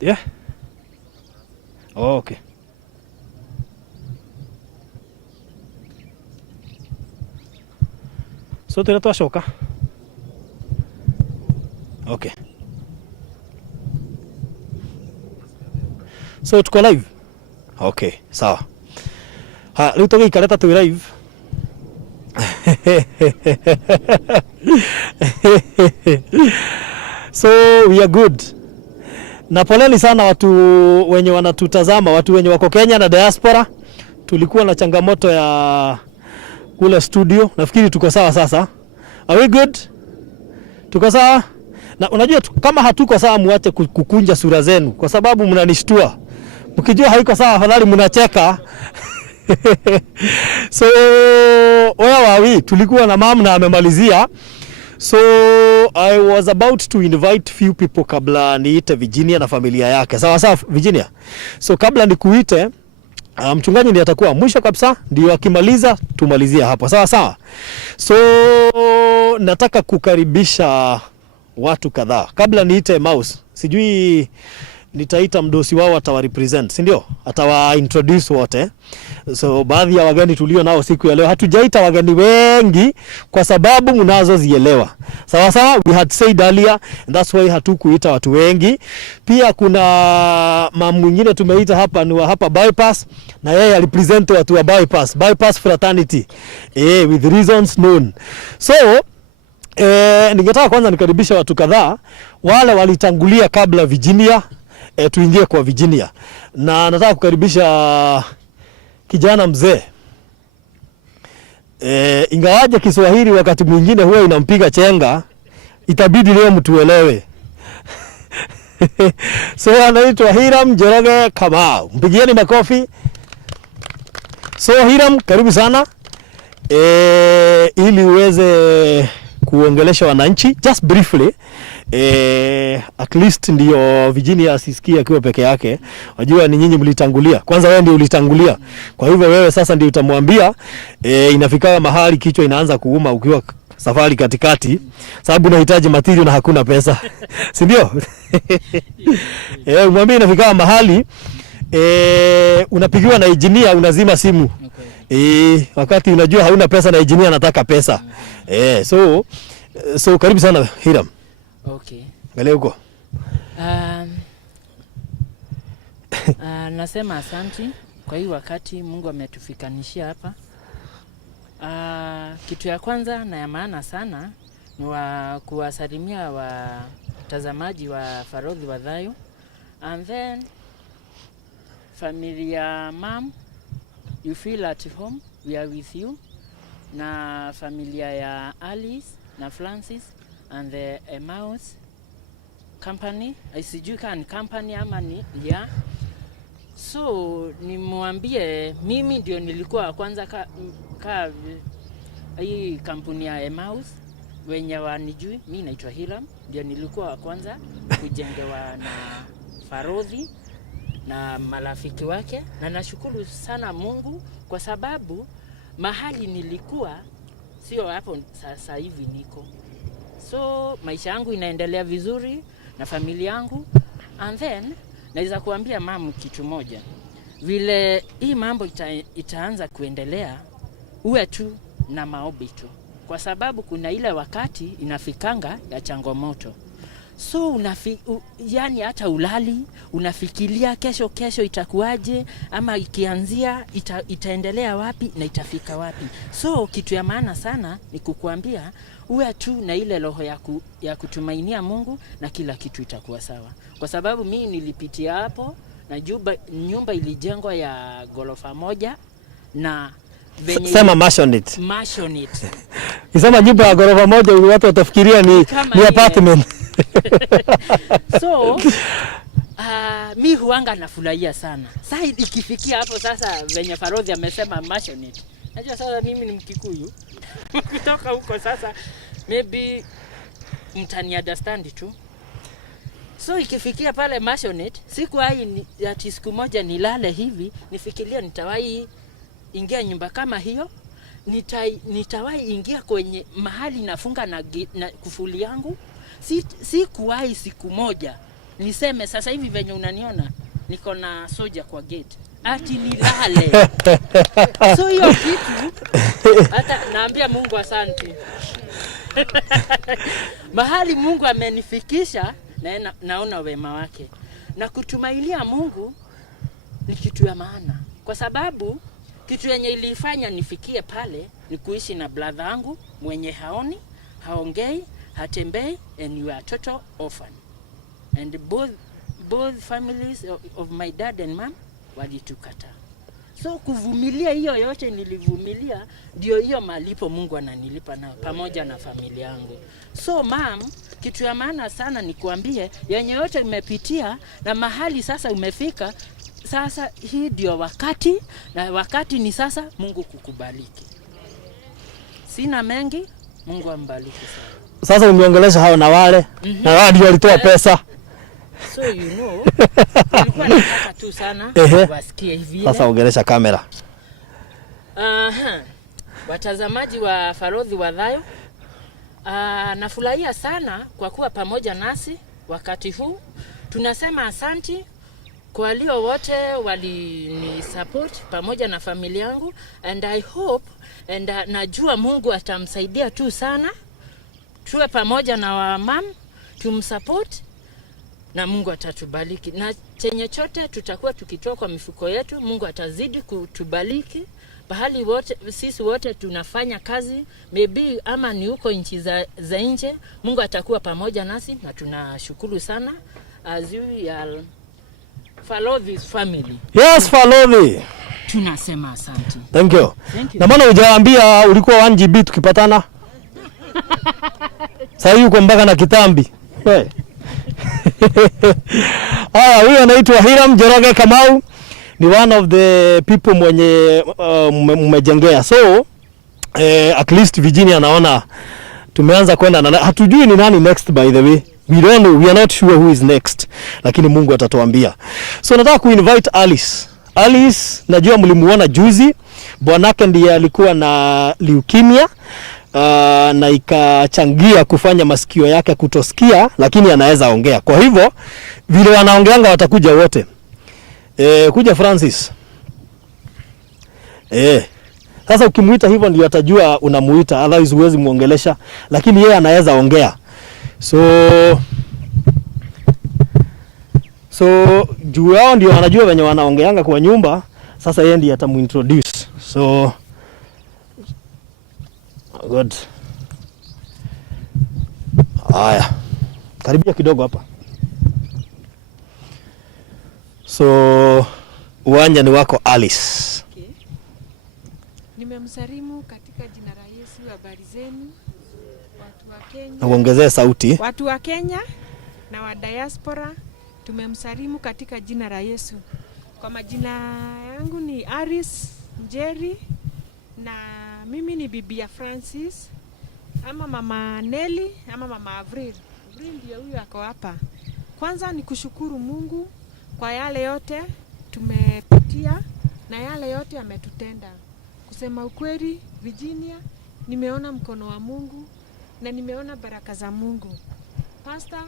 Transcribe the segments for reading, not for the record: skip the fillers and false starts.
Yeah. Oh, okay. So tunatoshoka. Okay. So tuko live. Okay, sawa. Ha, leo toka ikaleta tu live. So we are good. Na poleni sana watu wenye wanatutazama, watu wenye wako Kenya na diaspora. Tulikuwa na changamoto ya kule studio. Nafikiri tuko sawa sasa. Are we good? Tuko sawa? Na unajua kama hatuko sawa muache kukunja sura zenu kwa sababu mnanishtua. Mkijua haiko sawa afadhali mnacheka. So wewe tulikuwa na mama na amemalizia. So I was about to invite few people kabla niite Virginia na familia yake. Sawa sawa Virginia. So kabla nikuite mchungaji ndiye atakuwa mwisho kabisa, ndio akimaliza tumalizia hapo. Sawa sawa. So nataka kukaribisha watu kadhaa. Kabla niite Mouse, sijui nitaita mdosi wao atawa represent, si ndio? Atawa introduce wote. So baadhi ya wageni tulio nao siku ya leo hatujaita wageni wengi kwa sababu mnazozielewa. Sawa sawa, we had said earlier and that's why hatukuita watu wengi. Pia kuna mama mwingine tumeita hapa ni wa hapa bypass na yeye alipresent watu wa bypass fraternity. With reasons known. So ningetaka kwanza nikaribisha watu kadhaa wale walitangulia kabla Virginia. Tuingie kwa Virginia. Na nataka kukaribisha kijana mzee. Ingawaje Kiswahili wakati mwingine huwa inampiga chenga, itabidi leo mtuelewe. So anaitwa Hiram Njoroge Kamau. Mpigieni makofi. So Hiram, karibu sana. Ili uweze kuongelesha wananchi just briefly. At least ndio Virginia asisikie akiwa peke yake. Wajua ni nyinyi mlitangulia. Kwanza wewe ndio ulitangulia. Kwa hivyo wewe sasa ndio utamwambia inafika mahali kichwa inaanza kuuma ukiwa safari katikati sababu unahitaji material na hakuna pesa. Si ndio? Umwambie inafika mahali unapigiwa na engineer unazima simu. Wakati unajua hauna pesa na engineer anataka pesa. So karibu sana Hiram. Okay. Gale huko. Nasema asante kwa hii wakati Mungu ametufikanishia hapa. Kitu ya kwanza na ya maana sana ni kuwasalimia watazamaji wa Farodhi wa Dhayo. And then familia mom, you feel at home, we are with you. Na familia ya Alice na Francis and the Emmaus company, sijui kama ni company ama ni yeah. So nimwambie mimi ndio nilikuwa kwanza hii kampuni ya Emmaus wenye wanijui, mimi naitwa Hiram, ndio nilikuwa kwanza kujengewa na Farodhi na marafiki wake, na nashukuru sana Mungu kwa sababu mahali nilikuwa sio hapo sasa hivi niko. So maisha yangu inaendelea vizuri na familia yangu. And then naweza kuambia mama kitu moja. Vile hii mambo itaanza kuendelea, uwe tu na maombi tu. Kwa sababu kuna ile wakati inafikanga ya changamoto. So yani hata ulali unafikiria kesho itakuaje, ama ikianzia itaendelea wapi na itafika wapi. So kitu ya maana sana ni kukuambia uwe tu na ile roho ya kutumainia Mungu na kila kitu itakuwa sawa. Kwa sababu mimi nilipitia hapo na nyumba ilijengwa ya gorofa moja na sema Mashonit. Kisema nyumba ya gorofa moja watu watafikiria ni apartment. So mi huanga nafurahia sana. Sasa ikifikia hapo sasa venye Farodhi amesema Mashonit. Najua sasa mimi ni Mkikuyu. Kutoka huko sasa maybe mtani understand tu. So ikifikia pale Mashonit, siku moja nilale hivi, nifikiria nitawahi ingia nyumba kama hiyo, nitawahi ingia kwenye mahali nafunga na kufuli yangu. Si kuwahi siku moja niseme sasa hivi venye unaniona niko na soja kwa gate. Ati nilale. So hiyo kitu hata naambia Mungu asante. Mahali Mungu amenifikisha na naona wema wake. Na kutumainia Mungu ni kitu ya maana. Kwa sababu kitu yenye ilifanya nifikie pale ni kuishi na brother yangu mwenye haoni, haongei, hatembei, and you are total orphan. And both families of my dad and mom walitukata. So kuvumilia hiyo yote nilivumilia, ndio hiyo malipo Mungu ananilipa nao pamoja na familia yangu. So mom, kitu ya maana sana nikuambie, yenye yote umepitia na mahali sasa umefika, sasa hii ndio wakati, na wakati ni sasa Mungu kukubariki. Sina mengi, Mungu ambariki sana. Sasa umeongelesha hao na wale, na wale ndio walitoa pesa. So you know, nilikuwa nataka tu sana wasikie hivi. Sasa ongelesha kamera. Watazamaji wa Farodhi wa Thayo, nafurahia sana kwa kuwa pamoja nasi wakati huu. Tunasema asanti kwa walio wote walini support pamoja na familia yangu, and I hope and najua Mungu atamsaidia tu sana. Tuwe pamoja na wa mom, tumsupport na Mungu atatubariki. Na chenye chote tutakuwa tukitoa kwa mifuko yetu, Mungu atazidi kutubariki. Bahali wote sisi wote tunafanya kazi, maybe ama ni huko nchi za nje, Mungu atakuwa pamoja nasi na tunashukuru sana as you are Farodhi's family. Yes, Farodhi. Tunasema asante. Thank you. Thank you. Na maana hujaambia ulikuwa 1 GB tukipatana. Sasa yuko mpaka na kitambi. Huyu anaitwa Hiram Joroge Kamau, ni one of the people mwenye mmejengea. So at least Virginia anaona tumeanza kwenda na hatujui ni nani next, by the way. We don't know, we are not sure who is next. Lakini Mungu atatuambia. So nataka kuinvite Alice. Alice najua mlimuona juzi, bwanake ndiye alikuwa na leukemia. Na ikachangia kufanya masikio yake kutosikia, lakini anaweza ongea. Kwa hivyo vile wanaongeanga watakuja wote. Kuja Francis. Sasa ukimuita hivyo ndio atajua unamuita, otherwise huwezi muongelesha, lakini yeye anaweza ongea. So juu yao ndio wanajua wenye wanaongeanga kwa nyumba. Sasa yeye ndiye atamuintroduce. So good. Haya. Karibia kidogo hapa. So uwanja ni wako Alice. Okay. Nimemsalimu katika jina la Yesu. Habari zenu watu wa Kenya. Naongezea sauti. Watu wa Kenya na wa diaspora, tumemsalimu katika jina la Yesu. Kwa majina yangu ni Aris Njeri na mimi ni bibi ya Francis ama mama Nelly ama mama Avril. Avril ndio huyu ako hapa. Kwanza ni kushukuru Mungu kwa yale yote tumepitia na yale yote ametutenda. Kusema ukweli, Virginia, nimeona mkono wa Mungu na nimeona baraka za Mungu. Pastor,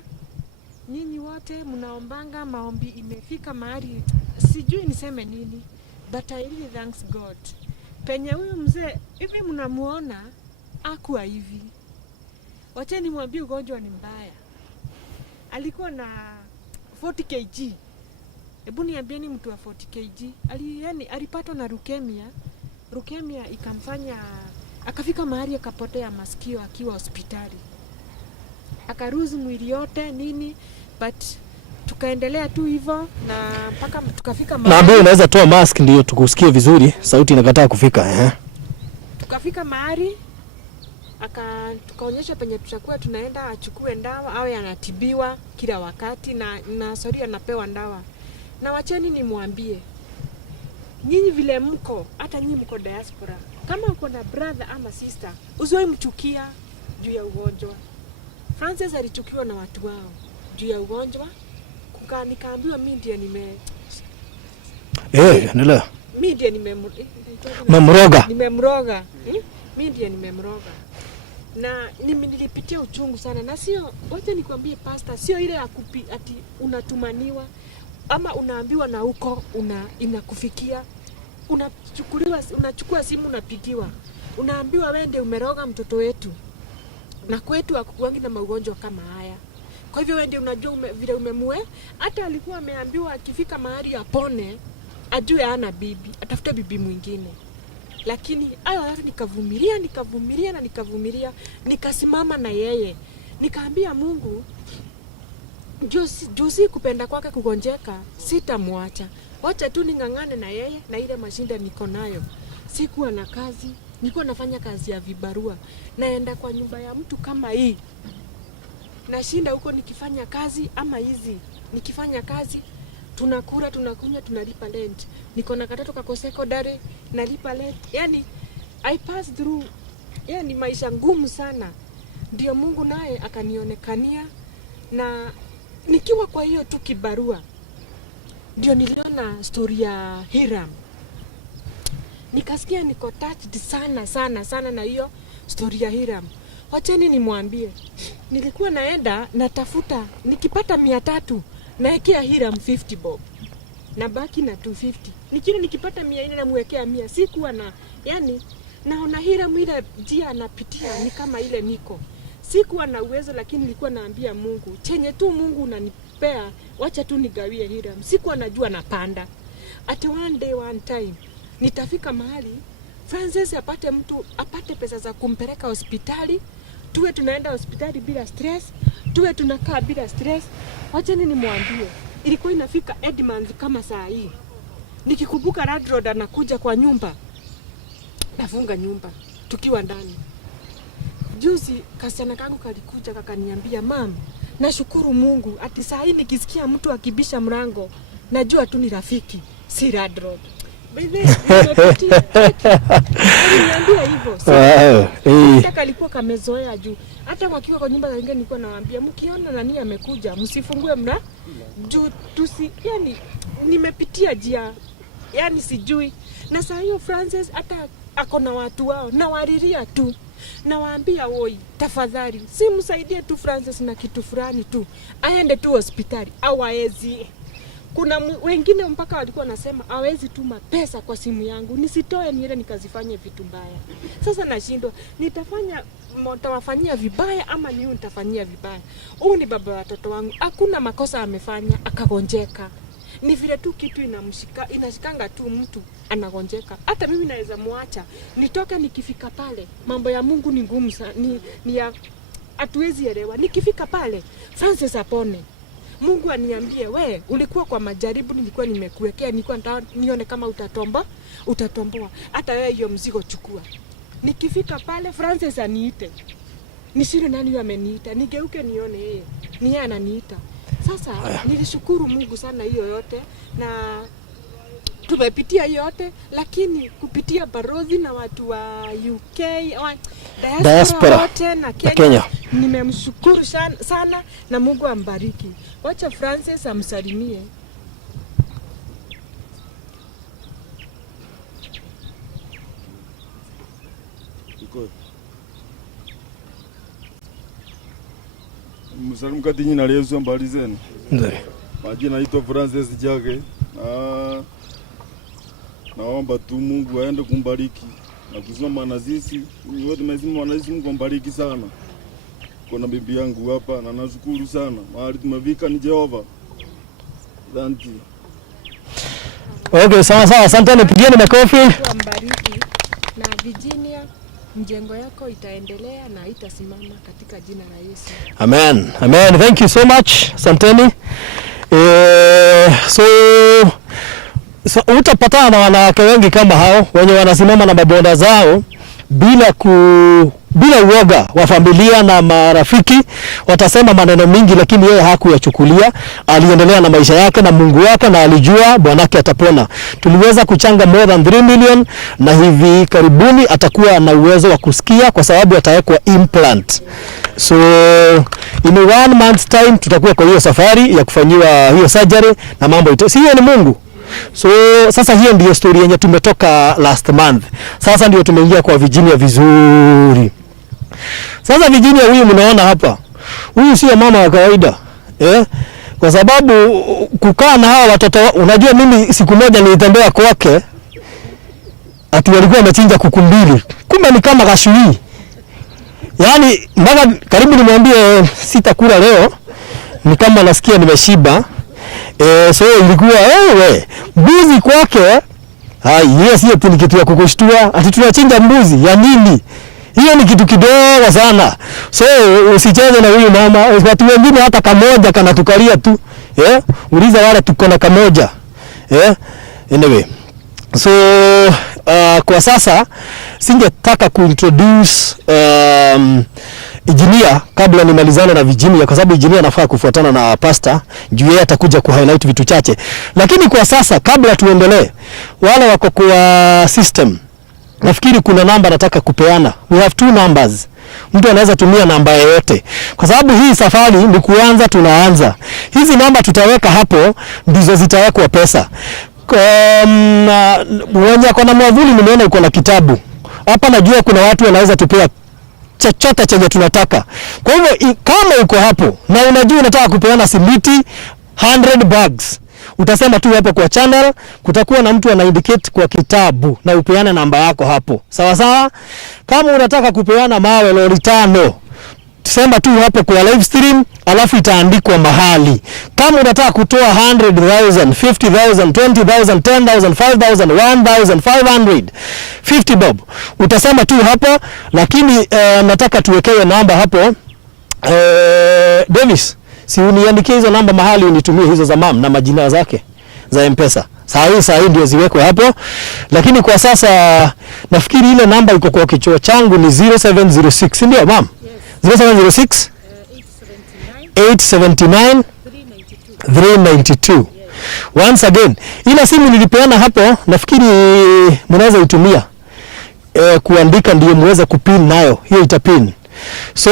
nyinyi wote mnaombanga, maombi imefika mahali sijui niseme nini, but I really thanks God. Penye huyu mzee hivi mnamuona hakuwa hivi. Wacheni mwambie ugonjwa ni mbaya. Alikuwa na 40 kg. Hebu niambieni mtu wa 40 kg. Alipatwa na leukemia. Leukemia ikamfanya akafika mahali akapotea masikio akiwa hospitali. Akaruzi mwili yote nini, but tukaendelea tu hivyo na mpaka tukafika mahali. Naambia unaweza toa mask ndio tukusikie vizuri, sauti inakataa kufika. Tukafika mahali tukaonyesha penye tutakuwa tunaenda achukue ndawa awe anatibiwa kila wakati na sorry anapewa ndawa. Na wacheni nimwambie, nyinyi vile mko, hata nyinyi mko diaspora, kama uko na brother ama sister, usiwahi mchukia juu ya ugonjwa. Francis alichukiwa na watu wao juu ya ugonjwa. Nikaambiwa mimi ndiye endelea. Mimi ndiye nimemroga. Mimi ndiye nimemroga. na nilipitia uchungu sana, na sio, wacha nikwambie pastor, sio ile ya ati unatumaniwa ama unaambiwa na huko inakufikia, unachukua simu unapigiwa, unaambiwa wende umeroga mtoto wetu, na kwetu hakukuangi na magonjwa kama haya. Kwa hivyo wende unajua vile umemue. Hata alikuwa ameambiwa akifika mahali apone ajue hana bibi, atafute bibi mwingine. Lakini hayo yote nikavumilia, nikasimama na yeye. Nikaambia Mungu, juzi kupenda kwake kugonjeka, sitamwacha. Wacha tu ning'ang'ane na yeye na ile mashinda niko nayo. Sikuwa na kazi, nilikuwa nafanya kazi ya vibarua. Naenda kwa nyumba ya mtu kama hii. Nashinda huko nikifanya kazi ama hizi. Nikifanya kazi, tunakula, tunakunywa, tunalipa rent. Niko na katoto kako secondary, nalipa rent. Yani I pass through maisha ngumu sana. Ndio Mungu naye akanionekania, na nikiwa kwa hiyo tu kibarua ndio niliona story ya Hiram. Nikasikia niko touched sana na hiyo story ya Hiram. Wacheni nimwambie, nilikuwa naenda natafuta, nikipata 300 naekea Hiram 50 bob, na baki na 250. Nikipata 400 namwekea 100. Sikuwa na, yani naona Hiram ile njia anapitia ni kama ile niko. Sikuwa na uwezo, lakini nilikuwa naambia Mungu, chenye tu Mungu unanipea, wacha tu nigawie Hiram. Sikuwa najua napanda. At one day one time nitafika mahali Francis apate pesa za kumpeleka hospitali, tuwe tunaenda hospitali bila stress, tuwe tunakaa bila stress. Wacha nimwambie, ilikuwa inafika Edmonds kama saa hii, nikikumbuka landlord anakuja kwa nyumba, nafunga nyumba tukiwa ndani. Juzi kasichana kangu kalikuja kakaniambia, "Mom, nashukuru Mungu ati saa hii nikisikia mtu akibisha mlango najua tu ni rafiki, si landlord." Niambia hivyo. Hata kalikuwa kamezoea juu. Hata wakiwa kwa nyumba zingine nilikuwa nawaambia, mkiona nani amekuja, msifungue juu yani nimepitia njia, yani sijui. Na saa hiyo Francis hata ako na watu wao, na walilia tu. Nawaambia, "Oi, tafadhali, simsaidie tu Francis na kitu fulani tu. Aende tu hospitali." Hawezi. Kuna wengine mpaka walikuwa nasema hawezi tuma pesa kwa simu yangu, nisitoe niende nikazifanye vitu mbaya. Sasa nashindwa, nitawafanyia vibaya ama niyo nitafanyia vibaya? Huyu ni baba watoto wangu, hakuna makosa amefanya akagonjeka. Ni vile tu kitu inashikanga tu mtu anagonjeka. Hata mimi naweza muacha nitoke, nikifika pale mambo ya Mungu ni ngumu sana, ni ya hatuwezi elewa. Nikifika pale Francis apone, Mungu aniambie, "We, ulikuwa kwa majaribu, nilikuwa nimekuwekea, nilikuwa nione kama utatomboa. Hata wewe hiyo mzigo chukua." Nikifika pale Francis aniite. Nisiri nani yeye ameniita, nigeuke nione yeye. Ni yeye ananiita. Sasa nilishukuru Mungu sana hiyo yote, na tumepitia yote, lakini kupitia barozi na watu wa UK, diaspora wote na Kenya. Nimemshukuru sana na Mungu ambariki. Wacha Francis amsalimie. Msalimu kati jina la Yesu mbali zenu. Ndiyo. Majina naitwa Francis Jage. Naomba tu Mungu aende kumbariki na kusoma na sisi. Wote mzima na sisi, Mungu ambariki sana. Kuna bibi yangu hapa na nashukuru sana. Mahali tumefika ni Jehova. Asante. Okay, sawa, asante, nipigieni makofi. Ambariki na Virginia, mjengo yako itaendelea na itasimama katika jina la Yesu. Amen. Amen. Thank you so much. Asanteni. So utapatana na wanawake wengi kama hao wenye wanasimama na mabonda zao bila uoga wa familia na marafiki. Watasema maneno mingi, lakini yeye hakuyachukulia. Aliendelea na maisha yake na Mungu wake, na alijua bwanake atapona. Tuliweza kuchanga more than 3 million, na hivi karibuni atakuwa na uwezo wa kusikia kwa sababu atawekwa implant. So in 1 month's time tutakuwa kwa hiyo safari ya kufanyiwa hiyo surgery na mambo si ni Mungu. So sasa hiyo ndio story yenye tumetoka last month. Sasa ndio tumeingia kwa Virginia vizuri. Sasa Virginia huyu mnaona hapa, huyu sio mama wa kawaida kwa sababu kukaa na hawa watoto. Unajua mimi siku moja nilitembea kwake, ati walikuwa wamechinja kuku 2, kumbe ni kama kashui. Yaani mpaka karibu nimwambie sitakula leo, ni kama nasikia nimeshiba. So ilikuwa mbuzi kwake. Hiyo sio ni kitu ya kukushtua, ati tunachinja mbuzi ya nini? Hiyo ni kitu kidogo sana. So usicheze na huyu mama. Watu wengine hata kamoja kanatukalia tu. Uliza wale tuko na kamoja. Anyway. So kwa sasa singetaka kuintroduce engineer kabla nimalizane na Virginia, kwa sababu engineer anafaa kufuatana na pastor juu yeye atakuja ku-highlight vitu chache. Lakini kwa sasa kabla tuendelee, wale wako kwa system, nafikiri kuna namba nataka kupeana. We have 2 numbers. Mtu anaweza tumia namba yoyote, kwa sababu hii safari ni kuanza, tunaanza. Hizi namba tutaweka hapo ndizo zitawekwa pesa. Mwenye kuna mwavuli nimeona uko na kitabu hapa, najua kuna watu wanaweza tupea chochote chenye tunataka. Kwa hivyo kama uko hapo na unajua unataka kupeana simiti 100 bags, utasema tu hapo kwa channel, kutakuwa na mtu ana indicate kwa kitabu na upeane namba yako hapo. Sawa sawa? Kama unataka kupeana mawe lori 5, tusema tu hapo kwa live stream, alafu itaandikwa mahali. Kama unataka kutoa 100,000, 50,000, 20,000, 10,000, 5,000, 1,500, 50 bob, utasema tu hapo. Lakini nataka tuwekewe namba hapo. Davis, si uniandikie hizo namba mahali, unitumie hizo za mam na majina zake za M-Pesa. Saa hii ndio ziwekwe hapo. Lakini kwa sasa nafikiri ile namba iko kwa kichwa changu ni 0706, ndio mam? 0706 879 392. Once again, ile simu nilipeana hapo, nafikiri mnaweza itumia kuandika ndio muweze kupin nayo, hiyo itapin. So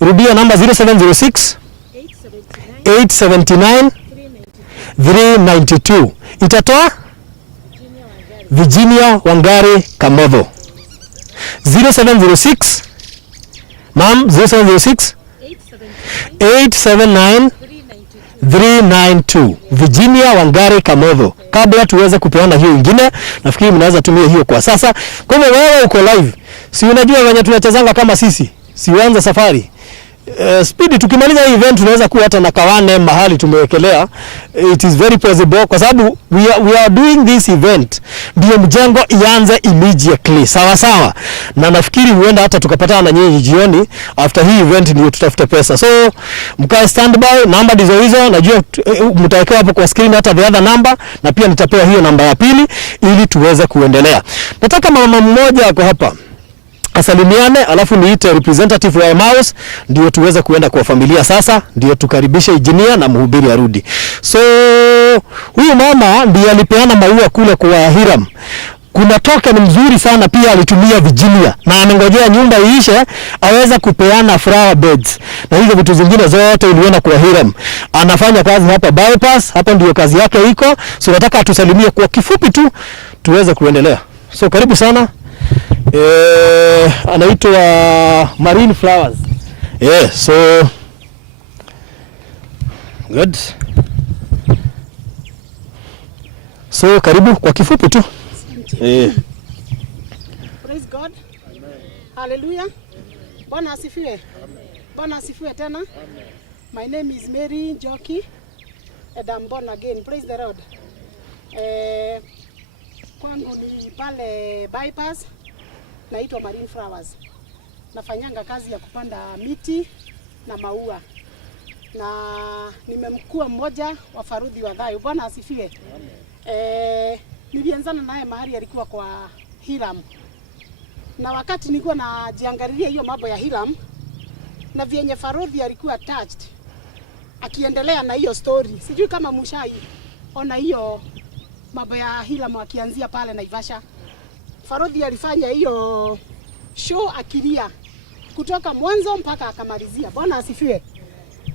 rudia namba 0706 879 392. Itatoa Virginia Wangari Kamotho. 0706 Ma'am, 0706 879 392. Virginia Wangari Kamotho. Kabla tuweze kupeana hiyo ingine, nafikiri mnaweza tumia hiyo kwa sasa. Kwa hivyo wewe uko live, si unajua wenye tunachezanga kama sisi, si uanze safari. Speed tukimaliza hii event tunaweza kuwa hata na kawane mahali tumewekelea. It is very possible kwa sababu we are doing this event ndio mjengo ianze immediately. Sawa sawa. Na nafikiri huenda hata tukapatana na nyinyi jioni after hii event ndio tutafute pesa. So mkae standby, namba ndizo hizo. Najua mtawekewa hapo kwa screen hata the other number, na pia nitapewa hiyo namba ya pili ili tuweze kuendelea. Nataka mama mmoja ako hapa asalimiane, alafu niite representative wa Emmaus ndio tuweze kuenda kwa familia. Sasa ndio tukaribishe engineer na mhubiri arudi. So huyu mama ndiye alipeana maua kule kwa Hiram. Kuna token mzuri sana pia alitumia Virginia, na amengojea nyumba iishe aweza kupeana flower beds na hizo vitu zingine zote uliona kwa Hiram. Anafanya kazi hapa bypass, hapo ndio kazi yake iko. So nataka atusalimie kwa kifupi tu tuweze kuendelea. So karibu sana. Anaitwa Marine Flowers. So good. So karibu kwa kifupi tu. Praise God. Amen. Hallelujah. Bwana asifiwe. Amen. Bwana asifiwe tena. Amen. My name is Mary Njoki and I'm born again. Praise the Lord. Kwangu ni pale bypass, naitwa Marine Flowers. Nafanyanga kazi ya kupanda miti na maua. Na nimemkua mmoja wa Farudhi wa Dhayo. Bwana asifiwe. Amen. Nilianzana naye mahali alikuwa kwa Hiram. Na wakati nilikuwa najiangalilia hiyo mambo ya Hiram na vyenye Farudhi alikuwa touched, akiendelea na hiyo story. Sijui kama mshai ona hiyo mambo ya Hiram akianzia pale Naivasha. Farudhi alifanya hiyo show akilia kutoka mwanzo mpaka akamalizia. Bwana asifiwe.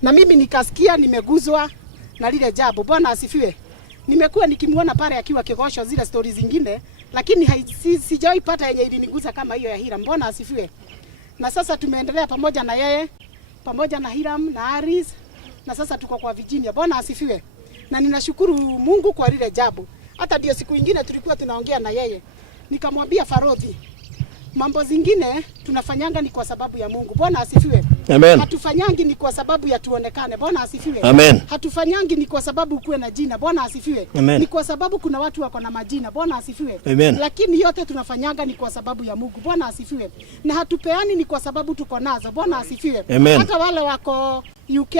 Na mimi nikasikia nimeguzwa na lile jambo. Bwana asifiwe. Nimekuwa nikimuona pale akiwa kikosho zile stories zingine, lakini sijawahi pata yenye ilinigusa kama hiyo ya Hiram. Bwana asifiwe. na sasa tumeendelea pamoja na yeye, pamoja na Hiram na Aris, na sasa tuko kwa Virginia. Bwana asifiwe. Na ninashukuru Mungu kwa lile jambo. Hata ndio siku nyingine tulikuwa tunaongea na yeye, nikamwambia Farodhi, mambo zingine tunafanyanga ni kwa sababu ya Mungu. Bwana asifiwe. Amen. Hatufanyangi ni kwa sababu ya tuonekane. Bwana asifiwe. Amen. Hatufanyangi ni kwa sababu kuwe na jina. Bwana asifiwe. Amen. Ni kwa sababu kuna watu wako na majina. Bwana asifiwe. Amen. Lakini yote tunafanyanga ni kwa sababu ya Mungu. Bwana asifiwe. Na hatupeani ni kwa sababu tuko nazo. Bwana asifiwe. Amen. Hata wale wako UK,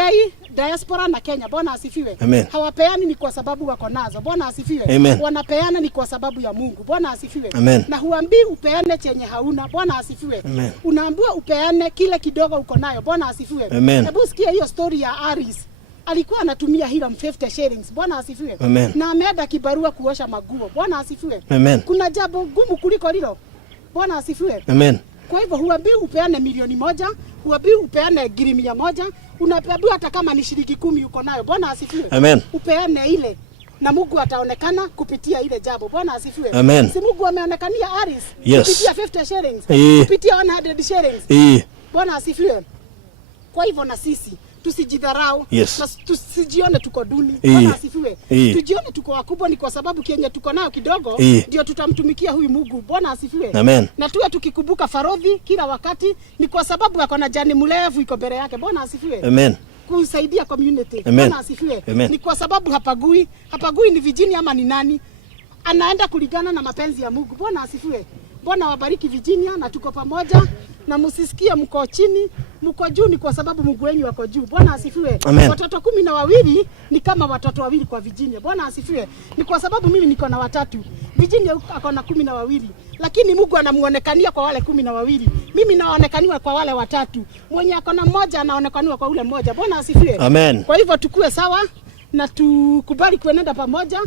diaspora na Kenya, Bwana asifiwe. Amen. Hawapeani ni kwa sababu wako nazo. Bwana asifiwe. Amen. Wanapeana ni kwa sababu ya Mungu. Bwana asifiwe. Amen. Na huambii upeane chenye hauna. Bwana asifiwe. Amen. Unaambiwa upeane kile kidogo uko nayo. Bwana asifiwe. Amen. Hebu sikia hiyo story ya Aris. Alikuwa anatumia Hiram 50 shillings. Bwana asifiwe. Amen. Na ameenda kibarua kuosha maguo. Bwana asifiwe. Amen. Kuna jambo gumu kuliko hilo. Bwana asifiwe. Amen. Kwa hivyo huambii upeane milioni moja, huambii upeane giri 100, unapewa hata kama ni shilingi 10 uko nayo. Bwana asifiwe. Amen. Upeane ile na Mungu ataonekana kupitia ile jambo. Bwana asifiwe. Amen. Si Mungu ameonekania Aris Yes. kupitia 50 shillings, kupitia 100 shillings. Bwana asifiwe. Kwa hivyo na sisi tusijidharau, yes, na tusijione tuko duni. Bwana asifiwe. Tujione tuko wakubwa ni kwa sababu kenye tuko nayo kidogo ndio tutamtumikia huyu Mungu. Bwana asifiwe. Amen. Na tuwe tukikumbuka Farodhi kila wakati ni kwa sababu ako na jani mrefu iko mbele yake. Bwana asifiwe. Amen. Kusaidia community. Amen. Bwana asifiwe. Amen. Ni kwa sababu hapagui ni Virginia ama ni nani. Anaenda kulingana na mapenzi ya Mungu. Bwana asifiwe. Bwana wabariki Virginia na tuko pamoja, na msisikie mko chini, mko juu ni kwa sababu Mungu wenu wako juu. Bwana asifiwe. Amen. Watoto 12 ni kama watoto wawili kwa Virginia. Bwana asifiwe. Ni kwa sababu mimi niko na watatu. Virginia ako na 12. Lakini Mungu anamuonekania kwa wale 12. Mimi naonekaniwa kwa wale watatu. Mwenye ako na mmoja anaonekaniwa kwa ule mmoja. Bwana asifiwe. Amen. Kwa hivyo tukue sawa na tukubali kuenenda pamoja.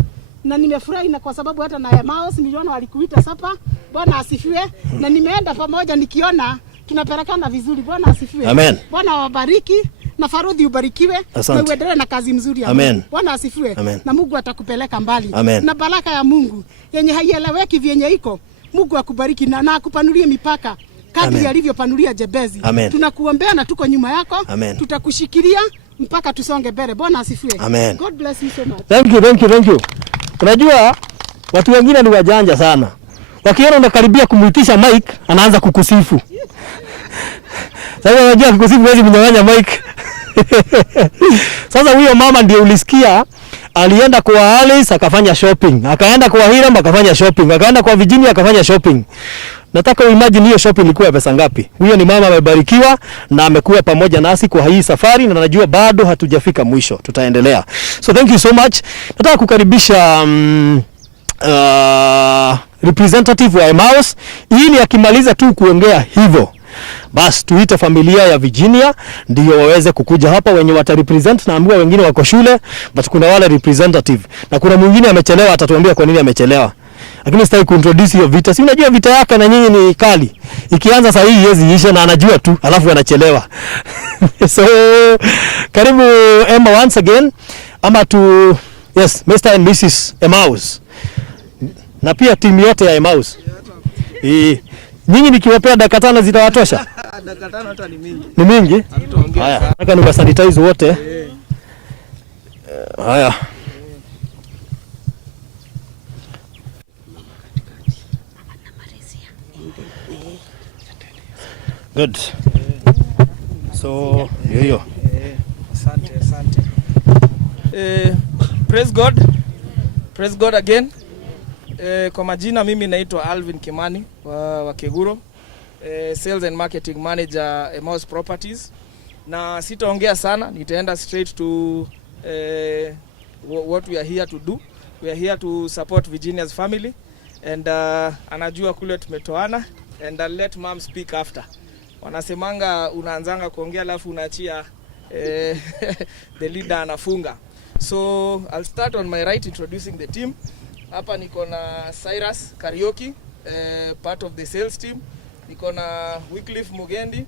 Na nimefurahi na kwa sababu hata na Emmaus niliona walikuita sapa. Bwana asifiwe. Na nimeenda pamoja nikiona tunapelekana vizuri. Bwana asifiwe. Amen. Bwana wabariki na Farodhi ubarikiwe. Asante. Na uendelee na kazi mzuri ya Amen. Mungu. Bwana asifiwe. Amen. Na Mungu atakupeleka mbali. Amen. Na baraka ya Mungu yenye haieleweki vyenye iko, Mungu akubariki na akupanulie mipaka kadri alivyopanulia Jebezi. Amen. Tunakuombea na tuko nyuma yako. Amen. Tutakushikilia mpaka tusonge mbele. Bwana asifiwe. Amen. God bless you so much. Thank you. Unajua watu wengine ni wajanja sana. Wakiona unakaribia kumuitisha mic, anaanza kukusifu. Sasa unajua kukusifu huwezi mnyang'anya mic. Sasa huyo mama ndiye ulisikia alienda kwa Alice akafanya shopping, akaenda kwa Hiram akafanya shopping, akaenda kwa Virginia akafanya shopping. Nataka uimagine hiyo shopping ilikuwa pesa ngapi? Huyo ni mama amebarikiwa na amekuwa pamoja nasi kwa hii safari, na najua bado hatujafika mwisho, tutaendelea. So thank you so much. Nataka kukaribisha representative wa Emmaus ili akimaliza tu kuongea hivyo, basi tuite familia ya Virginia ndio waweze kukuja hapa, wenye wata represent. Naambiwa wengine wako shule, but kuna wale representative na kuna mwingine amechelewa, atatuambia kwa nini amechelewa. Lakini sitaki kuintroduce hiyo vita. Si unajua vita yake na nyinyi ni kali. Ikianza saa hii yezi isha na anajua tu, alafu anachelewa. So karibu Emma once again. Ama tu yes, Mr. and Mrs. Emmaus. Na pia timu yote ya Emmaus. Nyinyi nikiwapea dakika 5 zitawatosha? Dakika 5 hata ni mingi. Ni mingi? Haya, nataka niwasanitize wote. Haya. Good. So, hiyo. Asante. Praise God. Praise God again. Kwa majina mimi naitwa Alvin Kimani wa Keguro. Sales and Marketing Manager Emmaus Properties. Na sitaongea sana, nitaenda straight to what we are here to do. We are here to support Virginia's family, and anajua kule tumetoana, and I'll let mom speak after. Wanasemanga unaanzanga kuongea alafu unaachia the leader anafunga. So I'll start on my right introducing the team. Hapa niko na Cyrus Karaoke, part of the sales team. Niko na Wycliffe Mugendi,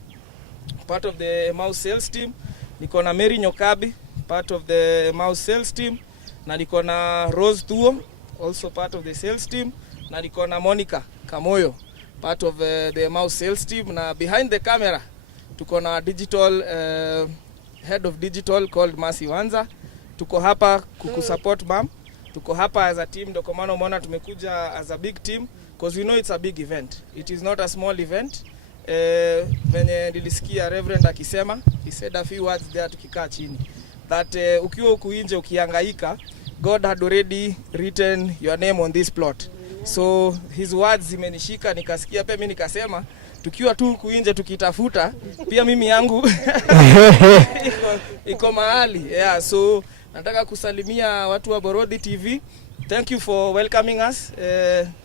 part of the Emmaus sales team. Niko na Mary Nyokabi, part of the Emmaus sales team. Na niko na Rose Tuo, also part of the sales team. Na niko na Monica Kamoyo, part of the Emmaus sales team. Na behind the camera tuko na digital head of digital called Masi Wanza. Tuko hapa kukusupport ma'am. Tuko hapa as a team, ndio kwa maana umeona tumekuja as a big team because we know it's a big event. It is not a small event. Venye nilisikia Reverend akisema, he said a few words there tukikaa chini, that ukiwa huku nje ukihangaika, God had already written your name on this plot. So his words zimenishika, nikasikia pia mimi nikasema tukiwa tu huku nje tukitafuta pia mimi yangu iko mahali. Yeah, so nataka kusalimia watu wa Borodi TV. Thank you for welcoming us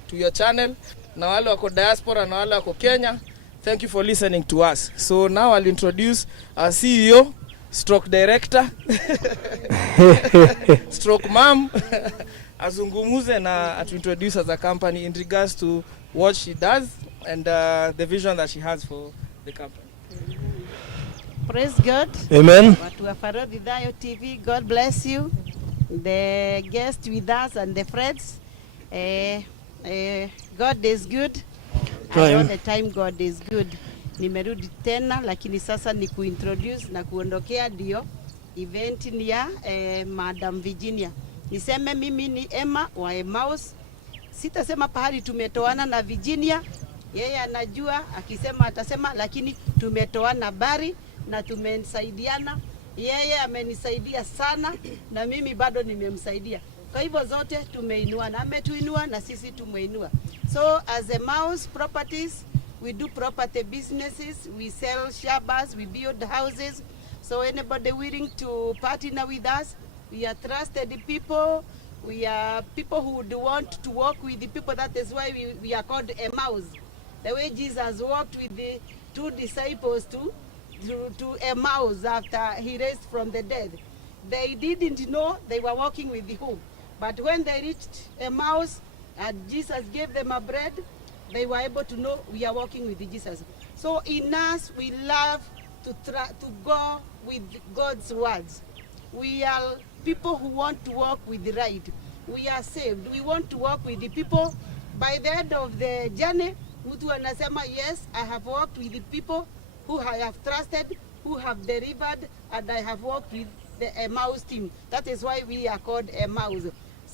to your channel. Na wale wako diaspora na wale wako Kenya, thank you for listening to us. So now I'll introduce our CEO, stroke director, stroke mom, azungumuze na atuintroduce as a company in regards to what she does and the vision that she has for the company. Praise God. Amen. Watu wa Farodi TV, God bless you. The guests with us and the friends. God is good. And all the time God is good. Nimerudi tena lakini sasa ni kuintroduce na kuondokea ndio event ni ya Madam Virginia. Niseme mimi ni Emma wa Emmaus. Sitasema pahali tumetoana na Virginia. Yeye anajua, akisema atasema, lakini tumetoana bari na tumesaidiana. Yeye amenisaidia sana na mimi bado nimemsaidia. Kwa hivyo zote tumeinuana, ametuinua na sisi tumeinua. So as Emmaus Properties, we do property businesses, we sell shabas, we build houses. So anybody willing to partner with us, we are trusted people. We are people who would want to work with the people. That is why we are called Emmaus. The way Jesus walked with the 2 disciples to Emmaus after he raised from the dead. They didn't know they were walking with whom. But when they reached Emmaus and Jesus gave them a bread, they were able to know we are walking with Jesus. So in us, we love to go with God's words. We are people who want to walk with the right. We are saved. We want to walk with the people. By the end of the journey, mtu anasema, yes, I have walked with the people who I have trusted, who have delivered, and I have walked with the Emmaus team. That is why we are called Emmaus.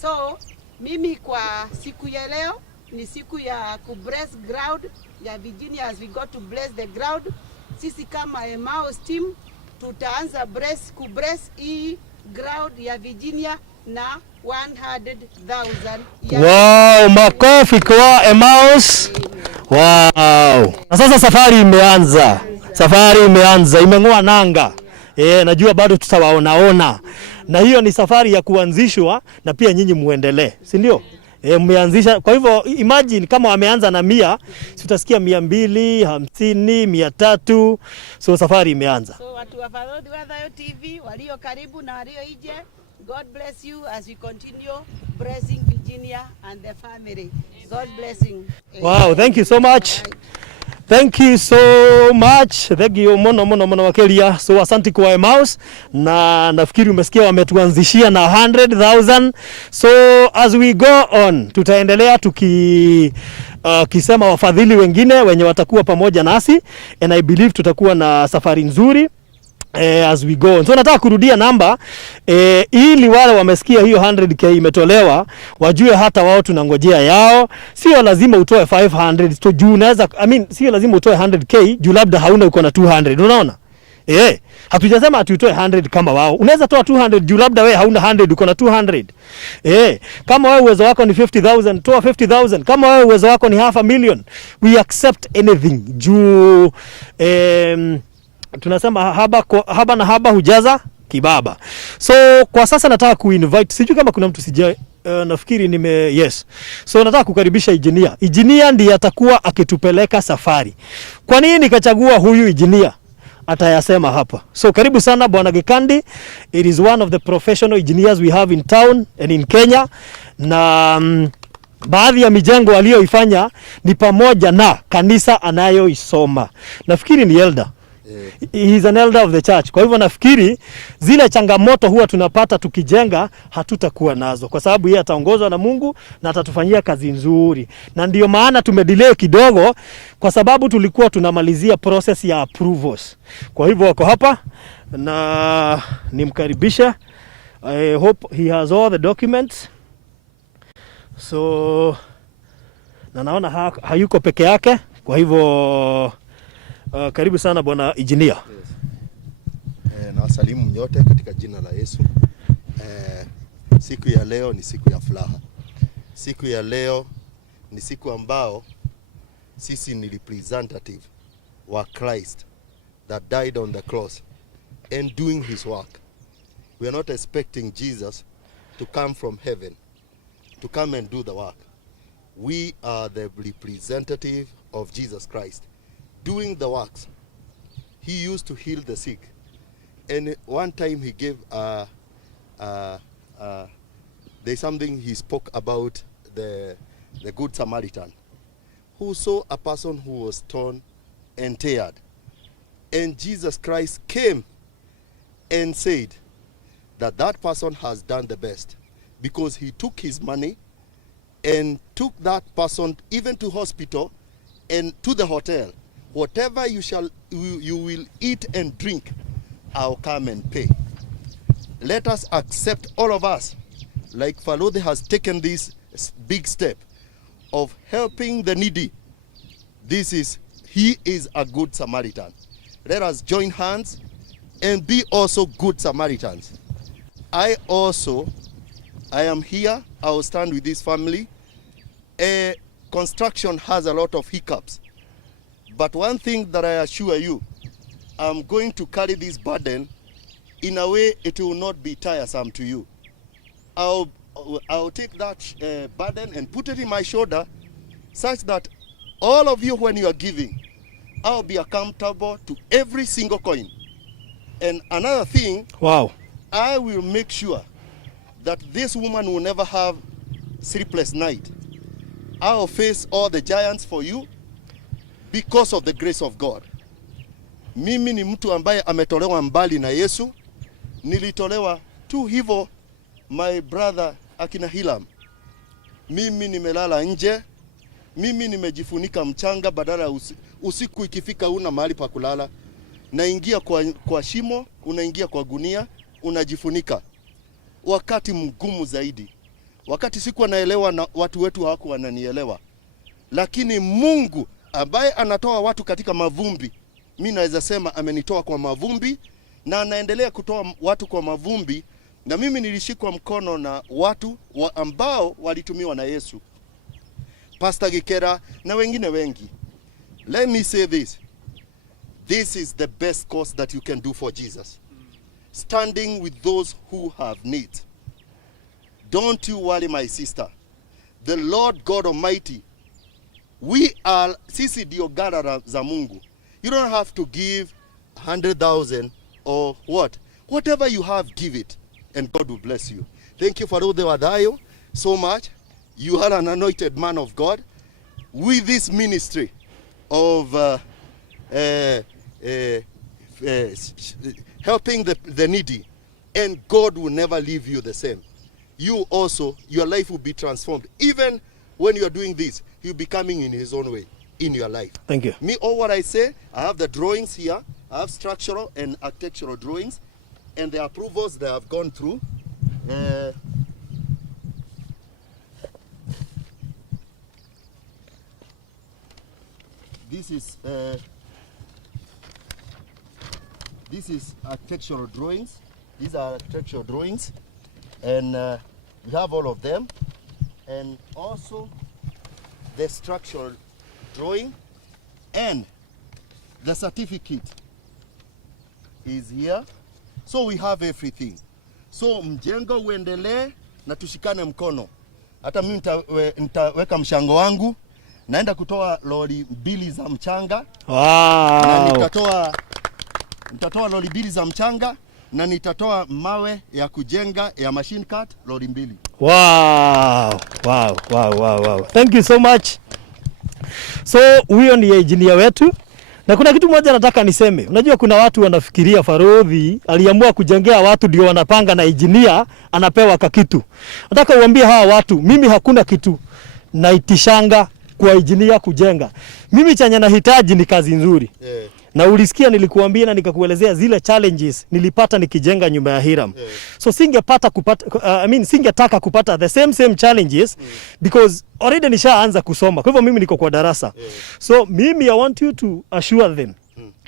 So, mimi kwa siku ya leo, ni siku ya kubless ground ya Virginia. As we go to bless the ground, sisi kama Emmaus team, tutaanza kubless hii ground ya Virginia na 100,000. Wow, makofi kwa Emmaus. Wow. Na sasa safari imeanza. Safari imeanza, imeng'oa nanga. Najua bado tutawaona. Na hiyo ni safari ya kuanzishwa na pia nyinyi muendelee, si ndio? Mmeanzisha. Kwa hivyo imagine kama wameanza na 100, tutasikia 250, 300. So safari imeanza. So watu wa Farodi TV walio karibu na walio nje, God bless you as we continue blessing Virginia and the family. God blessing. Wow, thank you so much. Thank you so much. Thank you mono wakelia. So asante kwa Emmaus, na nafikiri umesikia wametuanzishia na 100,000. So as we go on, tutaendelea kisema wafadhili wengine wenye watakuwa pamoja nasi, and I believe tutakuwa na safari nzuri as we go. So nataka kurudia namba ili wale wamesikia hiyo 100k imetolewa wajue hata wao tunangojea yao. Sio lazima utoe 500 to juu unaweza, sio lazima utoe 100k juu labda hauna uko na 200. Unaona? Hatujasema atuitoe 100 kama wao. Unaweza toa 200 juu labda wewe hauna 100 uko na 200. Kama wewe uwezo wako ni 50,000, toa 50,000. Kama wewe uwezo wako ni $500,000, we accept anything. Juu tunasema haba na haba hujaza kibaba. So kwa sasa nataka kuinvite, sijui kama kuna mtu nafikiri yes. So nataka kukaribisha engineer. Engineer ndiye atakuwa akitupeleka safari. Kwa nini nikachagua huyu engineer? Atayasema hapa. So karibu sana Bwana Gekandi. It is one of the professional engineers we have in town and in Kenya. Na baadhi ya mijengo aliyoifanya ni pamoja na kanisa anayoisoma. Nafikiri ni elder. He is an elder of the church. Kwa hivyo nafikiri zile changamoto huwa tunapata tukijenga hatutakuwa nazo, kwa sababu yeye ataongozwa na Mungu na atatufanyia kazi nzuri. Na ndio maana tumedelay kidogo, kwa sababu tulikuwa tunamalizia process ya approvals. Kwa hivyo wako hapa na nimkaribisha. I hope he has all the documents. So na naona hayuko peke yake. Kwa hivyo karibu sana bwana engineer. Yes. Na wasalimu nyote katika jina la Yesu. Siku ya leo ni siku ya furaha. Siku ya leo ni siku ambao sisi ni representative wa Christ that died on the cross and doing his work. We are not expecting Jesus to come from heaven to come and do the work. We are the representative of Jesus Christ doing the works. He used to heal the sick, and one time he gave there's something he spoke about, the good Samaritan who saw a person who was torn and teared, and Jesus Christ came and said that person has done the best, because he took his money and took that person even to hospital and to the hotel. Whatever you will eat and drink, I'll come and pay. Let us accept, all of us, like Falode has taken this big step of helping the needy. He is a good Samaritan. Let us join hands and be also good Samaritans. I am here. I will stand with this family. Construction has a lot of hiccups. But one thing that I assure you, I'm going to carry this burden in a way it will not be tiresome to you. I'll take that burden and put it in my shoulder, such that all of you, when you are giving, I'll be accountable to every single coin. And another thing, wow, I will make sure that this woman will never have sleepless night. I'll face all the giants for you because of the grace of God. Mimi ni mtu ambaye ametolewa mbali na Yesu. Nilitolewa tu hivyo, my brother akina Hilam. Mimi nimelala nje. Mimi nimejifunika mchanga, badala ya usiku ikifika una mahali pa kulala. Naingia kwa shimo, unaingia kwa gunia, unajifunika. Wakati mgumu zaidi. Wakati sikuwa naelewa na watu wetu hawako wananielewa. Lakini Mungu ambaye anatoa watu katika mavumbi, mimi naweza sema amenitoa kwa mavumbi na anaendelea kutoa watu kwa mavumbi, na mimi nilishikwa mkono na watu ambao walitumiwa na Yesu. Pastor Gikera na wengine wengi. Let me say this. This is the best cause that you can do for Jesus. Standing with those who have need. Don't you worry, my sister. The Lord God Almighty, sisi ndio gara za Mungu. You don't have to give 100,000 or what. Whatever you have, give it, and God will bless you. Thank you, Farode Wadayo, so much. You are an anointed man of God with this ministry of helping the needy, and God will never leave you the same. You also, your life will be transformed. Even when you are doing this, He'll be coming in His own way in your life. Thank you. Me, all what I say, I have the drawings here. I have structural and architectural drawings, and the approvals that I've gone through. This is architectural drawings. These are architectural drawings, and we have all of them, and also the structural drawing, and the certificate is here. So we have everything. So mjengo uendelee na tushikane mkono. Hata mimi nitaweka mshango wangu. Naenda kutoa lori 2 za mchanga. Wow. Na nitatoa lori 2 za mchanga, na nitatoa mawe ya kujenga ya machine cut lori 2. Wow. Wow. Wow. Wow. Wow. Thank you so much. So huyo ni engineer wetu, Na kuna kitu moja nataka niseme. Unajua kuna watu wanafikiria Farodhi aliamua kujengea watu ndio wanapanga na engineer anapewa kakitu. Nataka uambie hawa watu, mimi hakuna kitu naitishanga kwa engineer kujenga. Mimi chenye nahitaji ni kazi nzuri. Na ulisikia nilikuambia na nikakuelezea zile challenges nilipata nikijenga nyumba ya Hiram. So singetaka kupata the same challenges because already nishaanza kusoma. Kwa hivyo mimi niko kwa darasa. So mimi I want you to assure them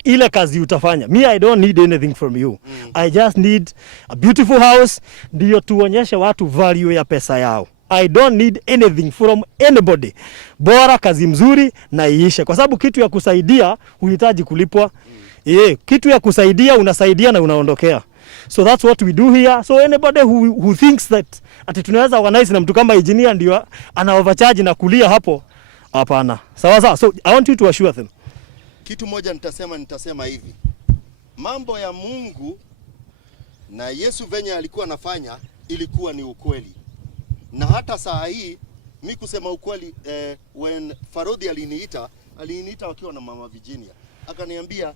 ile kazi utafanya. Me I don't need anything from you. I just need a beautiful house ndio tuonyeshe watu value ya pesa yao. I don't need anything from anybody. Bora kazi mzuri na iishe. Kwa sababu kitu ya kusaidia huhitaji kulipwa. Kitu ya kusaidia unasaidia na unaondokea. So that's what we do here. So anybody who thinks that ati tunaweza organize na mtu kama engineer ndio ana overcharge na kulia hapo, hapana. Sawa. So I want you to assure them. Kitu moja nitasema hivi. Mambo ya Mungu na Yesu venye alikuwa anafanya ilikuwa ni ukweli. Na hata saa hii mimi kusema ukweli, when Farodhi aliniita wakiwa na mama Virginia. Akaniambia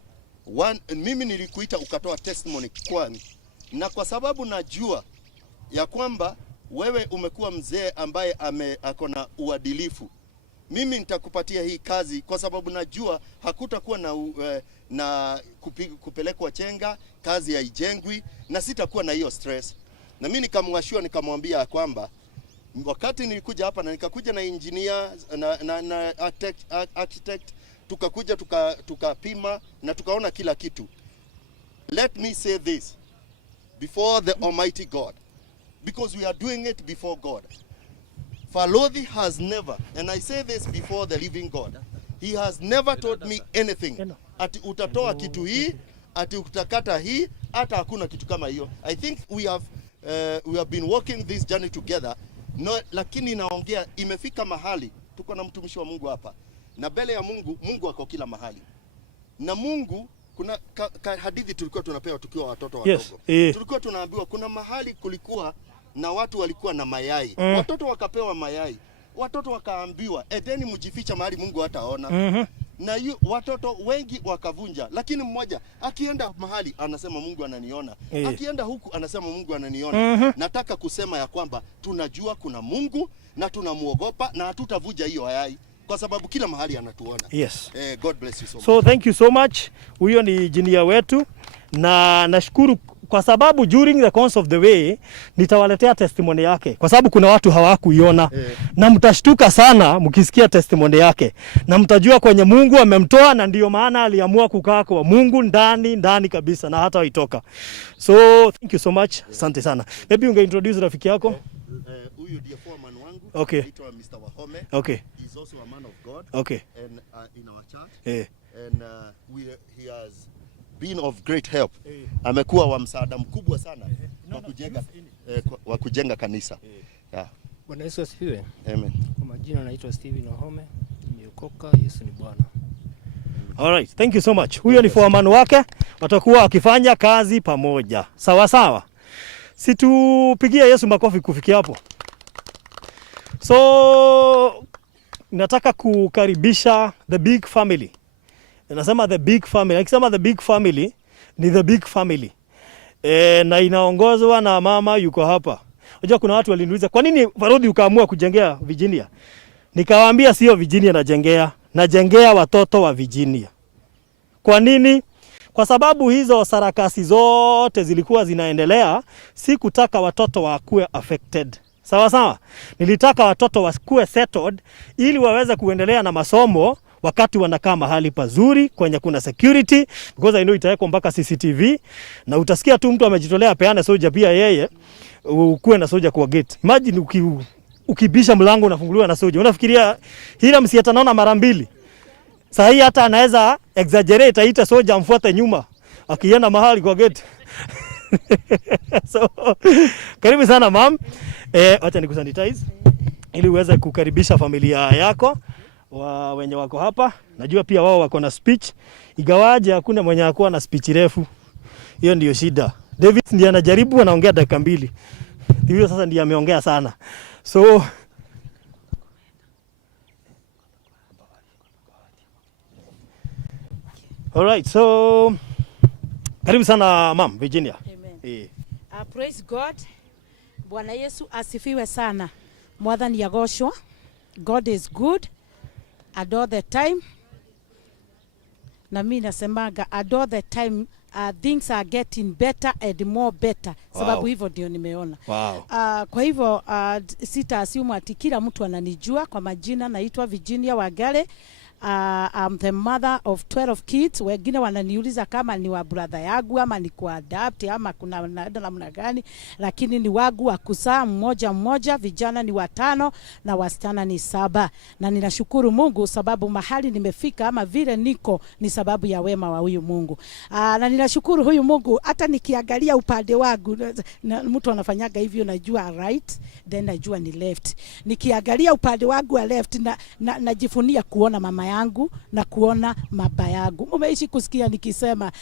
mimi nilikuita ukatoa testimony kwani. Na kwa sababu najua ya kwamba wewe umekuwa mzee ambaye akona uadilifu. Mimi nitakupatia hii kazi kwa sababu najua hakutakuwa na kupelekwa chenga, kazi haijengwi na sitakuwa na hiyo stress. Na mimi nikamwashua nikamwambia kwamba wakati nilikuja hapa na nikakuja na engineer na architect tukakuja tukapima na tukaona kila kitu. Let me say this before the Almighty God, because we are doing it before God. Farodhi has never, and I say this before the living God, he has never told me anything. Ati utatoa kitu hii, ati utakata hii, hata hakuna kitu kama hiyo. I think we have been walking this journey together. No, lakini naongea imefika mahali tuko na mtumishi wa Mungu hapa. Na mbele ya Mungu ako kila mahali. Na Mungu kuna hadithi tulikuwa tunapewa tukiwa watoto wadogo. Tulikuwa tunaambiwa kuna mahali kulikuwa na watu walikuwa na mayai. Watoto wakapewa mayai. Watoto wakaambiwa edeni mjificha mahali Mungu hataona. Na watoto wengi wakavunja, lakini mmoja akienda mahali anasema Mungu ananiona. Akienda huku anasema Mungu ananiona. Nataka kusema ya kwamba tunajua kuna Mungu na tunamuogopa na hatutavuja hiyo yai kwa sababu kila mahali anatuona. Yes. God bless you so much. So thank you so much. Huyo ni engineer wetu na nashukuru kwa sababu during the course of the way nitawaletea testimony yake kwa sababu kuna watu hawakuiona na mtashtuka sana mkisikia testimony yake na mtajua kwenye Mungu amemtoa na ndio maana aliamua kukaa kwa Mungu ndani kabisa na hata haitoka. So thank you so much. Asante sana. Maybe ungeintroduce rafiki yako? Huyu ndiye foreman wangu. Okay. Anaitwa Mr. Wahome. Okay. He's also a man of God. Okay. And in our church. And he has been of great help. Amekuwa wa msaada mkubwa sana wa kujenga kanisa. Bwana Yesu asifiwe. Amen. Kwa majina naitwa Steven Wahome, nimeokoka, Yesu ni Bwana. All right, thank you so much. Huyo ni foreman wake, watakuwa wakifanya kazi pamoja. Sawa. Situpigie Yesu makofi kufikia hapo. So nataka kukaribisha the big family. Nasema the big family. Akisema the big family ni the big family. Na inaongozwa na mama yuko hapa. Unajua kuna watu waliniuliza kwa nini Farodhi ukaamua kujengea Virginia? Nikawaambia sio Virginia najengea watoto wa Virginia. Kwa nini? Kwa sababu hizo sarakasi zote zilikuwa zinaendelea, sikutaka watoto wakuwe affected. Sawa. Nilitaka watoto wakuwe settled ili waweze kuendelea na masomo wakati wanakaa mahali pazuri kwenye kuna security, because I know itawekwa mpaka CCTV na utasikia tu mtu amejitolea peana soja pia yeye ukuwe na soja kwa gate. Imagine ukibisha mlango unafunguliwa na soja. Unafikiria hila msiata naona mara mbili. Sasa hii hata anaweza exaggerate aita soja amfuate nyuma akienda mahali kwa gate. So karibu sana mam. Acha nikusanitize ili uweze kukaribisha familia yako wenye wako hapa. Najua pia wao wako na speech. Igawaje hakuna mwenye hakuwa na speech refu. Hiyo ndio shida. David ndiye anajaribu anaongea dakika 2. Hiyo sasa ndiye ameongea sana. So All right, so karibu sana Mom Virginia. Amen. Praise God. Bwana Yesu asifiwe sana. Mwathani agoshwa. God is good at all the time. Na mimi nasemaga at all the time things are getting better and more better. Wow. Sababu hivyo ndio nimeona. Wow. Kwa hivyo sita assume ati kila mtu ananijua kwa majina. Naitwa Virginia Wangari. I'm the mother of 12 kids. Wengine wananiuliza kama ni wa brother yangu ama ni kwa adapt ama kuna namna gani, lakini ni wangu wa kuzaa mmoja. Vijana ni 5 na wasichana ni 7, na ninashukuru Mungu sababu mahali nimefika ama vile niko ni sababu ya wema wa huyu Mungu. Na ninashukuru huyu Mungu. Hata nikiangalia upande wangu, mtu anafanyaga hivyo, najua right then najua ni left. Nikiangalia upande wangu wa left najifunia kuona mama yangu na kuona baba yangu. Umeishi kusikia nikisema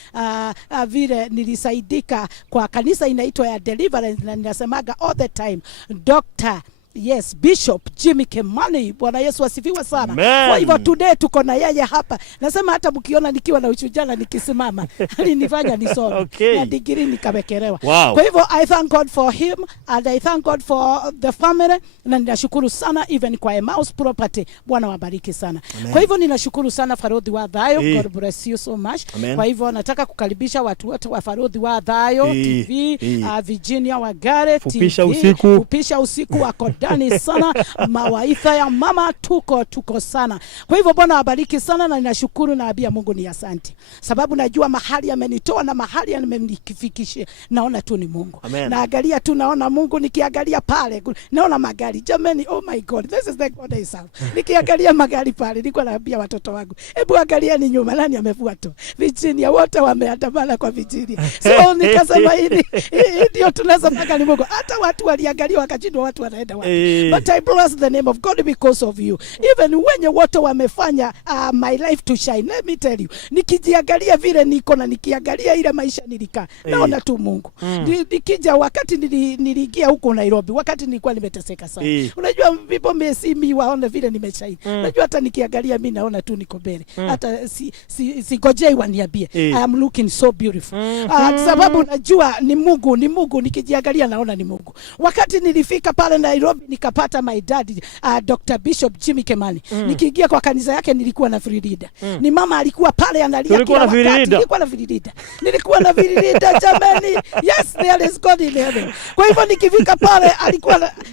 vile nilisaidika kwa kanisa inaitwa ya Deliverance, na ninasemaga all the time Dr. Yes, Bishop Jimmy Kimani. Bwana Yesu asifiwe sana. Amen. Kwa hivyo today tuko na yeye hapa. Nasema hata mkiona nikiwa na ushujaa nikisimama alinifanya nisome. Okay. Na degree nikawekelewa. Wow. Kwa hivyo I thank God for him and I thank God for the family, na ninashukuru sana even kwa Emmaus Property. Bwana wabariki sana. Amen. Kwa hivyo ninashukuru sana Farodhi wa Thayo. God bless you so much. Amen. Kwa hivyo nataka kukaribisha watu wote wa Farodhi wa Thayo TV, Virginia Wangari Fupisha TV. Usiku. Fupisha Usiku wako ndani sana. Mawaidha ya mama tuko sana. Kwa hivyo Bwana wabariki sana, na ninashukuru na abia Mungu ni asante. Sababu najua mahali amenitoa na mahali amenifikisha naona tu ni Mungu. Amen. Naangalia tu naona Mungu, nikiangalia pale naona magari. Jamani, oh my God, this is the God I serve. Nikiangalia magari pale nilikuwa naambia watoto wangu, hebu angalia ni nyuma nani amefuata. Virginia wote wameandamana kwa Virginia. So nikasema hili ndio tunaweza mpaka ni Mungu. Hata watu waliangalia wakashindwa watu wanaenda wapi. But I bless the name of God because of you. Even wenye wote wamefanya my life to shine. Let me tell you. Nikijiangalia vile niko na nikiangalia ile maisha nilikaa, naona tu Mungu. Nikija wakati niliingia huko Nairobi, wakati nilikuwa nimeteseka sana. Unajua people may see me waone vile nimeshine. Unajua hata nikiangalia mimi naona tu niko mbele. Hata sigojei waniambie I am looking so beautiful. Sababu najua ni Mungu, nikijiangalia naona ni Mungu. Wakati nilifika pale Nairobi nikapata my dad Dr. Bishop Jimmy Kimani. Nikiingia kwa kanisa yake nilikuwa na free leader. Ni mama alikuwa pale analia kila wakati. Nilikuwa na free leader jamani. Yes, there is God in heaven. Kwa hivyo nikifika pale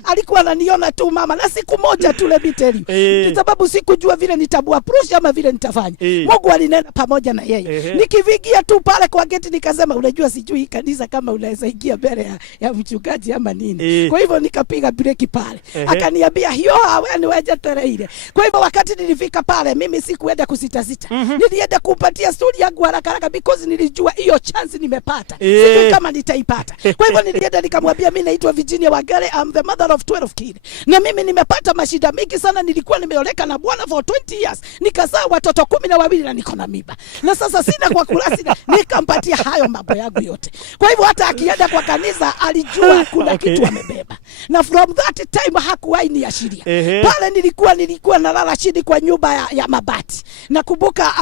alikuwa ananiona tu mama, na siku moja tu let me tell you. Sababu sikujua vile nitabuapproach ama vile nitafanya. Mungu alinena pamoja na yeye. Nikivigia tu pale kwa gate nikasema, unajua sijui kanisa kama unaweza ingia mbele ya mchungaji ama nini. Kwa hivyo nikapiga breki pale. Akaniambia hiyo wewe waje tarehe. Kwa hivyo wakati nilifika pale mimi sikuenda kusita. Nilienda kumpatia story yangu haraka because nilijua hiyo chance nimepata. Sijui kama nitaipata. Kwa hivyo nilienda nikamwambia mimi naitwa Virginia Wangari, I'm the mother of 12 kids. Na mimi nimepata mashida mingi sana, nilikuwa nimeoleka na Bwana for 20 years. Nikazaa watoto 12 na niko na mimba. Na sasa sina kwa kulasi, nikampatia hayo mambo yangu yote. Kwa hivyo hata akienda kwa kanisa alijua kuna kitu amebeba. Na from that time hakuwahi niashiria. Pale nilikuwa nalala chini kwa nyumba ya mabati. Nakumbuka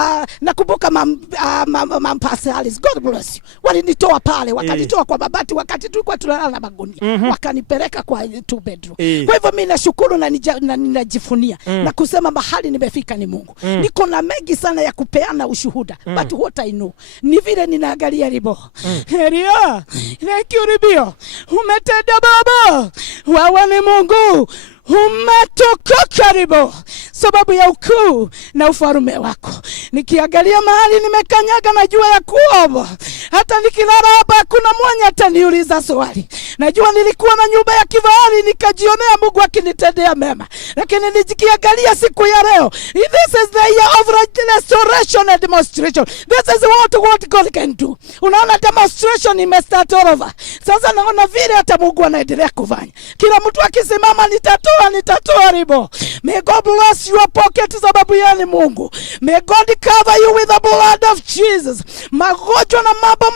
Pastor Alice, God bless you. Walinitoa pale, wakanitoa kwa mabati wakati tulikuwa tunalala na magunia. Wakanipeleka kwa 2 bedroom. Kwa hivyo mimi nashukuru na ninajifunia na kusema mahali nimefika ni Mungu. Niko na mengi sana ya kupeana ushuhuda. But what I know ni vile ninaangalia ribo. Heria, thank you Ribio. Umetenda baba. Wewe ni Mungu. Umetoka karibu sababu ya ukuu na ufalme wako. Nikiangalia mahali nimekanyaga najua ya kuomba. Hata nikilala hapa kuna mwenye ataniuliza swali. Najua nilikuwa na nyumba ya kifahari nikajionea Mungu akinitendea mema. Lakini nikiangalia siku ya leo, this is the year of restoration and demonstration. This is what God can do. Unaona demonstration imestart all over. Sasa naona vile hata Mungu anaendelea kufanya. Kila mtu akisimama nitatoa ribo. May God bless your pocket sababu yeye ni Mungu. May God cover you with the blood of Jesus. Magonjwa na mambo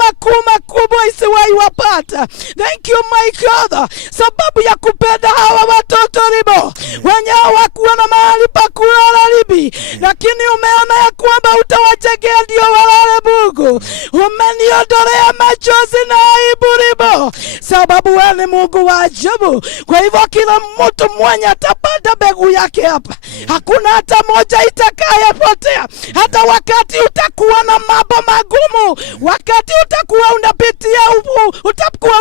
makubwa isiwahi wapata. Thank you my God, sababu ya kupenda hawa watoto ribo wenye hawakuwa na mahali pa kulala ribi, lakini umeona ya kwamba utawajengea ndio walale Mungu. Umeniondolea machozi na aibu ribo, sababu wewe ni Mungu wa ajabu. Kwa hivyo kila mtu mwenye atapanda mbegu yake hapa, hakuna hata moja itakayepotea. Hata wakati utakuwa na mambo magumu, wakati utakuwa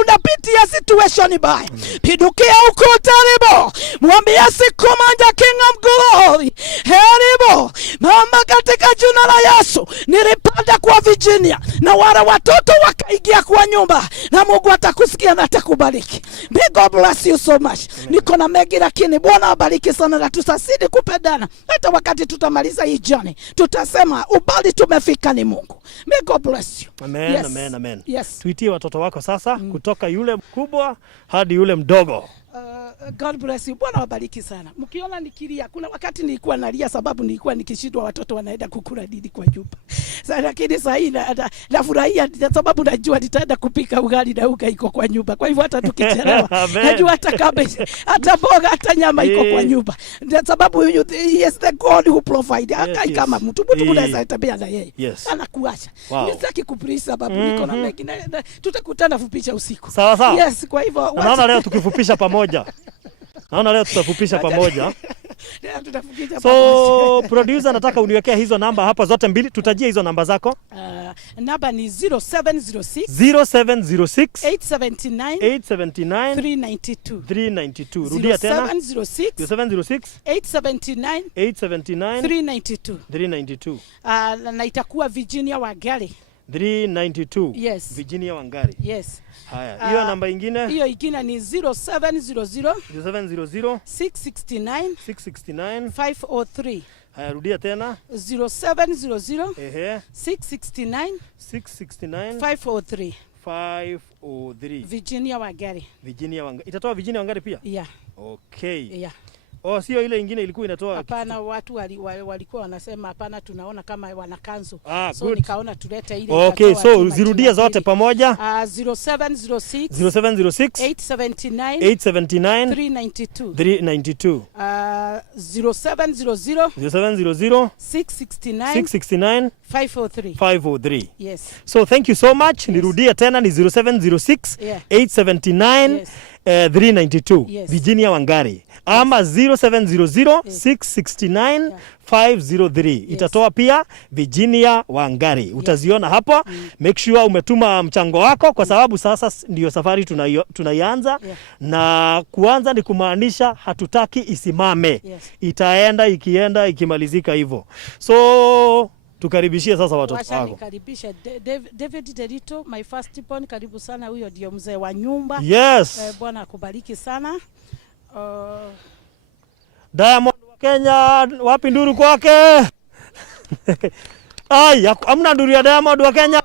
unapitia situation baya, pidukia ukuta ribo, mwambie siku moja King of Glory heribo. Mama, katika jina la Yesu nilipanda kwa Virginia na wale watoto wakaingia kwa nyumba, na Mungu atakusikia na atakubariki. May God bless you so much. Niko na mengi, lakini Bwana abariki sana, na tusasidi kupendana. Hata wakati tutamaliza hii journey tutasema ubali tumefika ni Mungu. May God bless you. Amen, Yes. amen, amen. Yes. Tuitie watoto wako sasa, kutoka yule mkubwa hadi yule mdogo. God bless you. Bwana wabariki sana. Mkiona nikilia, kuna wakati nilikuwa nalia sababu nilikuwa nikishindwa watoto wanaenda kukula didi kwa nyumba. Sasa lakini sasa hii nafurahia sababu najua nitaenda kupika ugali na uga iko kwa nyumba. Kwa hivyo hata tukichelewa najua hata cabbage, hata mboga, hata nyama iko kwa nyumba. Ndio sababu he is the God who provide. Akai kama mtu unaweza tabia na yeye. Anakuacha. Nisitaki kuprisa sababu niko na mengi, tutakutana fupisha usiku. Sawa sawa. Yes, kwa hivyo naona leo tukifupisha pamoja. Naona leo tutafupisha pamoja. So producer, nataka uniwekea hizo namba hapa zote mbili, tutajie hizo namba zako. Namba ni 0706 879 392. Rudia tena. 0706 879 392. Na itakuwa Virginia Wangari 392. Yes. Virginia Wangari. Yes. Haya, hiyo namba ingine? Hiyo ingine ni 0700 669 503. Haya, rudia tena. 0700 669 503. 503. Virginia Wangari. Virginia Wangari. Itatoa Virginia Wangari pia? Yeah. Okay. Yeah. Sio ile ingine ilikuwa inatoa. Hapana, watu walikuwa wanasema hapana, tunaona kama wana cancel. So good. Nikaona tulete ile. Okay, so zirudia zote pamoja. 0706 879 392. 0700 669 503. Yes. So thank you so much. Nirudia tena ni 0706 879 392. Yes. Virginia Wangari. Ama 0700 669 503. Itatoa pia Virginia Wangari. Utaziona hapo. Make sure umetuma mchango wako, kwa sababu sasa ndio safari tunaianza. Na kuanza ni kumaanisha hatutaki isimame. Itaenda ikimalizika hivyo. So tukaribishie sasa watoto wako. Wacha nikaribishe David Derito, my first born. Karibu sana, huyo ndio mzee wa nyumba. Yes. Bwana akubariki sana. Diamond wa Kenya, wapi nduru kwake? Ai, hamna nduru ya Diamond wa Kenya.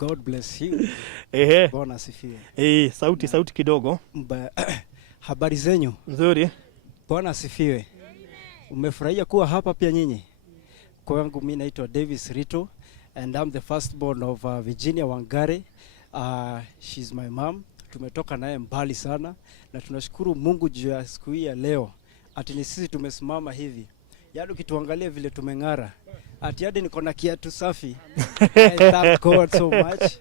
God bless you. Bwana asifiwe. Sauti kidogo. Habari zenyu? Nzuri. Bwana asifiwe. Umefurahia kuwa hapa pia nyinyi? Kwangu mimi naitwa Davis Rito and I'm the firstborn of Virginia Wangari. She's my mom. Tumetoka naye mbali sana na tunashukuru Mungu juu ya siku hii ya leo. Ati ni sisi tumesimama hivi. Yaani ukituangalia vile tumeng'ara. Ati hadi niko na kiatu safi. I thank God so much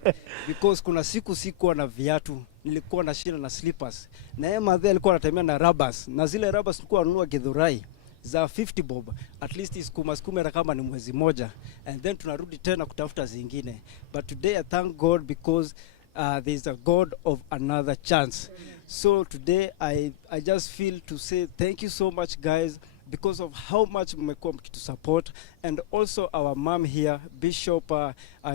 because kuna siku sikuwa na viatu, nilikuwa na shida na slippers. Na yeye madhe alikuwa anatembea na rubbers. Na zile rubbers tulikuwa tunanunua Githurai za 50 bob, at least iskuma kama ni mwezi moja, and then tunarudi tena kutafuta zingine. But today I thank God because there is a God of another chance. So today I just feel to say thank you so much guys, because of how much mmekuwa mkitu support, and also our mom here, Bishop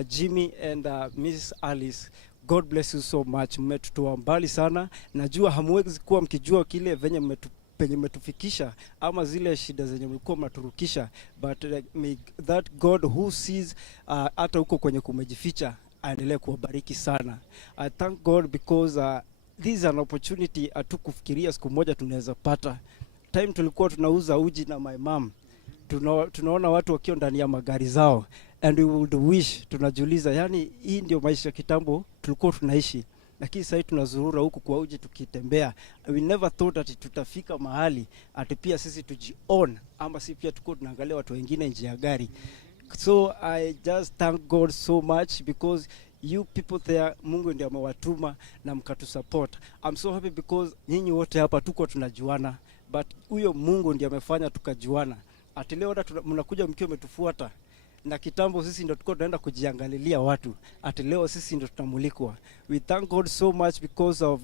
Jimmy and Mrs. Alice. God bless you so much. Mmetutoa mbali sana. Najua hamwezi kuwa mkijua kile venye penye mmetufikisha ama zile shida zenye mlikuwa mnaturukisha, but may that God who sees hata huko kwenye kumejificha aendelee kuwabariki sana. I thank God because this is an opportunity hatukufikiria siku moja tunaweza pata. Time tulikuwa tunauza uji na my mom, tunaona watu wakiwa ndani ya magari zao, and we would wish, tunajiuliza yani hii ndio maisha kitambo tulikuwa tunaishi, lakini sasa tunazurura huku kwa uji tukitembea. We never thought that tutafika mahali ati pia sisi tujion ama sisi pia tuko tunaangalia watu wengine nje ya gari. So I just thank God so much because you people there, Mungu ndiye amewatuma na mkatu support. I'm so happy because nyinyi wote hapa tuko tunajuana, but huyo Mungu ndiye amefanya tukajuana. Ati leo mnakuja mkiwa umetufuata, na kitambo sisi ndio tuko tunaenda kujiangalilia watu. Ati leo sisi ndio tutamulikwa. We thank God so much because of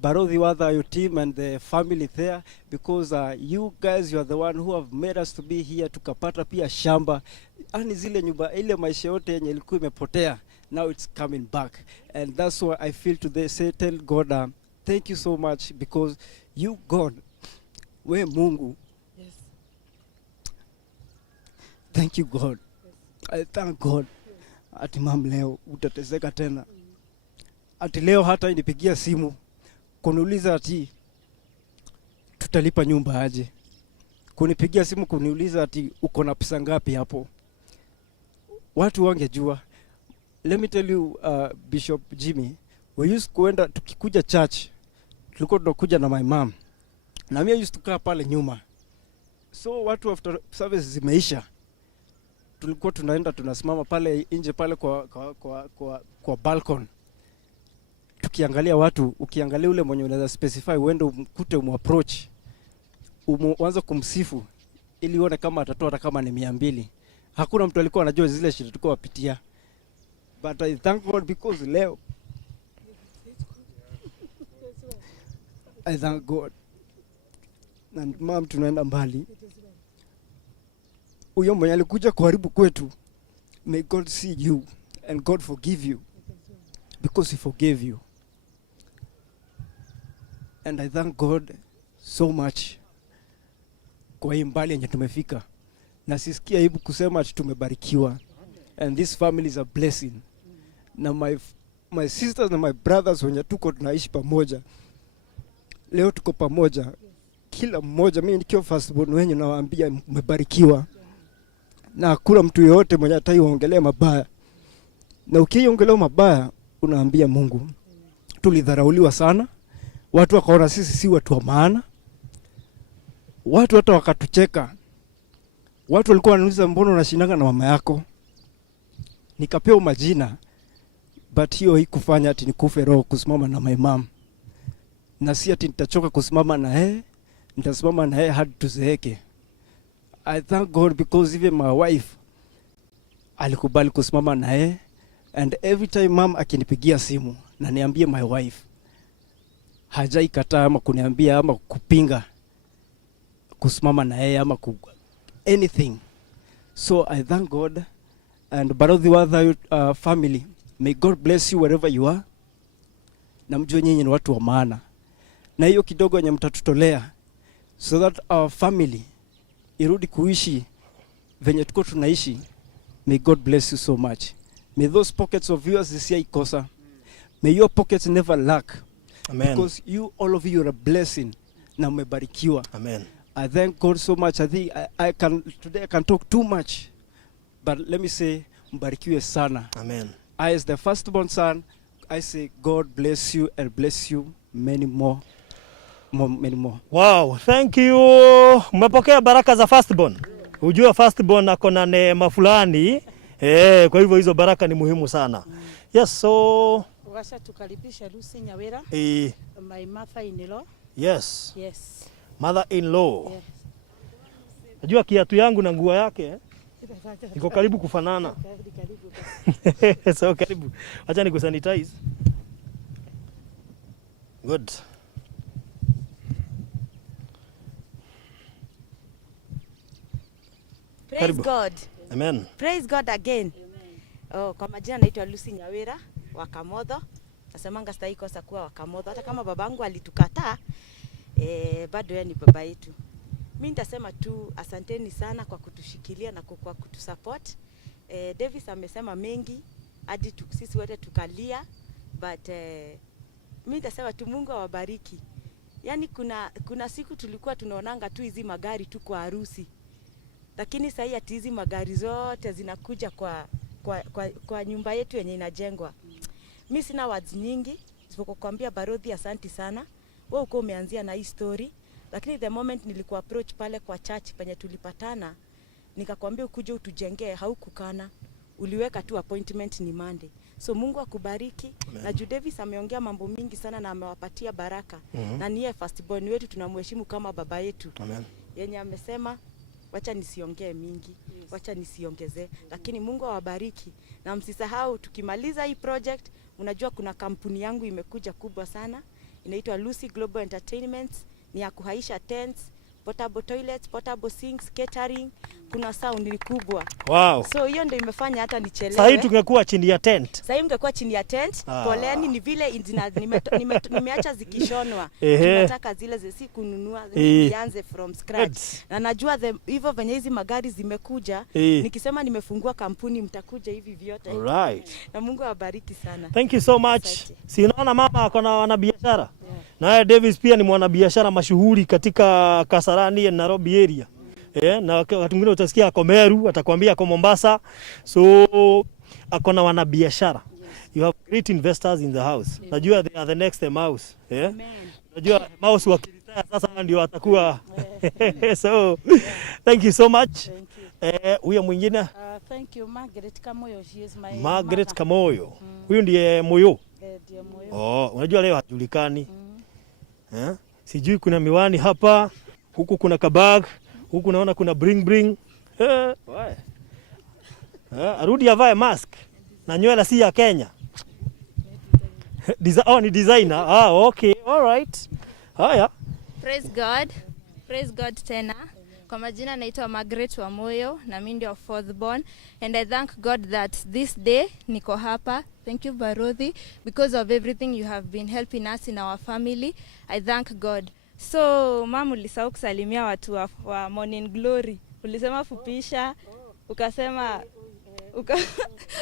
Barodhi Wadha, your team and the family there, because you guys, you are the one who have made us to be here. Tukapata pia shamba, ani zile nyumba, ile maisha yote yenye ilikuwa imepotea, now it's coming back. And that's why I feel today say tell God thank you so much, because you God, we Mungu. Yes. Thank you God. I thank God. Ati mam leo utateseka tena. Ati leo hata inipigia simu kuniuliza ati tutalipa nyumba aje. Kunipigia simu kuniuliza ati uko na pesa ngapi hapo. Watu wangejua. Let me tell you Bishop Jimmy, we used kuenda tukikuja church, tulikuwa tunakuja na my mom. Na mimi used to kaa pale nyuma. So watu after service zimeisha, tulikuwa tunaenda tunasimama pale nje pale kwa balcony. Tukiangalia watu, ukiangalia ule mwenye unaweza specify uende umkute approach. Uanze kumsifu ili uone kama atatoa hata kama ni 200. Hakuna mtu alikuwa anajua zile shida tulikuwa wapitia. But I thank God because leo I thank God. And mom, tunaenda mbali. Uyo mwenye alikuja kuharibu kwetu, may God see you and God forgive you because he forgave you. And I thank God so much kwa hii mbali yenye tumefika. Na sisikia aibu kusema ati tumebarikiwa. And this family is a blessing. Na my sisters na my brothers wenye tuko tunaishi pamoja, leo tuko pamoja. Kila mmoja, mimi nikiwa firstborn wenye nawaambia mmebarikiwa. Na hakuna mtu yeyote mwenye ataiongelea mabaya. Na ukiongelea mabaya unaambia Mungu. Tulidharauliwa sana. Watu wakaona sisi si watu wa maana. Watu hata wakatucheka. Watu walikuwa wananiuliza mbona unashindana na mama yako? Nikapewa majina, but hiyo haikufanya ati nikufe roho kusimama na my mom. Na si ati nitachoka kusimama na yeye, nitasimama na yeye hadi tuzeeke. I thank God because even my wife alikubali kusimama na yeye, and every time mom akinipigia simu na niambie my wife, hajaikataa ama kuniambia ama kupinga kusimama na yeye ama anything. So I thank God. And Barodhi Wadha family, may God bless you wherever you are. Na mjue nyinyi ni watu wa maana. Na hiyo kidogo yenye mtatutolea, so that our family irudi kuishi venye tuko tunaishi. May God bless you so much. May those pockets of yours zisiaikosa. May your pockets never lack. Amen. Because you, all of you, are a blessing. Na mmebarikiwa. Amen. I thank God so much. I think today I can talk too much. But let me say, mbarikiwe sana. Amen. I, as the firstborn son, I say God bless you and bless you many more. Many more. Wow, thank you. Umepokea baraka za firstborn. Ujua firstborn ako na neema fulani. Kwa hivyo hizo baraka ni muhimu sana. Yes, so Washa tukaribisha Lucy Nyawera. My mother-in-law. Yes. Yes. Mother-in-law. Yes. Najua kiatu yangu na nguo yake iko karibu kufanana. So karibu. Acha nikusanitize. Good. Praise God. Amen. Praise God again. Oh, kwa majina naitwa Lucy Nyawera wa Kamotho. Nasemanga sitaki kosa kuwa wa Kamotho. Hata kama babangu alitukataa, bado yeye ni baba yetu. Mimi nitasema tu asanteni sana kwa kutushikilia na kwa kutusupport. Davis amesema mengi hadi sisi wote tukalia, but mimi nitasema tu Mungu awabariki. Yaani kuna siku tulikuwa tunaonanga tu hizi magari tu kwa harusi. Lakini sasa ati hizi magari zote zinakuja kwa nyumba yetu yenye inajengwa. Mimi sina words nyingi, sipokuambia Barodhi asante sana. Wewe uko umeanzia na hii story, lakini the moment nilikuwa approach pale kwa church penye tulipatana, nikakwambia ukuje utujengee, haukukana. Uliweka tu appointment ni Monday. So Mungu akubariki. Na Jude Davis ameongea mambo mingi sana na amewapatia baraka. Na niye firstborn wetu tunamheshimu kama baba yetu. Amen. Yenye amesema wacha nisiongee mingi, wacha nisiongezee, lakini Mungu awabariki. Na msisahau tukimaliza hii project, unajua kuna kampuni yangu imekuja kubwa sana, inaitwa Lucy Global Entertainments, ni ya kuhaisha tents, portable toilets, portable sinks, catering, kuna sound ni kubwa. Wow. So hiyo ndio imefanya hata nichelewe. Sasa hii tungekuwa chini ya tent. Sasa hii mngekuwa chini ya tent. Poleni ni vile nimeacha zikishonwa. Ehe. Tunataka zile zisi kununua zianze from scratch. Na najua hivyo venye hizi magari zimekuja, nikisema nimefungua kampuni mtakuja hivi vyote. Alright. Na Mungu awabariki sana. Thank you so much. Si unaona mama ako na wanabiashara. Na Davis pia ni mwanabiashara mashuhuri katika Kasarani Nairobi area. Na wakati mwingine utasikia ako Meru, atakwambia ako Mombasa. So ako na wanabiashara. You have great investors in the house. Najua they are the next mouse. Najua mouse wakiritaya sasa ndio atakuwa. So thank you so much. Huyo mwingine? Thank you Margaret Kamoyo. She is my Margaret Kamoyo. Huyo ndiye Moyo. Ndiye Moyo. Unajua leo hajulikani. Sijui kuna miwani hapa, huku kuna kabag, huku naona kuna bring. Arudi avae mask. Na nywele si ya Kenya. Ni designer. Okay. All right. Haya. Praise God. Praise God tena. Kwa majina naitwa Margaret wa Moyo na mimi ndio fourth born, and I thank God that this day niko hapa. Thank you Barodhi, because of everything you have been helping us in our family. I thank God. So mama, ulisahau kusalimia watu wa Morning Glory. Ulisema fupisha, ukasema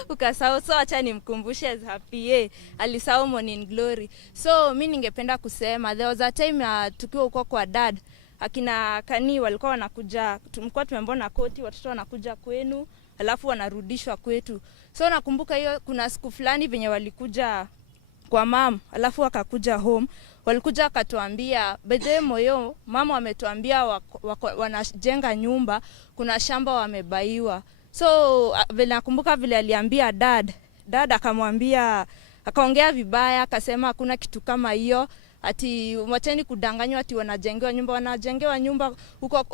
ukasahau, so acha nimkumbushe happy alisahau Morning Glory. So mimi ningependa kusema there was a time tukiwa huko kwa dad, akina Kani walikuwa wanakuja, tumekuwa tumembona koti, watoto wanakuja kwenu alafu wanarudishwa kwetu. So nakumbuka hiyo kuna siku fulani venye walikuja kwa mama alafu wakakuja home, walikuja wakatuambia bedhe Moyo, mama ametuambia wanajenga nyumba, kuna shamba wamebaiwa. So vile nakumbuka vile aliambia dad akamwambia, akaongea vibaya, akasema hakuna kitu kama hiyo, ati mwacheni kudanganywa ati wanajengewa nyumba huko.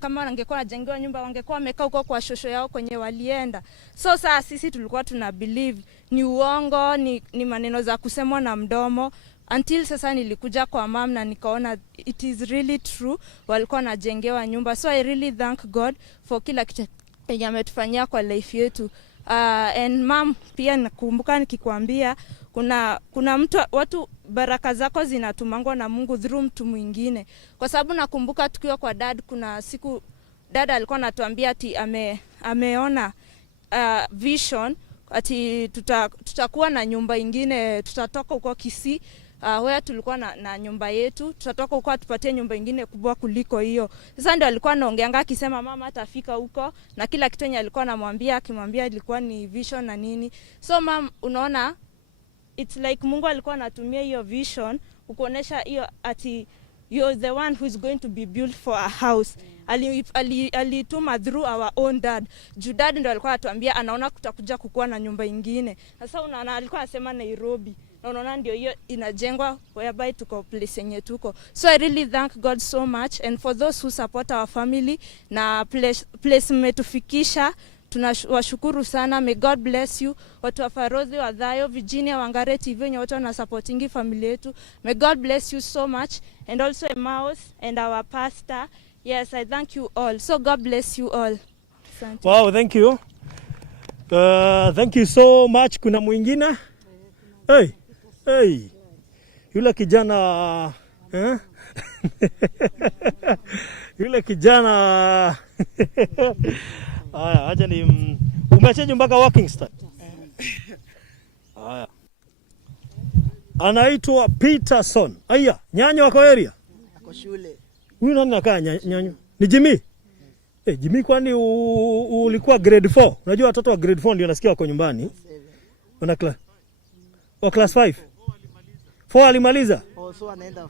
Kama wangekuwa wanajengewa nyumba wangekuwa wamekaa huko kwa shosho yao kwenye walienda. So saa sisi tulikuwa tuna believe ni uongo, ni maneno za kusemwa na mdomo, until sasa nilikuja kwa mom na nikaona it is really true, walikuwa wanajengewa nyumba. So I really thank God for kila kitu yenye ametufanyia kwa life yetu. And mom, pia nakumbuka nikikwambia kuna watu baraka zako zinatumangwa na Mungu through mtu mwingine. Kwa sababu nakumbuka tukiwa kwa dad, kuna siku dad alikuwa anatuambia ati ameona vision ati tutakuwa na nyumba ingine, tutatoka huko Kisii, wewe tulikuwa na nyumba yetu, tutatoka huko tupatie nyumba ingine kubwa kuliko hiyo. Sasa ndio alikuwa anaongeanga akisema mama atafika huko, na kila kitu yenye alikuwa anamwambia akimwambia ilikuwa ni vision na nini. So mom, unaona it's like Mungu alikuwa anatumia hiyo vision kukuonesha hiyo ati you're the one who is going to be built for a house. Alituma through our own dad. Dad ndio alikuwa anatuambia anaona kutakuja kukua na nyumba ingine. Sasa unaona alikuwa anasema Nairobi. Na unaona ndio hiyo inajengwa whereby tuko place yenye tuko. So I really thank God so much, and for those who support our family na place mmetufikisha, tunawashukuru sana. May God bless you. Watu wa Farodhi, wa Dhayo, Virginia, Wangari TV wenye wote wana supportingi familia yetu. May God bless you so much, and also Emmaus and our pastor. Yes, I thank you all. So God bless you all. Asante. Wow, thank you. Thank you so much. Kuna mwingine? Hey. Yule kijana yule kijana haya, acha ni umechange mpaka walking style. Haya. anaitwa Peterson. Aya, nyanya wako area? Ako shule. Huyu nani anakaa nyanya? Ni Jimmy? Jimmy kwani ulikuwa grade 4? Unajua watoto wa grade 4 ndio nasikia wako nyumbani. Wana class. Wa class 5. 4 alimaliza? So anaenda.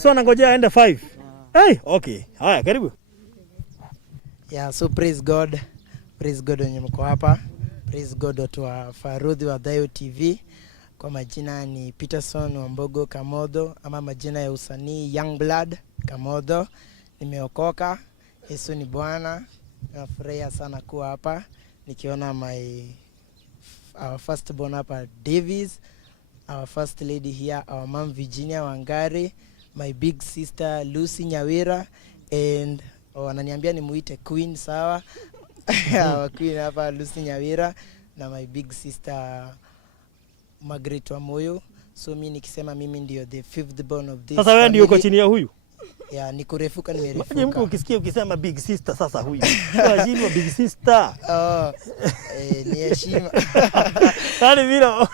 So anangojea aende 5. Okay. Haya, karibu. Yeah, so praise God. Praise God wenye mko hapa. Praise God watu wa Farudhi wa Dayo TV. Kwa majina ni Peterson Wambogo Kamodo, ama majina ya usanii Young Blood Kamodo. Nimeokoka. Yesu ni Bwana. Nafurahia sana kuwa hapa nikiona our first born hapa Davis, our first lady here, our mom Virginia Wangari, my big sister Lucy Nyawira, and wananiambia nimuite Queen, sawa. Our Queen hapa Lucy Nyawira, na my big sister Margaret Wamoyo. So mimi nikisema mimi ndio the fifth born of this. Sasa wewe ndio uko chini ya huyu? Yeah, nikurefuka nimerefuka. Maana mko ukisikia ukisema big sister sasa huyu. Unajua big sister. Ni heshima. Yaani vile.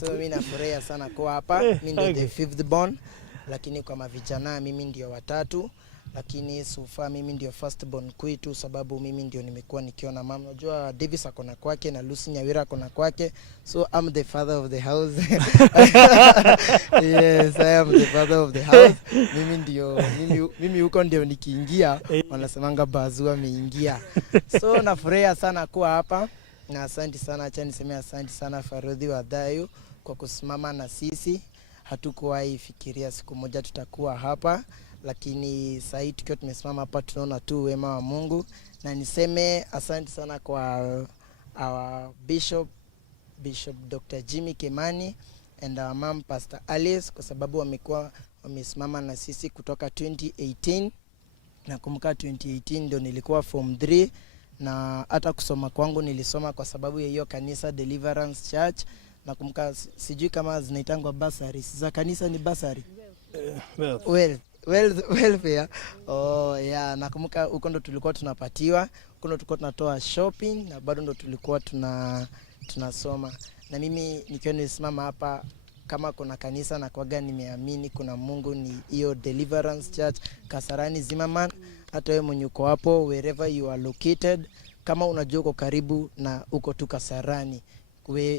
So mimi nafurahia sana kwa hapa. Mimi ndio the fifth born, lakini kwa mavijana mimi ndio watatu, lakini so far mimi ndio first born kwetu, sababu mimi ndio nimekuwa nikiona mama. Unajua Davis akona kwake na Lucy Nyawira akona kwake, so I'm the father of the house. Yes, I am the father of the house. Mimi huko ndio nikiingia wanasemanga bazua ameingia. So nafurahia sana kuwa hapa, na asante sana, acha niseme asante sana Farudhi wa Dayo kwa kusimama na sisi. Hatukuwahi fikiria siku moja tutakuwa hapa, lakini sasa tukiwa tumesimama hapa tunaona tu wema wa Mungu. Na niseme asante sana kwa our Bishop Dr. Jimmy Kimani and our mom Pastor Alice, kwa sababu wamekuwa wamesimama na sisi kutoka 2018. Nakumbuka 2018 ndio nilikuwa form 3, na hata kusoma kwangu nilisoma kwa sababu ya hiyo kanisa Deliverance Church. Nakumbuka sijui kama zinaitangwa basari. Sasa kanisa ni basari. Welfare. Yeah, nakumbuka huko ndo tulikuwa tunapatiwa, huko ndo tulikuwa tunatoa shopping, na bado ndo tulikuwa tunasoma. Na mimi nikiwa nisimama hapa, kama kuna kanisa na kwaga nimeamini kuna Mungu, ni hiyo Deliverance Church Kasarani Zimmerman. Hata wewe mwenye uko hapo, wherever you are located, kama unajua uko karibu na uko tu Kasarani,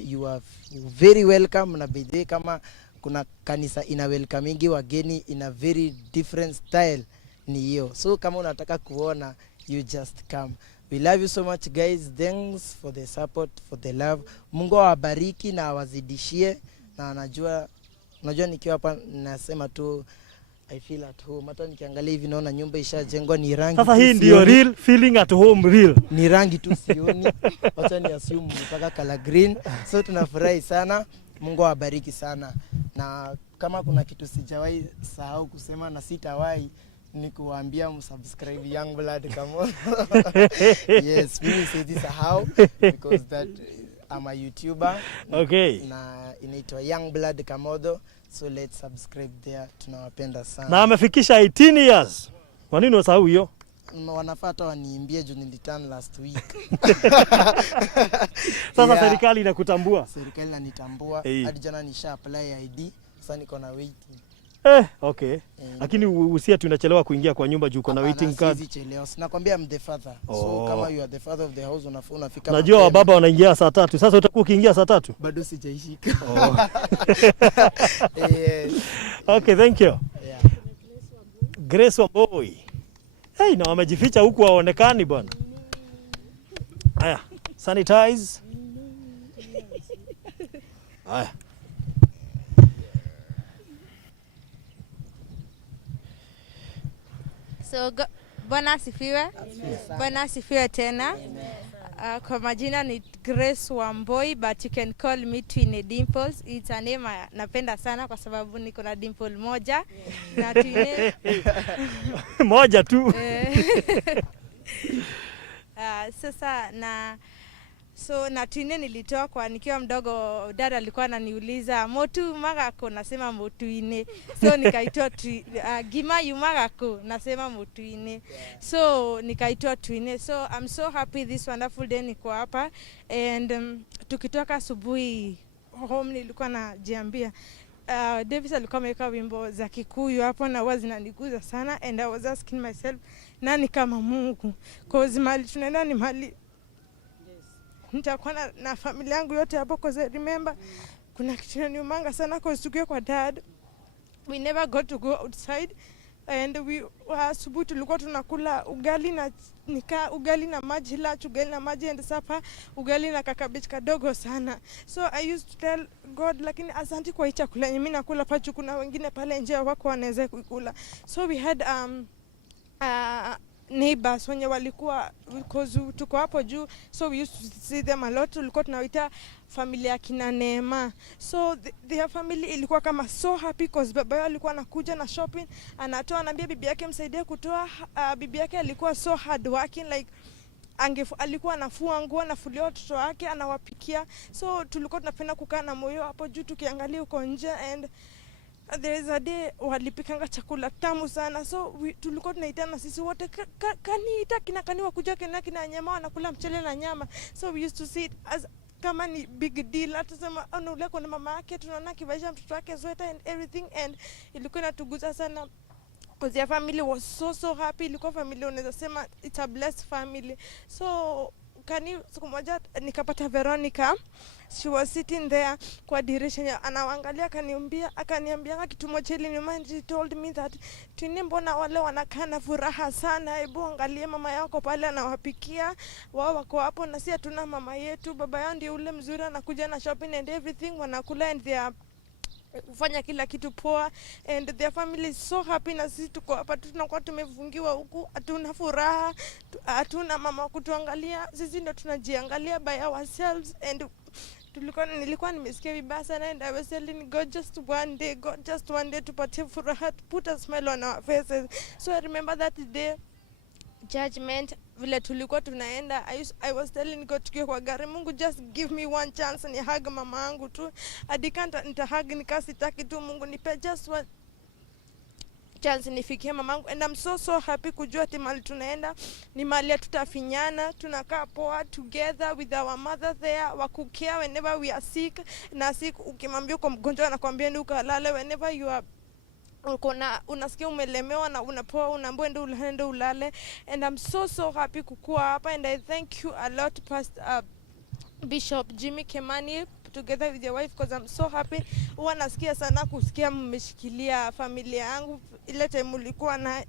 you are very welcome. Na bidii kama kuna kanisa ina welcoming wageni in a very different style, ni hiyo. So kama unataka kuona, you just come. We love you so much guys. Thanks for the support, for the love. Mungu awabariki na awazidishie. Na najua nikiwa hapa nasema tu I feel at home. Hata nikiangalia hivi naona nyumba ishajengwa, ni rangi. Sasa hii ndio real feeling at home real. Ni rangi tu sioni. Acha ni assume mpaka color green. So tunafurahi sana. Mungu awabariki sana. Na kama kuna kitu sijawahi sahau kusema na sitawahi, ni kuambia msubscribe Young Blood Kamodo. Yes, mimi sisahau because that I'm a YouTuber. Okay. Na inaitwa Young Blood Kamodo. So let's subscribe there. Tunawapenda sana. Na amefikisha 18 years. Kwa nini wasahau hiyo? Wanafuata waniimbie juu niliturn last week. Sasa serikali inakutambua. Serikali inanitambua. Hadi jana nisha apply ID. Sasa niko na waiting. Okay. Lakini usia tunachelewa kuingia kwa nyumba juu kuna waiting card. Sichelewa. Nakwambia I'm the father. So kama you are the father of the house, unafika. Najua wababa wanaingia saa 3. Sasa utakuwa ukiingia saa 3? Bado sijaishika. Okay, thank you. Yeah. Grace Wamboy. Na wamejificha huku waonekani bwana. Haya, sanitize. Haya. So Bwana asifiwe. Bwana asifiwe tena. Kwa majina ni Grace Wamboy, but you can call me Twiny Dimples. It's a name napenda sana kwa sababu niko na dimple moja. Na Twiny moja tu. Sasa na Twiny nilitoa kwa nikiwa mdogo, dada alikuwa ananiuliza motu magako, nasema motuine. So nikaitwa Gima yumagako, nasema motuine. So nikaitwa Twiny. So I'm so happy this wonderful day niko hapa, and tukitoka asubuhi home nilikuwa najiambia Davis alikuwa ameweka wimbo za Kikuyu hapo na huwa zinaniguza sana, and I was asking myself nani kama Mungu, cause mali tunaenda ni mali nitakuwa na familia yangu yote hapo, cause I remember kuna kitu inaniumanga sana, cause tukiwa kwa dad we never got to go outside, and asubuhi tulikuwa tunakula ugali na maji, lunch ugali na maji, and supper ugali na kakabichi kadogo sana. So I used to tell God, lakini asante kwa chakula mimi nakula pachu, kuna wengine pale nje wako wanaweza kukula. So we had neighbors wenye walikuwa, because tuko hapo juu, so we used to see them a lot. Tulikuwa tunawaita familia kina Neema. So their family ilikuwa kama so happy, because baba yao alikuwa anakuja na shopping, anatoa, anambia bibi yake msaidie kutoa. Bibi yake alikuwa so hard working, like alikuwa anafua nguo, anafulia watoto wake, anawapikia. So tulikuwa tunapenda kukaa na moyo hapo juu tukiangalia uko nje, and there is a day walipikanga chakula tamu sana. So tulikuwa tunaitana sisi wote, kaniita kaniwa kuja kina nyama, wanakula mchele na nyama. So we used to see it as kama ni big deal. Atasema ule kuna mama yake, tunaona kivaisha mtoto wake sweater and everything, and ilikuwa inatuguza sana, because their family was so happy. Ilikuwa familia unaweza sema it's a blessed family. So siku moja nikapata Veronica, she was sitting there kwa dirisha, anaangalia, akaniambia kitu moja ile nyuma, and she told me that twiny, mbona wale wanakaa na furaha sana, hebu angalie mama yako pale anawapikia, wao wako hapo na sisi hatuna mama yetu. Baba yao ndiye ule mzuri, anakuja na shopping and everything, wanakula and they are kufanya kila kitu poa, and their family is so happy. Na sisi tuko hapa tunakuwa tumefungiwa huku, hatuna furaha, hatuna mama kutuangalia, sisi ndo tunajiangalia by ourselves. And nilikuwa nimesikia vibaya sana, and I was telling God, just one day tupatie furaha, put a smile on our faces. So I remember that day judgment, vile tulikuwa tunaenda, I was telling God tukiwa kwa gari, Mungu just give me one chance ni hug mama yangu tu, adikanta nitahug nikasitaki tu, Mungu nipe just one chance nifikie mamangu. And I'm so happy kujua ati mali tunaenda ni mali tutafinyana, tunakaa poa together with our mother there, wakukea whenever we are sick. Na sick ukimwambia uko mgonjwa anakuambia ni ukalale, whenever you are unasikia umelemewa na unapoa, unaambiwa ndio ulale. And I'm so happy kukua hapa, and I thank you a lot Pastor Bishop Jimmy Kimani together with your wife, because I'm so happy. Huwa nasikia sana kusikia mmeshikilia familia yangu ile time ulikuwa na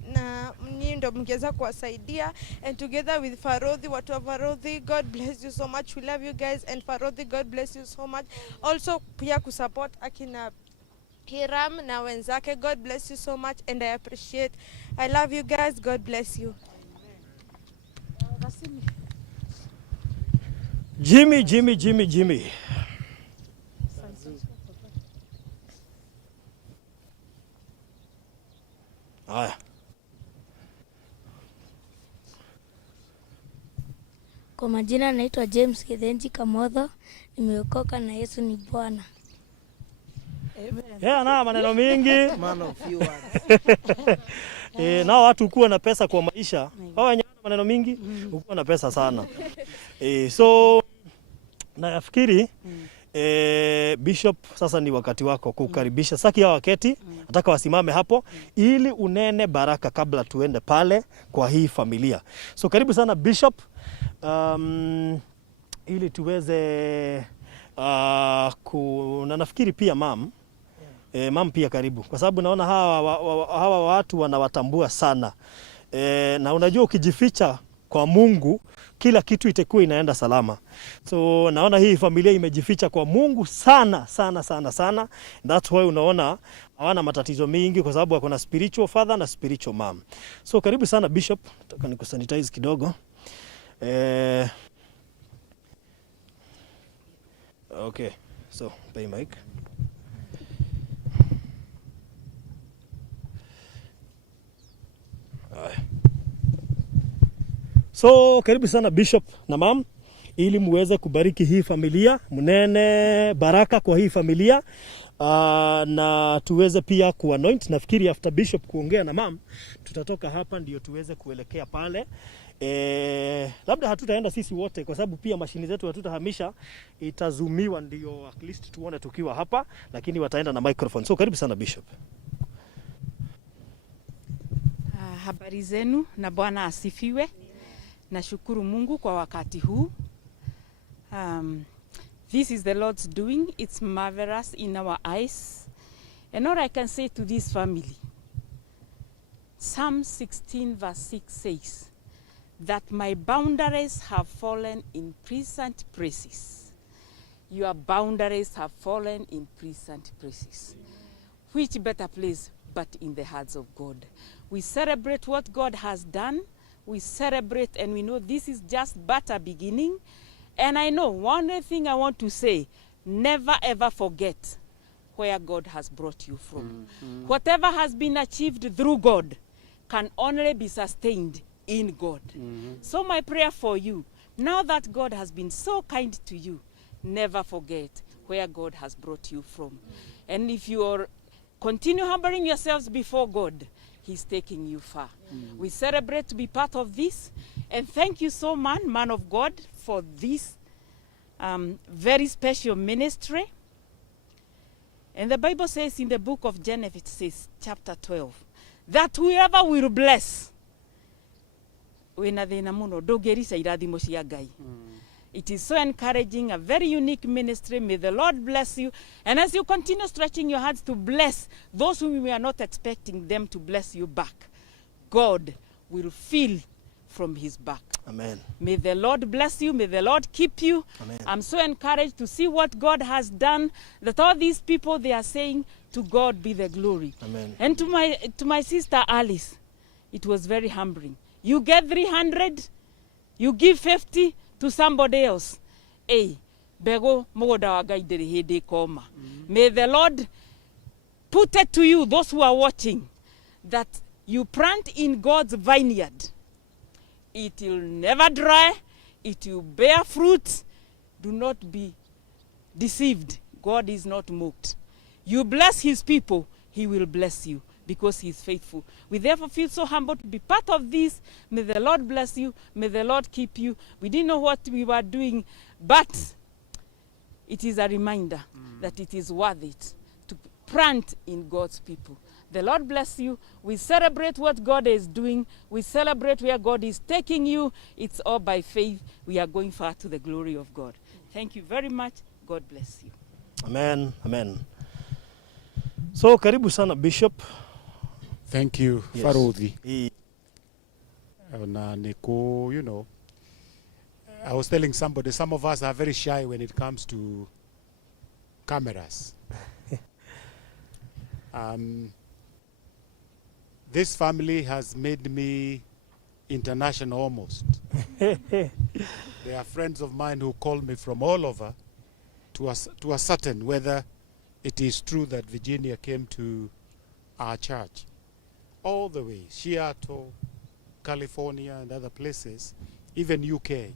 nyinyi ndio mngeweza kuwasaidia, and together with Farodhi, watu wa Farodhi, God bless you so much, we love you guys, and Farodhi, God bless you so much also, pia kusupport akina Hiram na wenzake, God bless you so much, and I appreciate, I love you guys, God bless you. Jimmy. Haya. Kwa majina naitwa James Kithenji Kamotho, nimeokoka na Yesu ni Bwana. Yeah, na maneno mingi. Man of few words. Na watu kuwa na pesa kwa maisha. Hao wenye maneno mingi, ukuwa na pesa sana. So nafikiri Bishop, sasa ni wakati wako kukaribisha. Saki ya waketi, nataka wasimame hapo ili unene baraka kabla tuende pale kwa hii familia. So karibu sana Bishop, ili tuweze na nafikiri pia mam pia karibu, kwa sababu naona hawa watu wanawatambua sana. Na unajua ukijificha kwa Mungu kila kitu itakuwa inaenda salama. So naona hii familia imejificha kwa Mungu sana. That's why unaona hawana matatizo mingi, kwa sababu wako na spiritual father na spiritual mom. So karibu sana Bishop, nataka nikusanitize kidogo. Okay, so pay mic. So karibu sana Bishop na mom, ili muweze kubariki hii familia, mnene baraka kwa hii familia, na tuweze pia kuanoint. Nafikiri after Bishop kuongea na mom, tutatoka hapa ndio tuweze kuelekea pale Labda hatutaenda sisi wote kwa sababu pia mashini zetu hatutahamisha, itazumiwa ndio at least tuone tukiwa hapa, lakini wataenda na microphone. So karibu sana Bishop. Habari zenu na Bwana asifiwe. Nashukuru Mungu kwa wakati huu. This is the Lord's doing. It's marvelous in our eyes. And all I can say to this family, Psalm 16 verse 6 says, that my boundaries have fallen in pleasant places. Your boundaries have fallen in pleasant places. Which better place but in the hands of God? We celebrate what God has done. We celebrate and we know this is just but a beginning. And I know one thing I want to say, never ever forget where God has brought you from. Whatever has been achieved through God can only be sustained in God. So my prayer for you, now that God has been so kind to you, never forget where God has brought you from. And if you are continue humbling yourselves before God, He's taking you far. We celebrate to be part of this. And thank you so much, man of God, for this very special ministry. And the Bible says in the book of Genesis, chapter 12, that whoever will bless, it is so encouraging, a very unique ministry. May the Lord bless you. And as you continue stretching your hands to bless those whom we are not expecting them to bless you back, God will fill from His back. Amen. May the Lord bless you. May the Lord keep you. Amen. I'm so encouraged to see what God has done, that all these people, they are saying, to God be the glory. Amen. And to my sister Alice, it was very humbling. You get 300, you give 50 to somebody else. Hey, bego mogoda wa Ngai ndiri hindi koma. May the Lord put it to you, those who are watching, that you plant in God's vineyard. It will never dry. It will bear fruit. Do not be deceived. God is not mocked. You bless His people, He will bless you, because He is faithful. We therefore feel so humbled to be part of this. May the Lord bless you. May the Lord keep you. We didn't know what we were doing, but it is a reminder that it is worth it to plant in God's people. The Lord bless you. We celebrate what God is doing. We celebrate where God is taking you. It's all by faith. We are going far to the glory of God. Thank you very much. God bless you. Amen. Amen. So karibu sana Bishop. Thank you, Yes. Farodhi. Na niko, you know, I was telling somebody, some of us are very shy when it comes to cameras. This family has made me international almost. There are friends of mine who call me from all over to ascertain whether it is true that Virginia came to our church. All the way, Seattle, California and other places, even UK.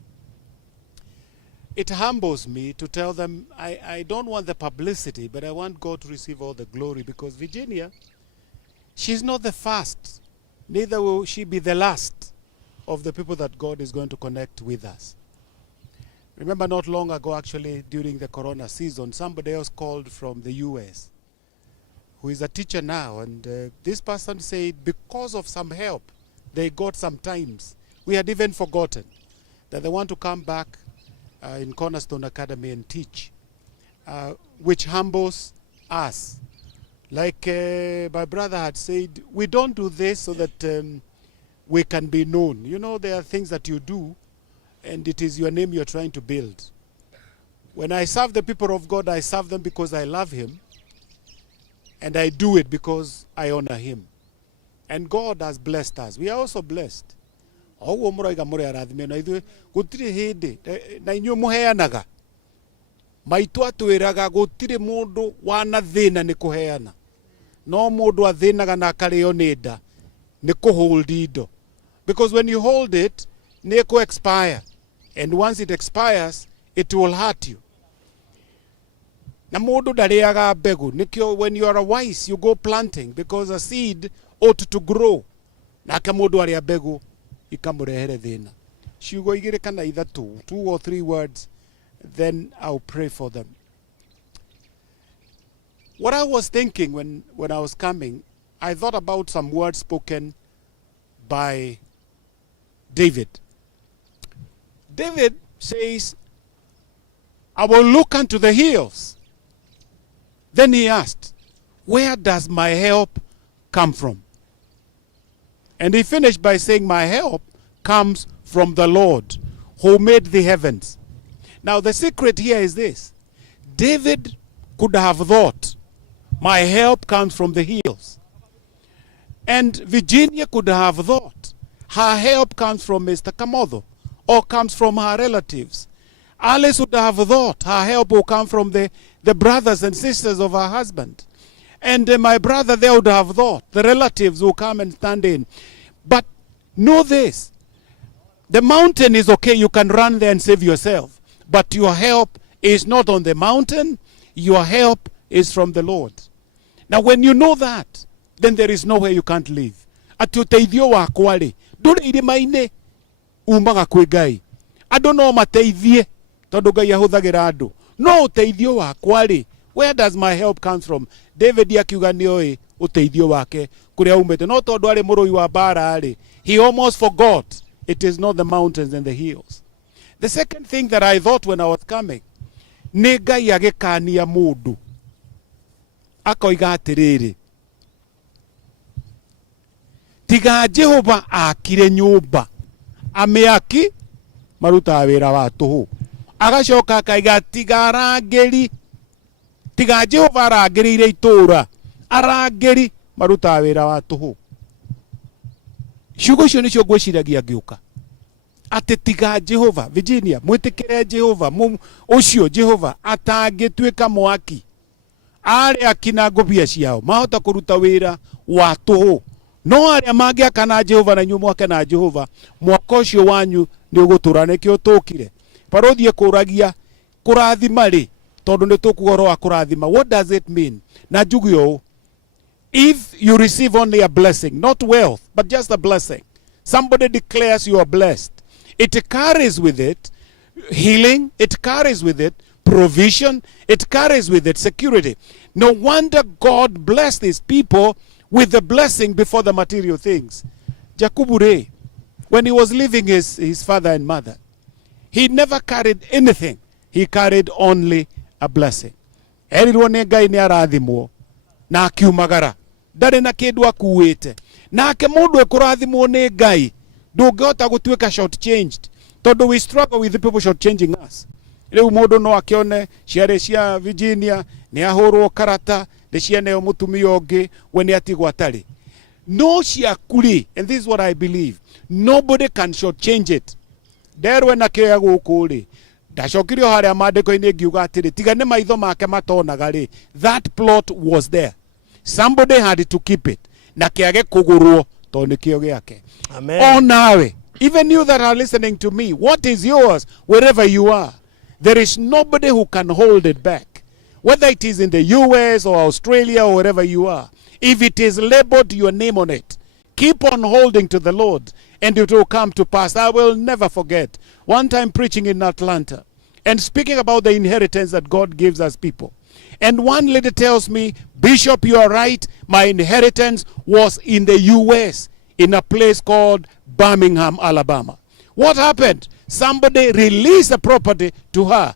It humbles me to tell them I don't want the publicity, but I want God to receive all the glory, because Virginia, she's not the first, neither will she be the last of the people that God is going to connect with us. Remember not long ago, actually, during the corona season, somebody else called from the US, who is a teacher now, and this person said because of some help they got sometimes, we had even forgotten that they want to come back in Cornerstone Academy and teach, which humbles us. Like my brother had said, we don't do this so that we can be known. You know, there are things that you do, and it is your name you're trying to build. When I serve the people of God, I serve them because I love Him, and I do it because I honor Him. And God has blessed us. We are also blessed. Oguo muraiga muri arathime na ithuĩ gũtirĩ hĩndĩ na inyuĩ mũheanaga. Maitũ atwĩraga gũtirĩ mũndũ wana thĩna nĩ kũheana. No mũndũ athĩnaga na akarĩo nĩ nda nĩ kũhold indo. Because when you hold it, nĩ kũ expire. And once it expires, it will hurt you. Na mũndũ ndarĩaga mbegũ. Nikio when you are wise, you go planting, because a seed ought to grow. Nake mũndũ arĩa mbegũ ikamurehere thina. Ciugo igiri kana ithatu, 2 or 3 words, then I'll pray for them. What I was thinking when I was coming, I thought about some words spoken by David. David says, I will look unto the hills. Then he asked, where does my help come from? And he finished by saying, my help comes from the Lord who made the heavens. Now the secret here is this. David could have thought, my help comes from the hills. And Virginia could have thought, her help comes from Mr. Kamotho or comes from her relatives. Alice would have thought her help will come from the brothers and sisters of her husband. And my brother there would have thought the relatives will come and stand in. But know this, the mountain is okay, you can run there and save yourself. But your help is not on the mountain, your help is from the Lord. Now when you know that, then there is nowhere you can't live. Ati uteithio wakwa ri nduri irima-ini umaga kwi Ngai. Andu no mateithie tondu Ngai ahuthagira andu. No uteithio wakwa ri, where does my help come from? David akiuga nioi uteithio wake kuria umete. No tondu ari murui wa bara ri, he almost forgot it is not the mountains and the hills. The second thing that I thought when I was coming, ni Ngai agikania mundu akoiga atiriri, tiga Jehova akire nyumba ameaki maruta wira wa tuhu, agacoka akaiga tiga arangeri, tiga Jehova arangirire itura arangeri maruta wira wa tuhu. Ciugo icio nicio ngwiciragia ngiuka ati tiga Jehova. Virginia, mwitikire Jehova ucio Jehova atangituika mwaki ari akina ngubia ciao mahota kuruta wira wa tuhu. No aria mangiaka na Jehova na nyumo ake na Jehova, mwaka ucio wanyu ni ugutura nikio tukire parothie kuragia kurathima ri tondu ni tukugoro wa kurathima. What does it mean? Na njugio, if you receive only a blessing, not wealth but just a blessing, somebody declares you are blessed, it carries with it healing, it carries with it provision, it carries with it security. No wonder God blessed these people with the blessing before the material things. Jakubure, when he was leaving his father and mother, he never carried anything. He carried only a blessing. Erirwo ni Ngai ni arathimwo na akiumagara ndari na kindu akuite nake mundu ekurathimwo ni Ngai ndungihota gutuika short changed tondu we struggle with the people short changing us. Riu mundu no akione ciare cia Virginia ni ahurwo karata de ciane mutumia ungi we ni atigwo atari no ciakuri. And this is what I believe, nobody can short change it. Derwe na kioya guku ri ndacokirio haria mandiko-ini ngiuga atiri tiga ni maitho make matonaga ri, that plot was there, somebody had to keep it na kiage kugurwo tondu nikio giake. Amen. Oh nawe, even you that are listening to me, what is yours wherever you are, there is nobody who can hold it back, whether it is in the US or Australia or wherever you are. If it is labeled your name on it, keep on holding to the Lord and it will come to pass. I will never forget one time preaching in Atlanta and speaking about the inheritance that God gives us people. And one lady tells me, Bishop, you are right, my inheritance was in the US, in a place called Birmingham, Alabama. What happened? Somebody released a property to her.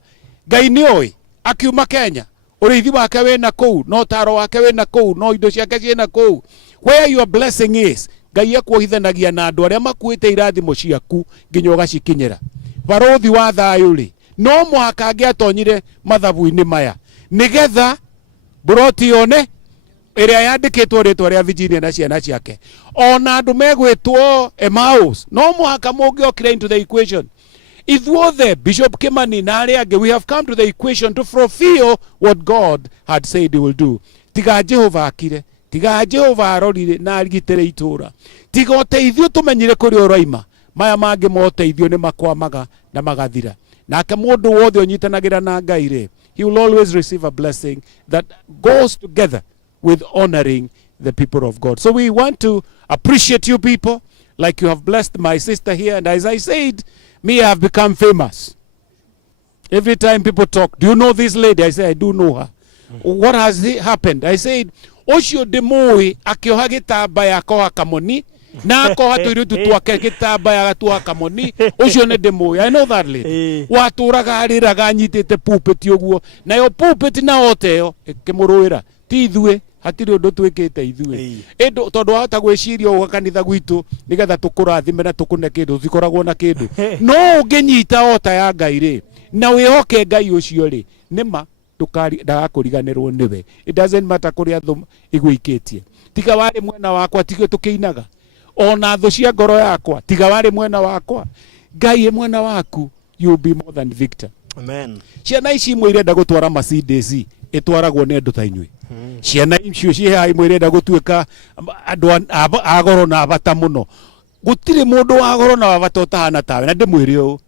Gainioi, akiuma Kenya. Urithi wake wina kou, no taro wake wina kou, no indo ciake ciina kou. Where your blessing is, Ngai akuhithanagia na andu aria makuite irathimo ciaku nginya ugacikinyira. Barothi wa thayu ri, no muhaka angiatonyire mathabu-ini maya nigetha buroti yone iria yandikitwo ritwa ria Virginia na ciana ciake. Ona andu megwitwo Emmaus, no muhaka mungiokire into the equation. Ithuothe Bishop Kimani na aria angi, we have come to the equation to fulfill what God had said he will do. Tiga Jehova akire, tiga Jehova arorire na arigitire itura, tiga uteithio tumenyire kuri uraima, maya mangi moteithio ni makwamaga na magathira. Nake mundu wothe unyitanagira na Ngai ri, he will always receive a blessing that goes together with honoring the people of God. So we want to appreciate you people. like you have blessed my sister here. And as I said, me, I have become famous. Every time people talk, do you know this lady? I say, I do know her. What has happened? I said, Osho demoi akioha gitamba yakoha kamoni na akoha tuiritu twake gitamba yagatua kamoni Osho ne demoi. I know that lady. Waturaga ariraga anyitite pulpit uguo nayo pulpit na oteo ikimuruira ti ithue hatiri undu twikite ithue endo tondu wahota gwiciria uga kanitha gwitu nigetha tukurathime na tukune kindu thikoragwo na kindu no unginyita ota ya Ngai ri na wihoke Ngai ucio ri nima ndagakuriganirwo niwe. It doesn't matter kuria thu igwikitie. Tiga wari mwena wakwa tigwe tukiinaga ona thu cia ngoro yakwa tiga wari mwena wakwa Ngai mwena waku, you'll be more than victor. Amen. Ciana ici imwe irenda gutwara Mercedes itwaragwo ni andu ta inyui. Ciana icio ciha imwe irenda gutuika andu agoro na abata muno. Gutire mundu wa goro na abata utahana tawe na ndimwire u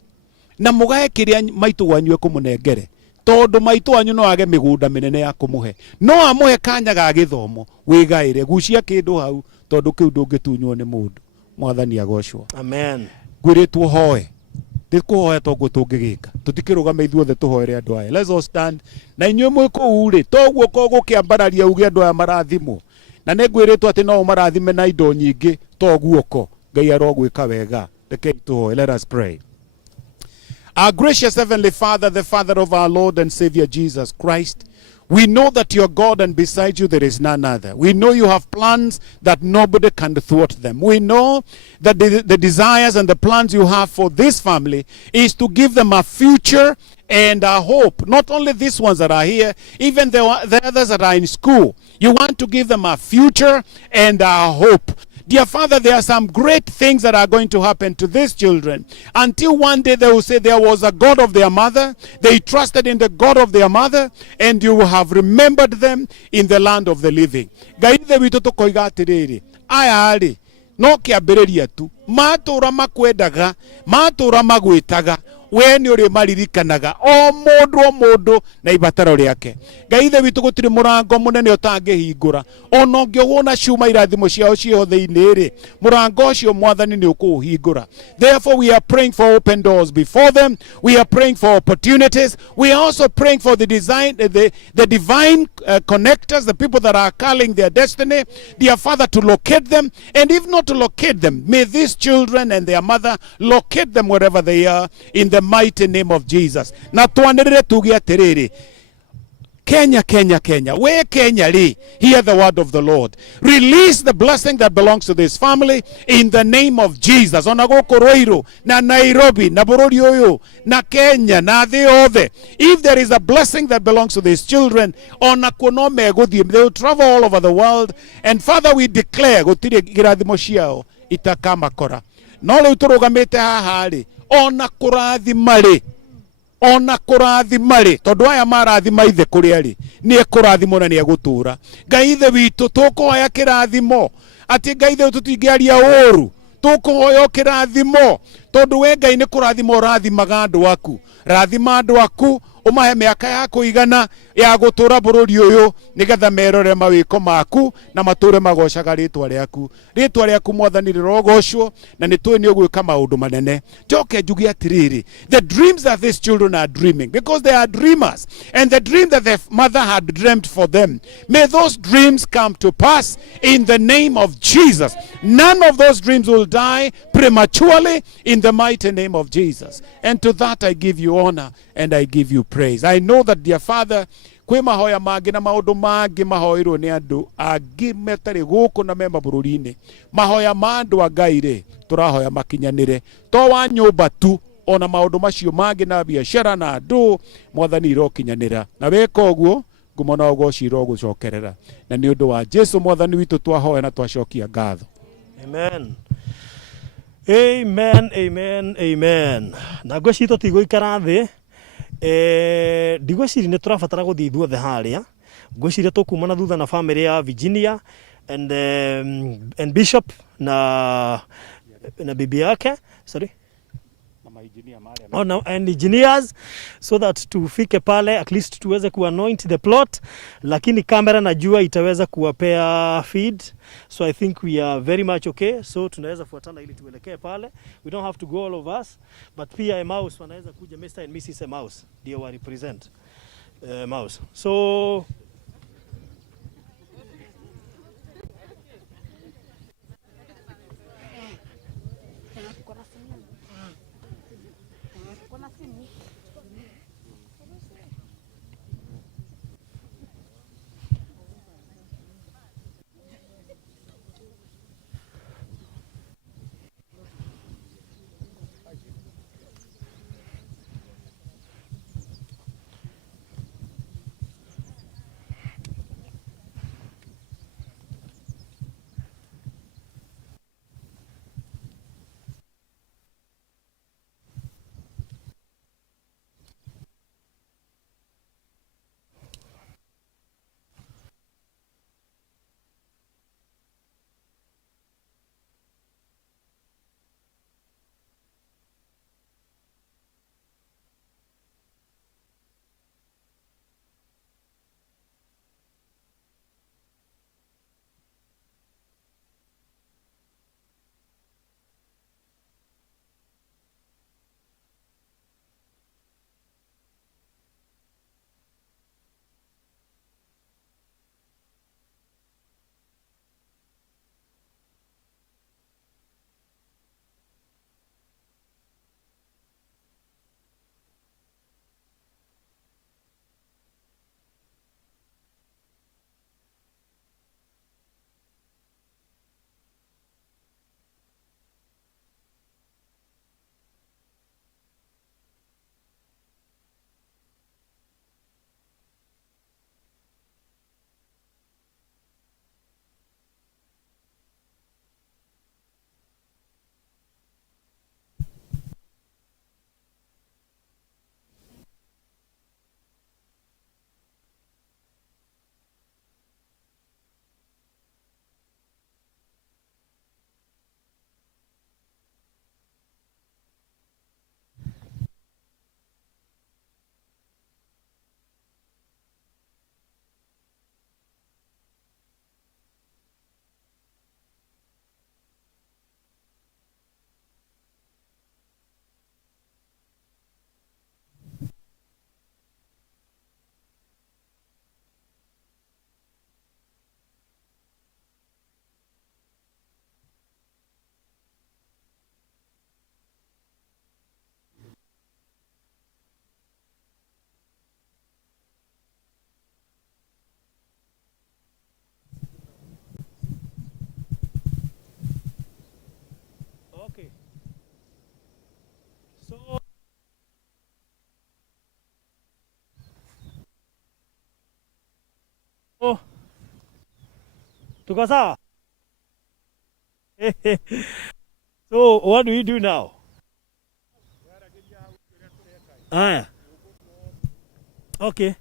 na mugae kiria maitu wanyu kumunengere tondu maitu wanyu no age migunda minene ya kumuhe no amuhe kanya ga githomo wigaire gucia kindu hau tondu kiu ndungitunywo ni mundu. Mwathani agocwo. Amen. Gwiritwo hoe ndikuhoya tongu tungigika tutikirugama ithuothe tuhoere andu aya. Let's all stand na inywe mwiko uri toguo ko gukiambararia uge andu aya marathimo na negwiritwo ati no marathime na indo nyingi toguo ko Ngai arogwika wega. Reke tuhoe. Let us pray. Our gracious Heavenly Father, the Father of our Lord and Savior Jesus Christ, we know that you are God and beside you there is none other. We know you have plans that nobody can thwart them. We know that the desires and the plans you have for this family is to give them a future and a hope. Not only these ones that are here, even the others that are in school. You want to give them a future and a hope. Dear Father, there are some great things that are going to happen to these children until one day they will say there was a God of their mother. They trusted in the God of their mother and you have remembered them in the land of the living. Gaithe witu tukoiga atiriri aya ari no kiambiriria tu matura makwendaga matura magwitaga we ni uri maririkanaga o mundu na ibataro riake. Gaithe witu gutiri murango munene utangihingura ona ungiona cuma irathimo ciao cio thiini ri murango ucio Mwathani ni ukuhingura. Therefore we are praying for open doors before them. We are praying for opportunities. We are also praying for the divine connectors, the people that are calling their destiny, dear Father, to locate them, and if not to locate them, may these children and their mother locate them wherever they are in the mighty name of Jesus. Na twanirire tuge atiriri Kenya, Kenya, Kenya. Where Kenya li? Hear the word of the Lord. Release the blessing that belongs to this family in the name of Jesus. Onagoko Roiro, na Nairobi, na Bururi Oyo, na Kenya, na the other. If there is a blessing that belongs to these children, onakonome godim, they will travel all over the world. And Father, we declare, gotire girathimo ciao itakama kora. No le uturugamete hahari, onakurathimari. Ona kurathimari tondu aya marathima ithe kuri ari ni ekurathimo na ni egutura. Ngai ithe witu tukuhoya kirathimo ati Ngai ithe tutingiaria uru tukuhoya kirathimo tondu we Ngai ni kurathimo urathimaga andu aku. Rathima andu aku umahe miaka ya kuigana ya gutura bururi uyu nigetha merore mawiko maku na mature magocaga ritwa riaku Mwathani rirogocwo na nitwe ni ugwika maundu manene. Njoke njuge atiriri, the dreams that these children are dreaming, because they are dreamers, and the dream that their mother had dreamt for them, may those dreams come to pass in the name of Jesus. None of those dreams will die prematurely in the mighty name of Jesus. And to that I give you honor and I give you praise. I know that, dear Father, kwe mahoya mangi na maundu mangi mahoirwo ni andu angi metari guku na memba bururi-ini. Mahoya ma andu a Ngai ri turahoya makinyanire to wa nyumba tu, ona maundu macio mangi na biashara na andu Mwathani irokinyanira, na weka uguo ngumo na ugoci irogucokerera, na ni undu wa Jesu Mwathani witu twahoya na twacokia ngatho. Amen. Amen, amen, amen. Na ngwiciria tutigũikara thĩ. Ndigwiciria nĩ tũrabatara gũthiĩ ithuothe harĩa. Ngwiciria tũkumana thutha na family ya Virginia and Bishop na bibi yake, sorry, and engineers so that tufike pale at least tuweze anoint the plot, lakini kamera najua itaweza kuwapea feed, so I think we are very much okay. So tunaweza fuatana ili tuelekee pale, we don't have to go all of us, but pia Emmaus wanaweza kuja, Mr. and Mrs. Emmaus ndio wa represent Emmaus. So okay. So tuko sawa? So what do we do now? Aya. Okay.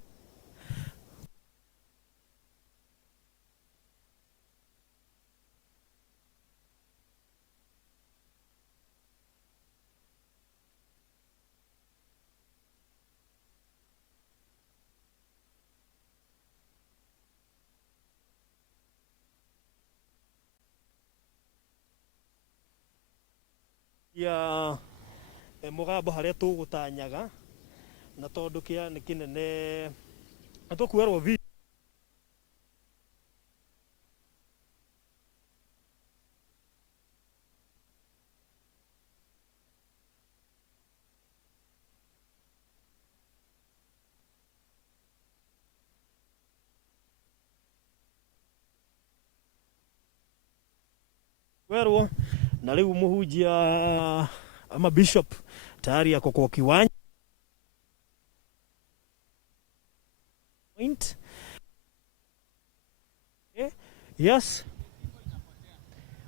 Ya mugabo haria tugutanyaga na tondu kia ni kinene atukuerwo vi werwo na riu muhunjia ama bishop tayari yako kwa kiwanja point. Okay. Yes.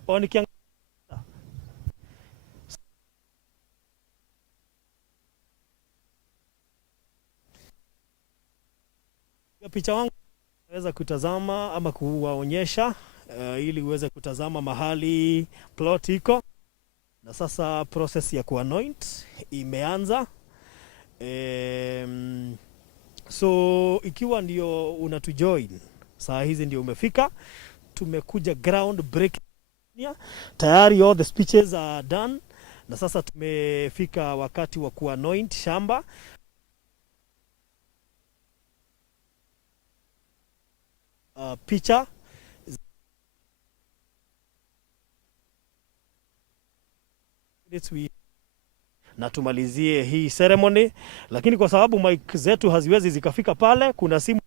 Onikianga picha wangu naweza kutazama ama kuwaonyesha ili uweze kutazama mahali plot iko. na sasa process ya kuanoint imeanza. So ikiwa ndio unatujoin saa hizi ndio umefika, tumekuja ground breaking. Tayari all the speeches are done, na sasa tumefika wakati wa kuanoint shamba. Picha na tumalizie hii ceremony, lakini kwa sababu mic zetu haziwezi zikafika pale, kuna simu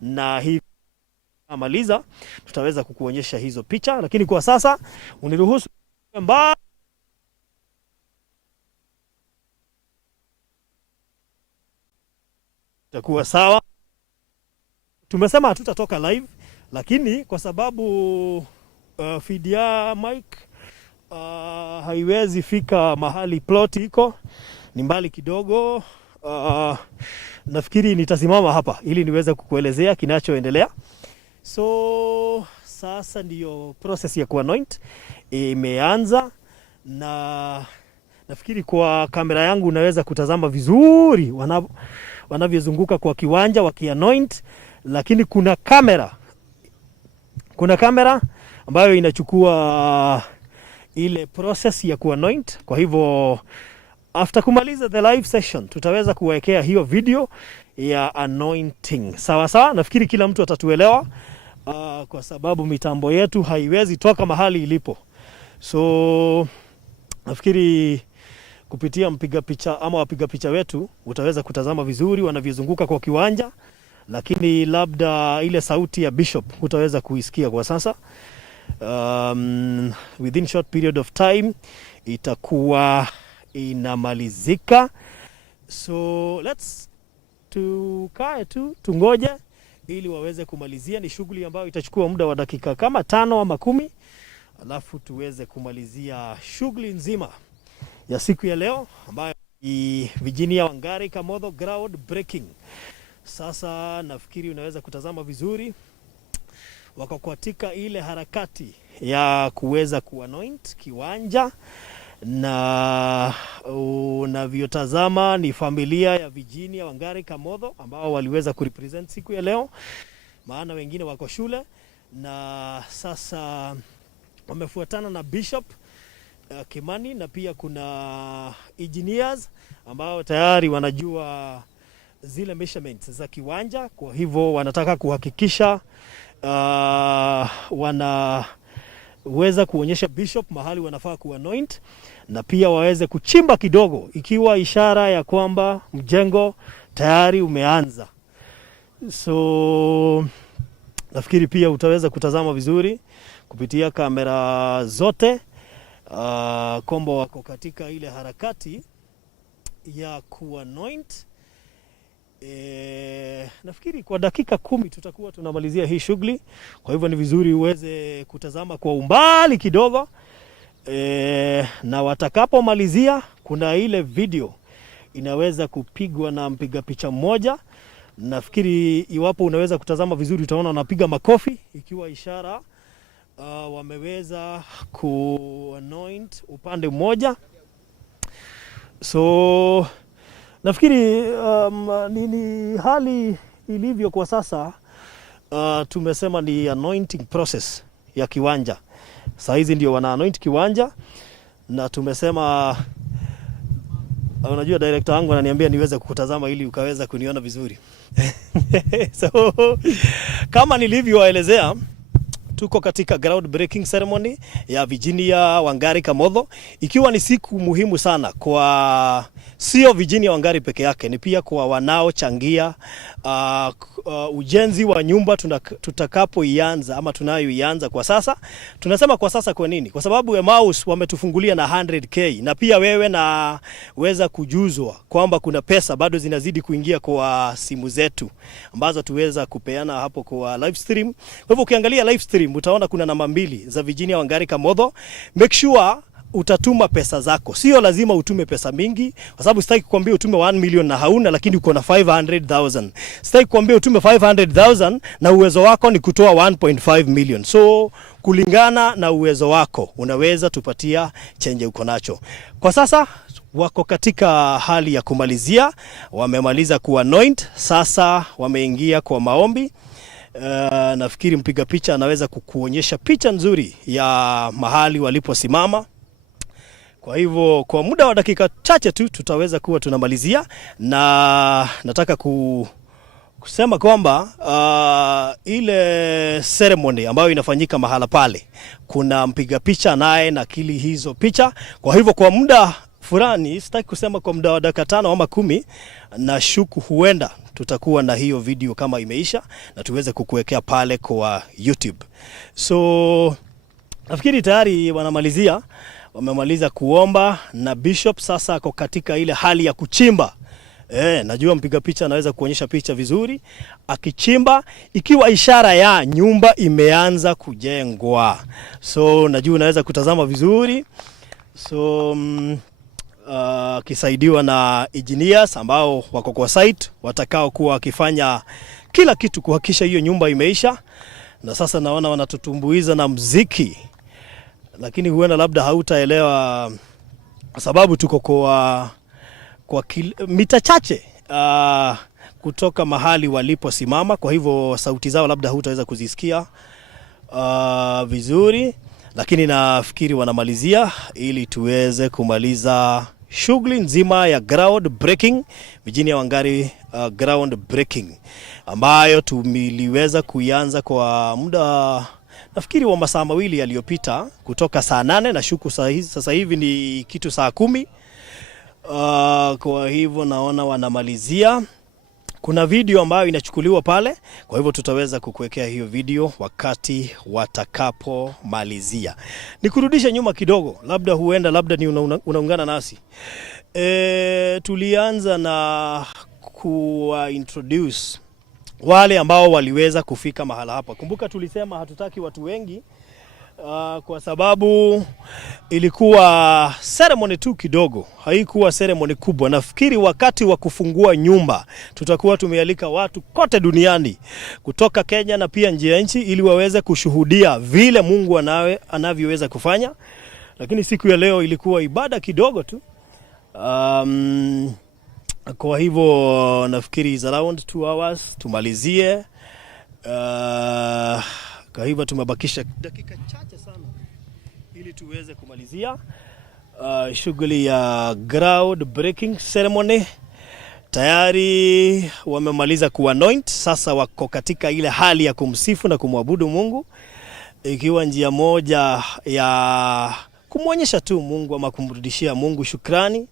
na hii amaliza tutaweza kukuonyesha hizo picha, lakini kwa sasa uniruhusu mbali itakuwa sawa. Tumesema hatutatoka live, lakini kwa sababu feed ya mic haiwezi fika mahali plot iko, ni mbali kidogo. Nafikiri nitasimama hapa ili niweze kukuelezea kinachoendelea. So sasa ndio process ya kuanoint imeanza, na nafikiri kwa kamera yangu unaweza kutazama vizuri wanavyozunguka kwa kiwanja wakianoint, lakini kuna kamera ambayo inachukua ile process ya kuanoint. Kwa hivyo after kumaliza the live session tutaweza kuwekea hiyo video ya anointing. Sawa sawa, nafikiri kila mtu atatuelewa kwa sababu mitambo yetu haiwezi toka mahali ilipo. So nafikiri kupitia mpiga picha ama wapiga picha wetu utaweza kutazama vizuri wanavyozunguka kwa kiwanja, lakini labda ile sauti ya bishop utaweza kuisikia kwa sasa. Within short period of time itakuwa inamalizika. So let's tukae tu tungoje ili waweze kumalizia. Ni shughuli ambayo itachukua muda wa dakika kama 5 ama 10, alafu tuweze kumalizia shughuli nzima ya siku ya leo ambayo ni Virginia Wangari Kamotho ground breaking. Sasa nafikiri unaweza kutazama vizuri wako katika ile harakati ya kuweza kuanoint kiwanja, na unavyotazama ni familia ya Virginia Wangari Kamotho ambao waliweza kurepresent siku ya leo, maana wengine wako shule, na sasa wamefuatana na Bishop Kimani, na pia kuna engineers ambao tayari wanajua zile measurements za kiwanja. Kwa hivyo wanataka kuhakikisha wanaweza kuonyesha Bishop mahali wanafaa kuanoint, na pia waweze kuchimba kidogo, ikiwa ishara ya kwamba mjengo tayari umeanza. So nafikiri pia utaweza kutazama vizuri kupitia kamera zote kwamba wako katika ile harakati ya kuanoint. Nafikiri kwa dakika 10 tutakuwa tunamalizia hii shughuli. Kwa hivyo ni vizuri uweze kutazama kwa umbali kidogo. Na watakapomalizia kuna ile video inaweza kupigwa na mpiga picha mmoja. Nafikiri iwapo unaweza kutazama vizuri utaona wanapiga makofi, ikiwa ishara wameweza kuanoint upande mmoja. So nafikiri ni hali ilivyo kwa sasa. Tumesema ni anointing process ya kiwanja. Saa hizi ndio wana anoint kiwanja, na tumesema unajua director wangu ananiambia niweze kukutazama ili ukaweza kuniona vizuri. So kama nilivyowaelezea, tuko katika ground breaking ceremony ya Virginia Wangari Kamotho, ikiwa ni siku muhimu sana kwa sio Virginia Wangari peke yake, ni pia kwa wanaochangia ujenzi wa nyumba tutakapoianza ama tunayoianza kwa sasa. Tunasema kwa sasa kwa nini? Kwa sababu Emmaus wametufungulia na 100k, na pia wewe na weza kujuzwa kwamba kuna pesa bado zinazidi kuingia kwa simu zetu ambazo tuweza kupeana hapo kwa live stream. Kwa hivyo ukiangalia live stream utaona kuna namba 2 za Virginia Wangari Kamotho. Make sure utatuma pesa zako. Sio lazima utume pesa mingi, kwa sababu sitaki kukwambia utume 1 million na hauna lakini uko na 500,000. Sitaki kukwambia utume 500,000 na uwezo wako ni kutoa 1.5 million. So kulingana na uwezo wako unaweza tupatia chenye uko nacho. Kwa sasa wako katika hali ya kumalizia, wamemaliza kuanoint, sasa wameingia kwa maombi. Nafikiri mpiga picha anaweza kukuonyesha picha nzuri ya mahali waliposimama. Kwa hivyo kwa muda wa dakika chache tu tutaweza kuwa tunamalizia, na nataka kusema kwamba ile ceremony ambayo inafanyika mahala pale, kuna mpiga picha naye nakili hizo picha. Kwa hivyo kwa muda fulani, sitaki kusema kwa muda wa dakika 5 ama 10, na shuku huenda tutakuwa na hiyo video kama imeisha na tuweze kukuwekea pale kwa YouTube. So nafikiri tayari wanamalizia, wamemaliza kuomba na bishop sasa ako katika ile hali ya kuchimba. Najua mpiga picha anaweza kuonyesha picha vizuri akichimba, ikiwa ishara ya nyumba imeanza kujengwa. So najua unaweza kutazama vizuri. So kisaidiwa na engineers ambao wako kwa site, watakao kuwa wakifanya kila kitu kuhakikisha hiyo nyumba imeisha. Na sasa naona wanatutumbuiza na muziki, lakini huenda labda hautaelewa kwa sababu tuko kwa mita chache kutoka mahali waliposimama. Kwa hivyo sauti zao labda hutaweza kuzisikia vizuri, lakini nafikiri wanamalizia ili tuweze kumaliza shughuli nzima ya ground breaking, Virginia Wangari ground breaking, ambayo tumiliweza kuianza kwa muda nafikiri wa masaa mawili yaliyopita, kutoka saa 8 na shuku sasa hivi ni kitu saa 10. Kwa hivyo naona wanamalizia. Kuna video ambayo inachukuliwa pale, kwa hivyo tutaweza kukuwekea hiyo video wakati watakapo malizia. Nikurudisha nyuma kidogo, labda ni unaungana nasi. Tulianza na introduce wale ambao waliweza kufika mahala hapa. Kumbuka tulisema hatutaki watu wengi, kwa sababu ilikuwa ceremony tu kidogo, haikuwa ceremony kubwa. Nafikiri wakati wa kufungua nyumba tutakuwa tumealika watu kote duniani kutoka Kenya na pia nje ya nchi, ili waweze kushuhudia vile Mungu anavyoweza kufanya. Lakini siku ya leo ilikuwa ibada kidogo tu. Kwa hivyo nafikiri is around 2 hours tumalizie. Kwa hivyo tumebakisha dakika chache sana ili tuweze kumalizia shughuli ya ground breaking ceremony. Tayari wamemaliza kuanoint, sasa wako katika ile hali ya kumsifu na kumwabudu Mungu, ikiwa njia moja ya kumwonyesha tu Mungu ama kumrudishia Mungu shukrani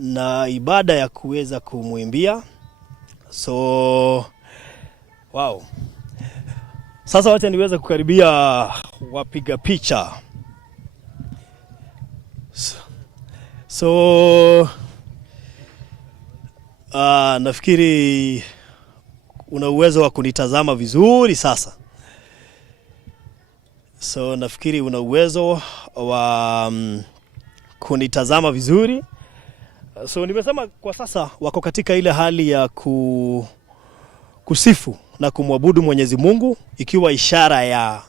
na ibada ya kuweza kumwimbia. So wow. Sasa wacha niweze kukaribia wapiga picha. So nafikiri una uwezo wa kunitazama vizuri sasa. So nafikiri una uwezo wa kunitazama vizuri. So nimesema kwa sasa wako katika ile hali ya kusifu na kumwabudu Mwenyezi Mungu, ikiwa ishara ya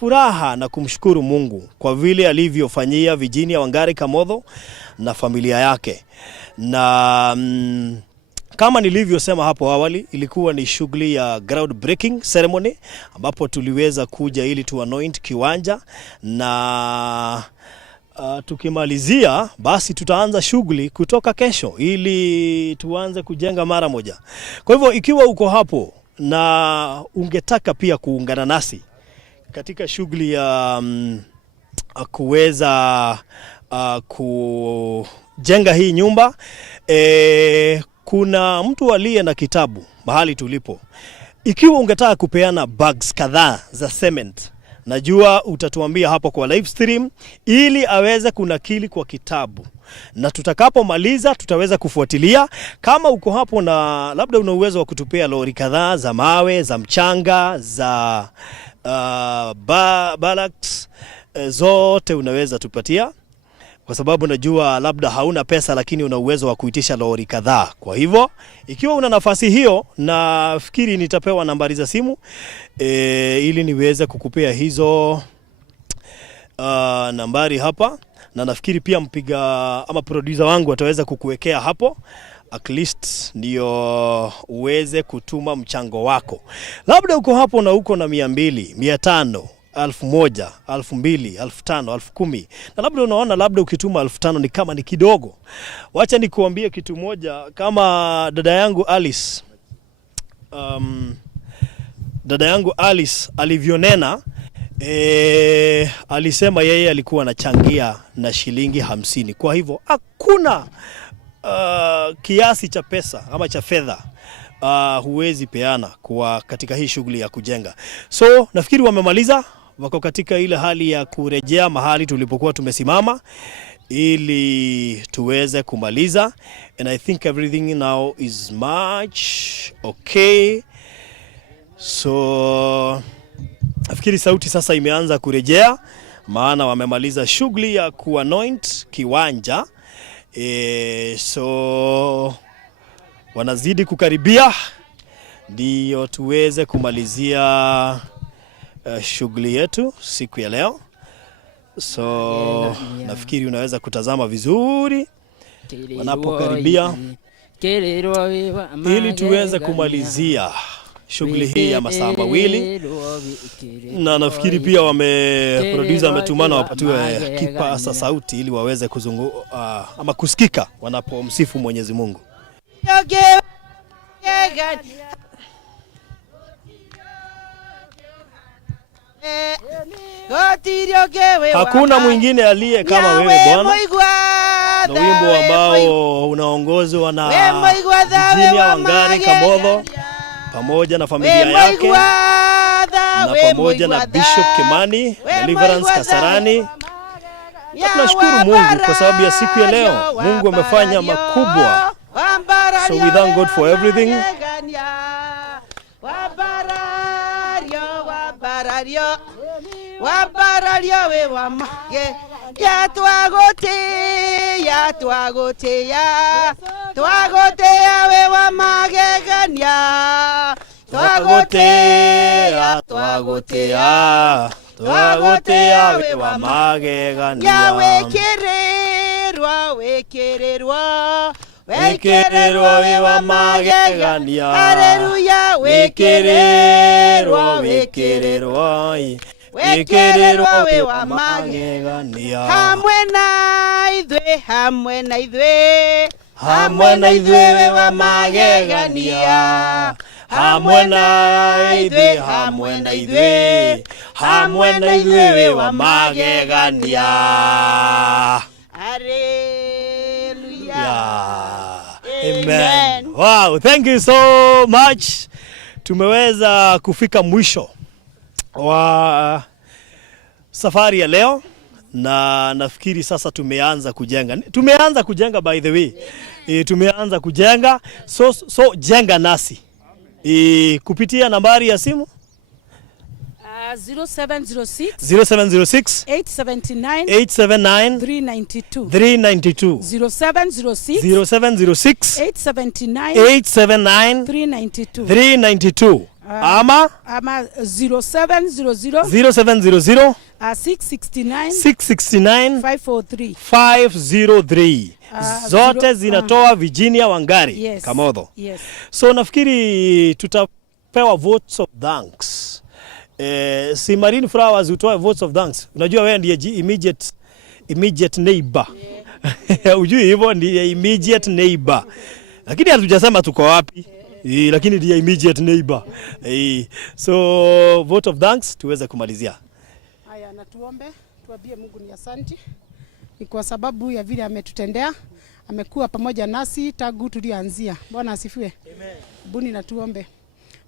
furaha na kumshukuru Mungu kwa vile alivyofanyia Virginia Wangari Kamotho na familia yake. Na kama nilivyosema hapo awali, ilikuwa ni shughuli ya ground breaking ceremony, ambapo tuliweza kuja ili tu anoint kiwanja, na tukimalizia basi tutaanza shughuli kutoka kesho ili tuanze kujenga mara moja. Kwa hivyo ikiwa uko hapo na ungetaka pia kuungana nasi katika shughuli ya kuweza kujenga hii nyumba, kuna mtu aliye na kitabu mahali tulipo. Ikiwa ungetaka kupeana bags kadhaa za cement, najua utatuambia hapo kwa live stream ili aweze kunakili kwa kitabu, na tutakapomaliza tutaweza kufuatilia. Kama uko hapo na labda una uwezo wa kutupea lori kadhaa za mawe, za mchanga, za ballast, zote unaweza tupatia, kwa sababu najua labda hauna pesa lakini una uwezo wa kuitisha lori kadhaa. Kwa hivyo ikiwa una nafasi hiyo, nafikiri nitapewa nambari za simu ili niweze kukupea hizo nambari hapa, na nafikiri pia mpiga ama producer wangu ataweza kukuwekea hapo, at least ndio uweze kutuma mchango wako. Labda uko hapo na uko na 200, 500, 1000, 2000, 5000, 10,000, na labda unaona labda ukituma 5000 ni kama ni kidogo. Wacha nikuambie kitu moja, kama dada yangu Alice alivyonena, alisema yeye alikuwa anachangia na shilingi 50. Kwa hivyo hakuna kiasi cha pesa ama cha fedha huwezi peana kwa katika hii shughuli ya kujenga. So nafikiri wamemaliza, wako katika ile hali ya kurejea mahali tulipokuwa tumesimama ili tuweze kumaliza, and I think everything now is much okay. So nafikiri sauti sasa imeanza kurejea, maana wamemaliza shughuli ya kuanoint kiwanja. So wanazidi kukaribia ndio tuweze kumalizia shughuli yetu siku ya leo. So nafikiri unaweza kutazama vizuri wanapokaribia ili tuweze kumalizia shughuli hii ya masaa mawili, na nafikiri pia producer ametumana wapatiwe kipasa sauti ili waweze ama kusikika wanapomsifu Mwenyezi Mungu. Hakuna mwingine aliye kama wewe Bwana, na wimbo ambao unaongozwa na Virginia Wangari Kamotho pamoja na familia yake na pamoja na Bishop Kimani, Deliverance Kasarani. Tunashukuru Mungu kwa sababu ya siku ya leo. Mungu amefanya makubwa. So we thank God for everything. Twagotea we wa magegania, wekererwa we wa magegania, haleluya, wekererwa we wa magegania, hamwe na idhwe we wa magegania, hamwe na idhwe we wa magegania. Hallelujah. Amen. Wow, thank you so much. Tumeweza kufika mwisho wa safari ya leo, na nafikiri sasa tumeanza kujenga by the way. Tumeanza kujenga, so jenga nasi. Kupitia nambari ya simu 0706 879 392 0706 879 392 ama 0700 669 503. Zote zinatoa Virginia Wangari Kamotho. So nafikiri tutapewa votes of thanks. Si Marine Flowers utoe votes of thanks. Unajua wewe ndiye immediate neighbor. Ujui hivyo, ndiye immediate neighbor. Lakini hatujasema tuko wapi. Lakini ndiye immediate neighbor. So vote of thanks tuweze kumalizia. Haya, na tuombe, tuambie Mungu ni asante. Ni kwa sababu ya vile ametutendea, amekuwa pamoja nasi tangu tulianzia. Bwana asifiwe. Amen. Buni na tuombe.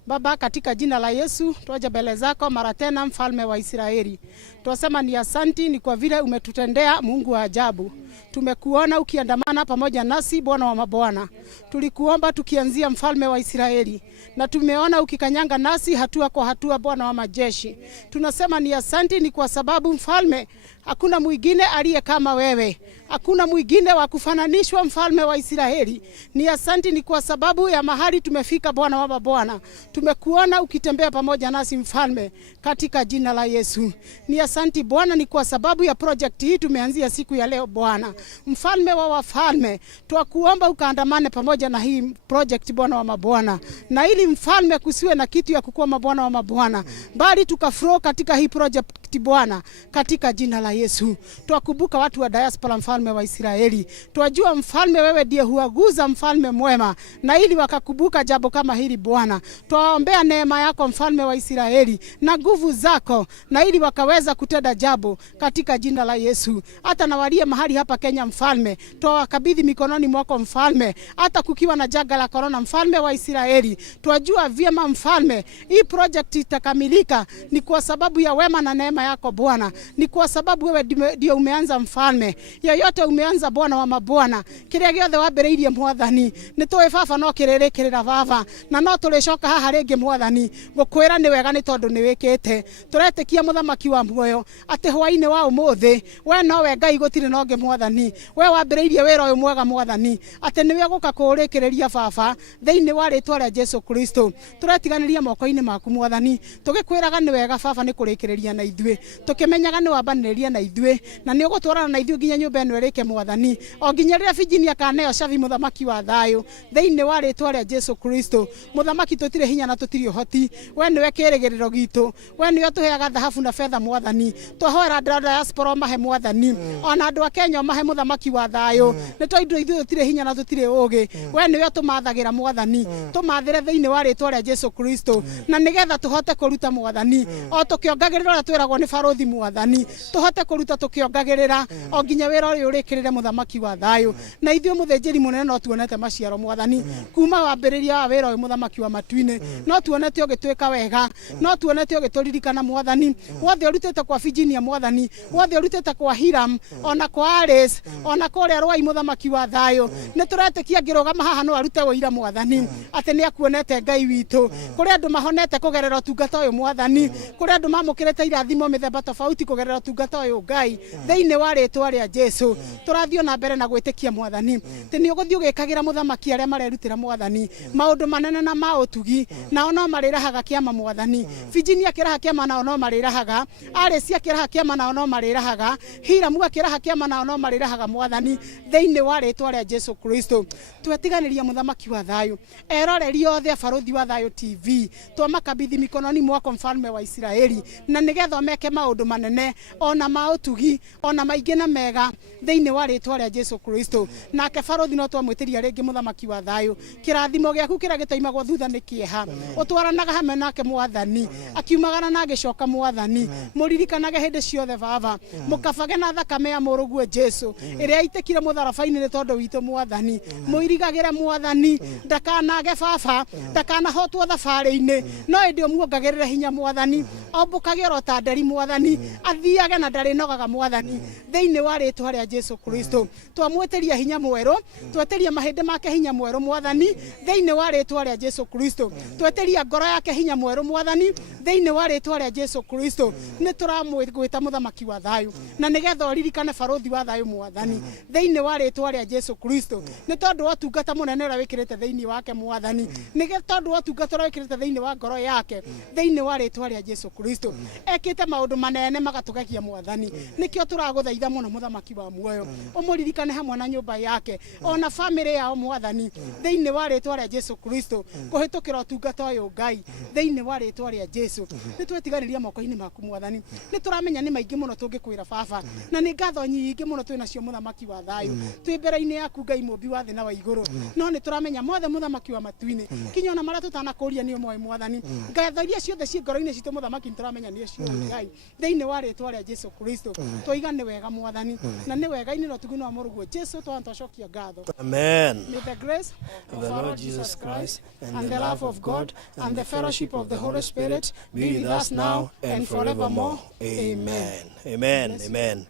Baba, katika jina la Yesu twaja mbele zako mara tena, mfalme wa Israeli. Twasema ni asanti, ni kwa vile umetutendea, Mungu wa ajabu. Tumekuona ukiandamana pamoja nasi, Bwana wa mabwana. Tulikuomba tukianzia, mfalme wa Israeli, na tumeona ukikanyanga nasi hatua kwa hatua, Bwana wa majeshi. Tunasema ni asanti, ni kwa sababu mfalme, hakuna mwingine aliye kama wewe. Hakuna mwingine wa kufananishwa, mfalme wa Israeli. Ni asanti, ni kwa sababu ya mahali tumefika, Bwana wa mabwana. Tumekuona ukitembea pamoja nasi, mfalme, katika jina la Yesu. Ni asanti Bwana, ni kwa sababu ya project hii tumeanzia siku ya leo, Bwana mfalme wa wafalme. Twakuomba ukaandamane pamoja na hii project, Bwana wa mabwana, na ili mfalme kusiwe na kitu ya kukwama, Bwana wa mabwana, bali tukaflow katika hii project, Bwana, katika jina la Yesu. Twakumbuka watu wa diaspora, mfalme wa Israeli. Twajua mfalme, wewe ndiye huaguza, mfalme mwema, na ili wakakumbuka jambo kama hili, Bwana, twaombea neema yako, mfalme wa Israeli, na nguvu zako, na ili wakaweza kutenda jambo katika jina la Yesu. Hata na walie mahali hapa Kenya, mfalme, twawakabidhi mikononi mwako, mfalme. Hata kukiwa na janga la corona, mfalme wa Israeli, twajua vyema, mfalme, hii project itakamilika ni kwa sababu ya wema na neema yako, Bwana. Ni kwa sababu wewe ndio umeanza, mfalme. Yoyote umeanza, Bwana wa mabwana. Kile giothe wambĩrĩirie, Mwathani, nĩ tũĩ baba no kĩrĩrĩkĩrĩra baba, na no tũrĩcoka haha rĩngĩ, Mwathani, ngũkwĩra nĩ wega, nĩ tondũ nĩ wĩkĩte. Tũretĩkia mũthamaki wa muoyo atĩ hwaĩ-inĩ wa ũmũthĩ, we nowe Ngai, gũtirĩ na ũngĩ, Mwathani. We wambĩrĩirie wĩra ũyũ mwega, Mwathani, atĩ nĩwe ũgũka kũũrĩkĩrĩria baba, thĩinĩ wa rĩĩtwa rĩa Jesũ Kristo. Tũretiganĩria moko-inĩ maku, Mwathani, tũgĩkwĩraga nĩ wega baba, nĩ kũrĩkĩrĩria na ithuĩ, tũkĩmenyaga nĩ wambanĩrĩria na ithuĩ, na nĩ ũgũtwarana na ithuĩ nginya nyũmba ĩno ĩrĩke, Mwathani, o nginya rĩrĩa Virginia kaneo cabi, mũthamaki wa thayũ, thĩinĩ wa rĩĩtwa rĩa Jesũ Kristo. Mũthamaki, tũtirĩ hinya na tũtirĩ ũhoti, we nĩwe kĩĩrĩgĩrĩro gitũ, we nĩwe ũtũheaga thahabu na betha, Mwathani. Twahoera andũ a diaspora mahe, Mwathani, ona andũ a Kenya mahe, mũthamaki wa thayũ, nĩ tondũ ithuĩ tũtirĩ hinya na tũtirĩ ũũgĩ, we nĩwe tũmathagĩra, Mwathani, tũmathĩre thĩinĩ wa rĩĩtwa rĩa Jesũ Kristo, na nĩgetha tũhote kũruta, Mwathani, o tũkĩongagĩrĩra ũrĩa twĩragwo nĩ barũthi, Mwathani, tũhote kũruta tũkĩongagĩrĩra, o nginya wĩra ũyũ ũrĩkĩrĩre, mũthamaki wa thayũ. Na ithuĩ mũthĩnjĩri mũnene no tuonete maciaro, Mwathani, kuma wambĩrĩria wa wĩra ũyũ, mũthamaki wa matu-inĩ, no tuonete ũgĩtwĩka wega, no tuonete ũgĩtũririkana, Mwathani, wothe ũrutĩte kwa Virginia, Mwathani, wothe ũrutĩte kwa Hiram, ona kwa Alice, ona kũrĩa Rwai, mũthamaki wa thayũ, nĩ tũretĩkia ngĩrũgama haha no arute ũira, Mwathani, atĩ nĩ akuonete Ngai witũ, kũrĩ andũ mahonete kũgerera ũtungata ũyũ, Mwathani, kũrĩ andũ mamũkĩrĩte irathimo mĩthemba tofauti kũgerera ũtungata ũyũ, Ngai, thĩinĩ wa rĩĩtwa rĩa Jesũ. Tũrathiĩ na mbere na gwĩtĩkia, Mwathani, atĩ nĩ ũgũthiĩ ũgĩkagĩra mũthamaki arĩa marerutĩra, Mwathani, maũndũ manene na ma ũtugi, nao no marĩrahaga kĩama, Mwathani. Virginia akĩraha kĩama, nao no marĩrahaga. Alice akĩraha kĩama, nao no marĩrahaga. Hiram akĩraha kĩama, nao no marĩrahaga, Mwathani, thĩinĩ wa rĩĩtwa rĩa Jesũ Kristo. Twetiganĩria mũthamaki wa thayũ, eroreri othe a barũthi wa thayũ TV, twamakabidhi mikononi mwako, mfalme wa Israeli, na nĩgetha meke maũndũ manene, ona ma ũtugi, ona maingĩ na mega, thĩinĩ wa rĩĩtwa rĩa Jesũ Kristo. Nake barũthi no twamwĩtĩria rĩngĩ, mũthamaki wa thayũ, kĩrathimo gĩaku kĩrĩa gĩtaimagwo thutha nĩ kĩeha, ũtwaranaga hamwe nake, Mwathani, akiumagara na agĩcoka, Mwathani, mũririkanage hĩndĩ ciothe baba, mũkabage na thakame ya mũrũguo Jesũ ĩrĩa yaitĩkire mũtharaba-inĩ nĩ tondũ witũ, Mwathani, mũirigagĩre, Mwathani, ndakanage baba, ndakanahotwo thabarĩ-inĩ, no ĩndĩ ũmuongagĩrĩre hinya, Mwathani, ombũkage oro ta nderi, Mwathani, athiage na ndarĩnogaga, Mwathani, thĩinĩ wa rĩĩtwa rĩa Jesũ Kristo. Twamwĩtĩria hinya mwerũ, twetĩria mahĩndĩ make hinya mwerũ, Mwathani, thĩinĩ wa rĩĩtwa rĩa Jesũ Kristo. Twetĩria ngoro yake hinya mwerũ, Mwathani, thĩinĩ wa rĩĩtwa rĩa Jesũ Kristo. Nĩ tũramwĩta mũthamaki wa thayũ, na nĩgetha ũririkane barũthi wa thayũ, Mwathani, thĩinĩ wa rĩĩtwa rĩa Jesũ Kristo, nĩ tondũ wa ũtungata mũnene ũrĩa wĩkĩrĩte thĩinĩ wake, Mwathani, nĩ tondũ wa ũtungata ũrĩa wĩkĩrĩte thĩinĩ wa ngoro yake, thĩinĩ wa rĩĩtwa rĩa Jesũ Kristo. Ekĩte maũndũ manene magatũgegia, Mwathani, nĩkĩo tũragũthaitha mũno, mũthamaki wa muoyo, ũmũririkane hamwe na nyũmba yake, ona bamĩrĩ yao, Mwathani, thĩinĩ wa rĩĩtwa rĩa Jesũ Kristo, kũhĩtũkĩra ũtungata ũyũ, Ngai, thĩinĩ wa rĩĩtwa rĩa Jesũ. Nĩ twetiganĩria moko-inĩ maku, Mwathani, nĩ tũramenya nĩ maingĩ mũno tũngĩkwĩra baba, na nĩ ngatho nyingĩ mũno twĩ nacio, mũthamaki wa thayũ, twĩ mbere-inĩ yaku, Ngai mũmbi wa thĩ na wa igũrũ, no nĩ tũramenya mothe, mũthamaki wa matu-inĩ, kinya ona marĩa tũtanakũria nĩ ũmwe, Mwathani, ngatho iria ciothe ciĩ ngoro-inĩ citũ, mũthamaki, nĩ tũramenya nĩ cio, Ngai, Ngai thiini wa ritwa ria Jesu Kristo toiga ni wega mwathani na ni wega ini no tugino amurugo Jesu twantocokia ngatho. Amen. May the grace of the Lord Jesus Christ and the love of God and the fellowship of the Holy Spirit be with us now and forevermore. Amen. Amen. Amen.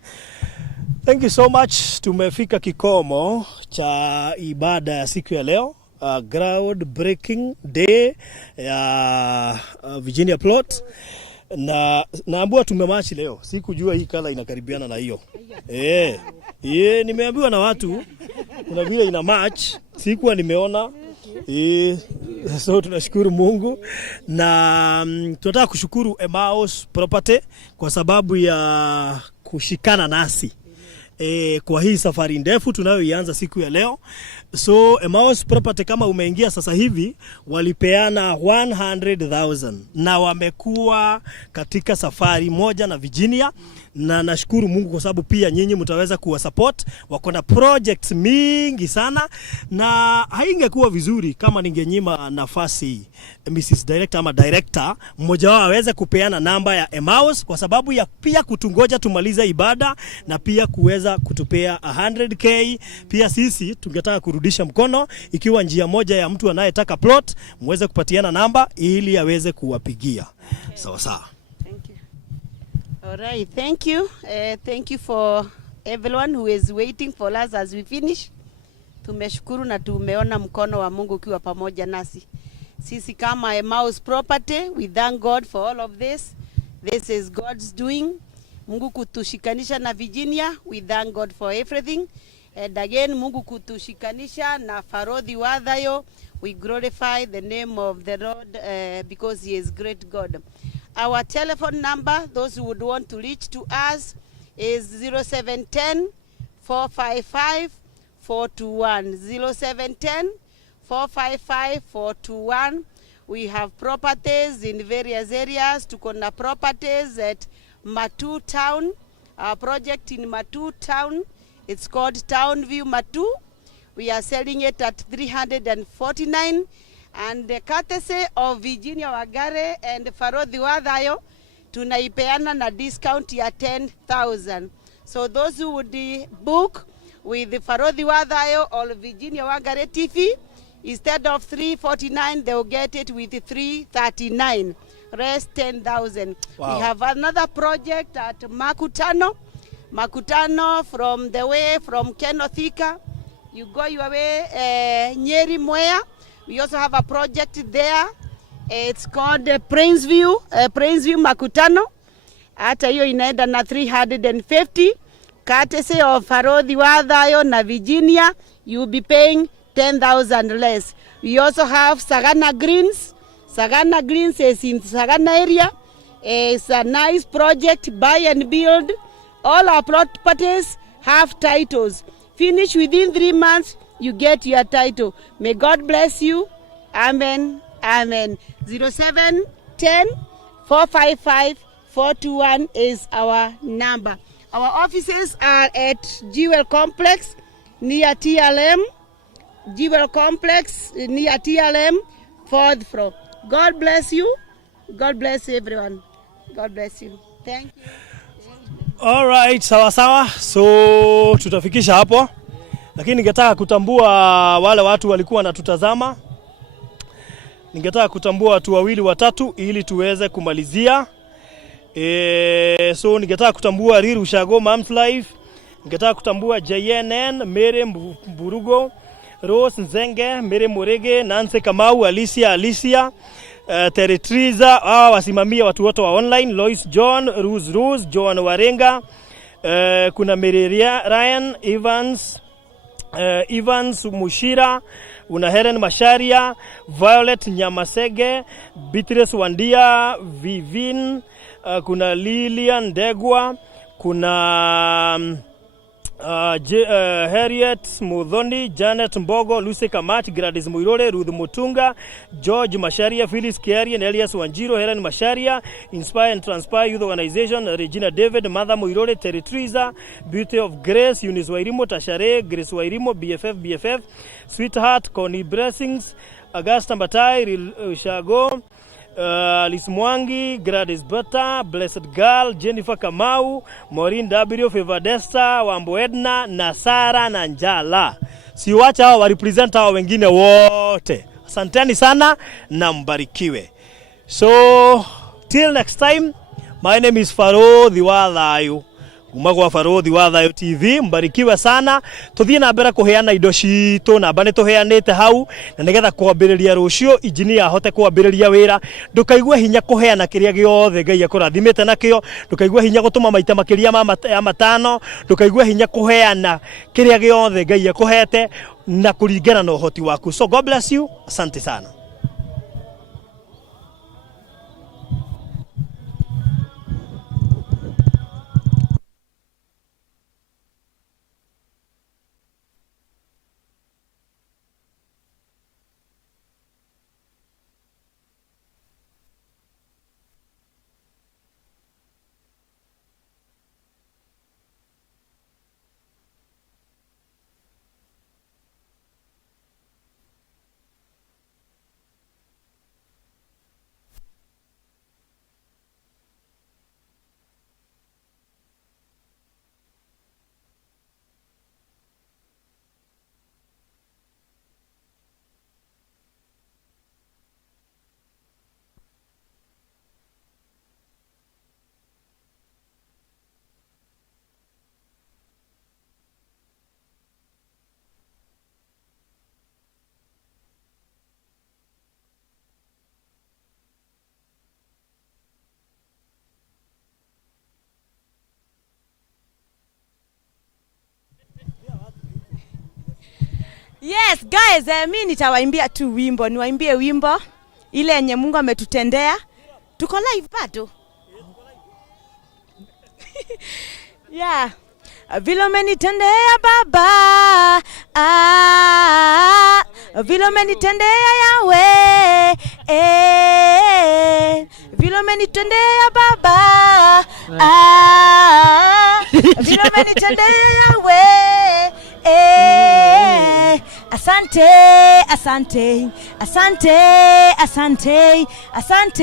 Thank you so much. Tumefika kikomo cha ibada ya siku ya leo, ground breaking day ya Virginia plot, na naambiwa tumemachi leo. Sikujua hii kala inakaribiana na hiyo. Nimeambiwa na watu kuna vile ina match, sikuwa nimeona. So tunashukuru Mungu na tunataka kushukuru Emmaus Property kwa sababu ya kushikana nasi kwa hii safari ndefu tunayoianza siku ya leo. So Emmaus Property kama umeingia sasa hivi walipeana 100,000 na wamekuwa katika safari moja na Virginia, na nashukuru Mungu kwa sababu pia nyinyi mtaweza kuwa support. Wako na projects mingi sana, na haingekuwa vizuri kama ningenyima nafasi Mrs. Director ama Director mmoja wao aweze kupeana namba ya Emmaus, kwa sababu ya pia kutungoja tumalize ibada na pia kuweza kutupea 100k. Pia sisi tungetaka kurudisha mkono, ikiwa njia moja ya mtu anayetaka plot muweze kupatiana namba ili aweze kuwapigia. Sawa sawa. All right, thank you. Thank you for everyone who is waiting for us as we finish. Tumeshukuru na tumeona mkono wa Mungu ukiwa pamoja nasi. Sisi kama Emmaus Property, we thank God for all of this. This is God's doing. Mungu kutushikanisha na Virginia, we thank God for everything. And again, Mungu kutushikanisha na Farodhi Wadhayo, we glorify the name of the Lord because he is great God. Our telephone number, those who would want to reach to us, is 0710 455 421. 0710 455 421. We have properties in various areas. Tuko na properties at Matu Town. Our project in Matu Town, it's called Town View Matu. We are selling it at 349. And the courtesy of Virginia Wangari and Farodhi Wadhayo, tunaipeana na discount ya 10,000. So those who would book with the Farodhi Wadhayo or Virginia Wangari TV, instead of 349, they will get it with 339. Rest 10,000. Wow. We have another project at Makutano. Makutano from the way from Kenothika. You go your way, Nyeri Mwea. We also have a project there. It's called Prince View Makutano. Hata hiyo inaenda na 350. Courtesy of Farodhi Wadhayo na Virginia, you'll be paying 10,000 less. We also have Sagana Greens. Sagana Greens is in Sagana area. It's a nice project, buy and build. All our properties have titles. Finish within 3 months, you get your title. May God bless you. Amen. Amen. 0710 455 421 is our number. Our offices are at Jewel Complex near TLM. Jewel Complex near TLM, 4th floor. God bless you. God bless everyone. God bless you. Thank you. All right, sawa sawa. So tutafikisha hapo. Lakini ningetaka kutambua wale watu walikuwa wanatutazama. Ningetaka kutambua watu wawili watatu ili tuweze kumalizia. So ningetaka kutambua Riru Shago Moms Life. Ningetaka kutambua JNN, Mere Mburugo, Rose Nzenge, Mere Morege, Nancy Kamau, Alicia, Teretriza, wasimamia watu wote wa online, Lois John, Rose, Joan Warenga, kuna Mere Ryan, Evans Mushira, una Helen Masharia, Violet Nyamasege, Beatrice Wandia, Vivin, kuna Lilian Degwa, kuna Harriet Mudhoni, Janet Mbogo, Lucy Kamati, Gladys Muirore, Ruth Mutunga, George Masharia, Phyllis Kiari, Elias Wanjiro, Helen Masharia, Inspire and Transpire Youth Organization, Regina David, Mother Muirore, Terry Triza, Beauty of Grace, Eunice Wairimo, Tashare, Grace Wairimo, BFF, Sweetheart, Connie Blessings, Augusta Mbatai, Shago, Alice Mwangi, Gladys Bata, Blessed Girl, Jennifer Kamau, Maureen W, Favor Desta, Wambo Edna, na Sara na Njala. Siwacha hao wa represent hao wengine wote. Asanteni sana na mbarikiwe. So till next time, my name is Faro Thiwathayo. Kumagwa Faro Thiwathayo TV, mbarikiwe sana. Tuthie na mbere kuheana indo citu, namba ni tuheanite hau na nigetha kwambiriria rucio engineer ahote kwambiriria wira. Ndukaigue hinya kuheana kiria giothe Ngai akurathimite nakio, ndukaigue hinya gutuma maita makiria ma matano, ndukaigue hinya kuheana kiria giothe Ngai akuhete na kuringana na uhoti waku. So God bless you. Asante sana. Yes guys, mimi nitawaimbia tu wimbo, niwaimbie wimbo ile yenye Mungu ametutendea. Tuko live bado. Yeah. Vile umenitendea Baba, vile umenitendea Yahweh, vile umenitendea Baba, vile umenitendea Yahweh, asante, asante, asante, asante, asante,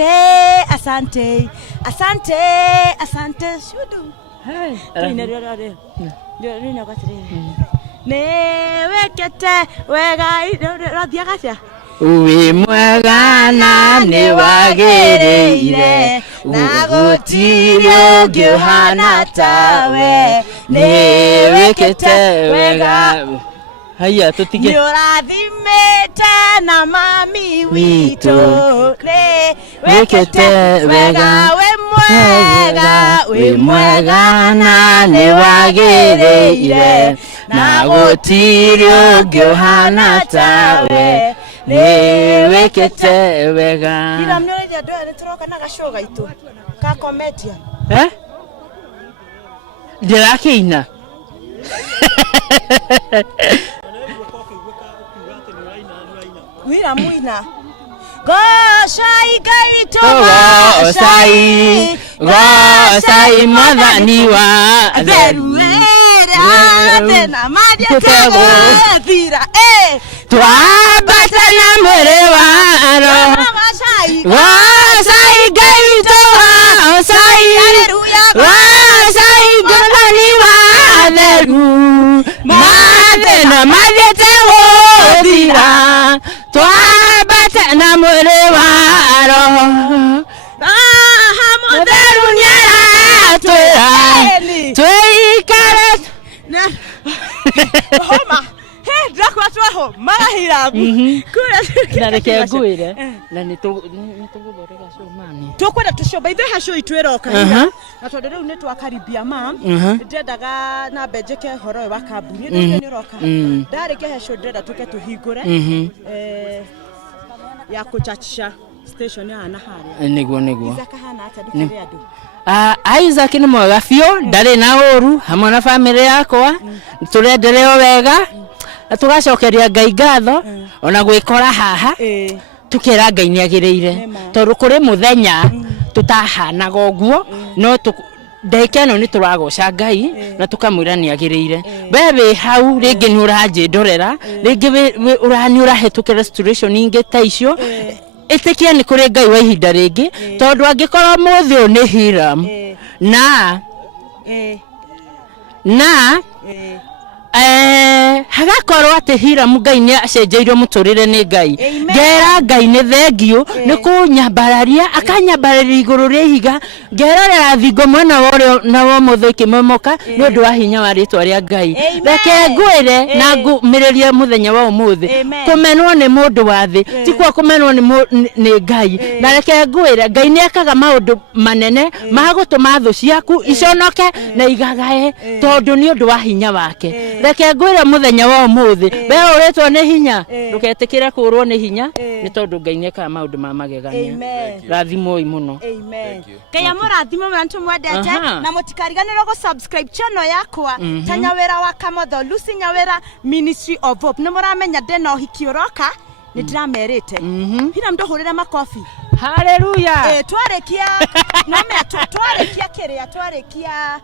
asante, asante, asante, shudu. Newekete wega rothiagacia Uwi mwega na ni wagereire na gutiri ungi uhana tawe niwekete wega. Haya tutige. Nurathimite na mami wito niwekete wega. We mwega na ni wagereire na gutiri ungi uhana tawe niwekete wega. Ila mnyoleja ndio nitoroka na gashoga itu ka comedian ndirakiina wira muina Gosai gaitowa Gosai Gosai madhani wa Veruera tena madia kago thira twabata na mwerewa Gosai gaitowa Gosai Gosai madhani wa veru madena madia kago thira twabata na mwerewa hamutheru nyara twikara homa ndakwa twaho marahira kura nareke nguire na nituguborega show mani tukwenda tushow by the way show itweroka na tondu riu nitwakaribia mam ndendaga na benjeke horo wa kambuni ndio niroka ndareke show ndenda tuke tuhingure ya kuchachisha station ya naharia niguo Isaka hana hata dikire andu Isaac ni mwega biũ ndarĩ na ũru hamwe na family yakwa turenderea wega tugacokeria Ngai ngatho ona gwikora haha tukira Ngai ni agĩrĩire tondũ kũrĩ mũthenya tutahanaga ũguo no ndeke no ni turagoca Ngai na tukamwira ni agĩrĩire wewe hau rĩngĩ ni ũranjĩ ndorera rĩngĩ urani urahetũke restoration ingĩ ta icio itikia ni kuri Ngai wa ihinda ringi tondu angikorwo muthi u ni Hiram na hagakorwo ati Hiram Ngai ni acenjeirwo muturire ni Ngai ngera Ngai ni thengio ni kunyambararia akanyambararia iguru ria ihiga ngerorera thingo mwena worio na wo muthiki momoka ni undu wa hinya wa ritwa ria Ngai reke ngwire na ngumiririe muthenya wa umuthi kumenwo ni mundu wa thi ti kwa kumenwo ni Ngai na reke ngwire Ngai ni akaga maundu manene magutuma thu ciaku iconoke na igagae tondu ni undu wa hinya wake reke ngwire muthenya wa umuthi we uritwo ni hinya nduketikire kurwo ni hinya ni tondu Ngai ni akaga maundu ma magegania rathimoi muno Ngai amurathime mwantu mwendete na mutikariganirwo go subscribe channel yakwa ta Nyawira wa Kamotho Lucy Nyawira Ministry of Hope ni muramenya ndena uhiki uroka ni ndiramerite hina ndohurira makofi haleluya twarekia na twarekia kiria twarekia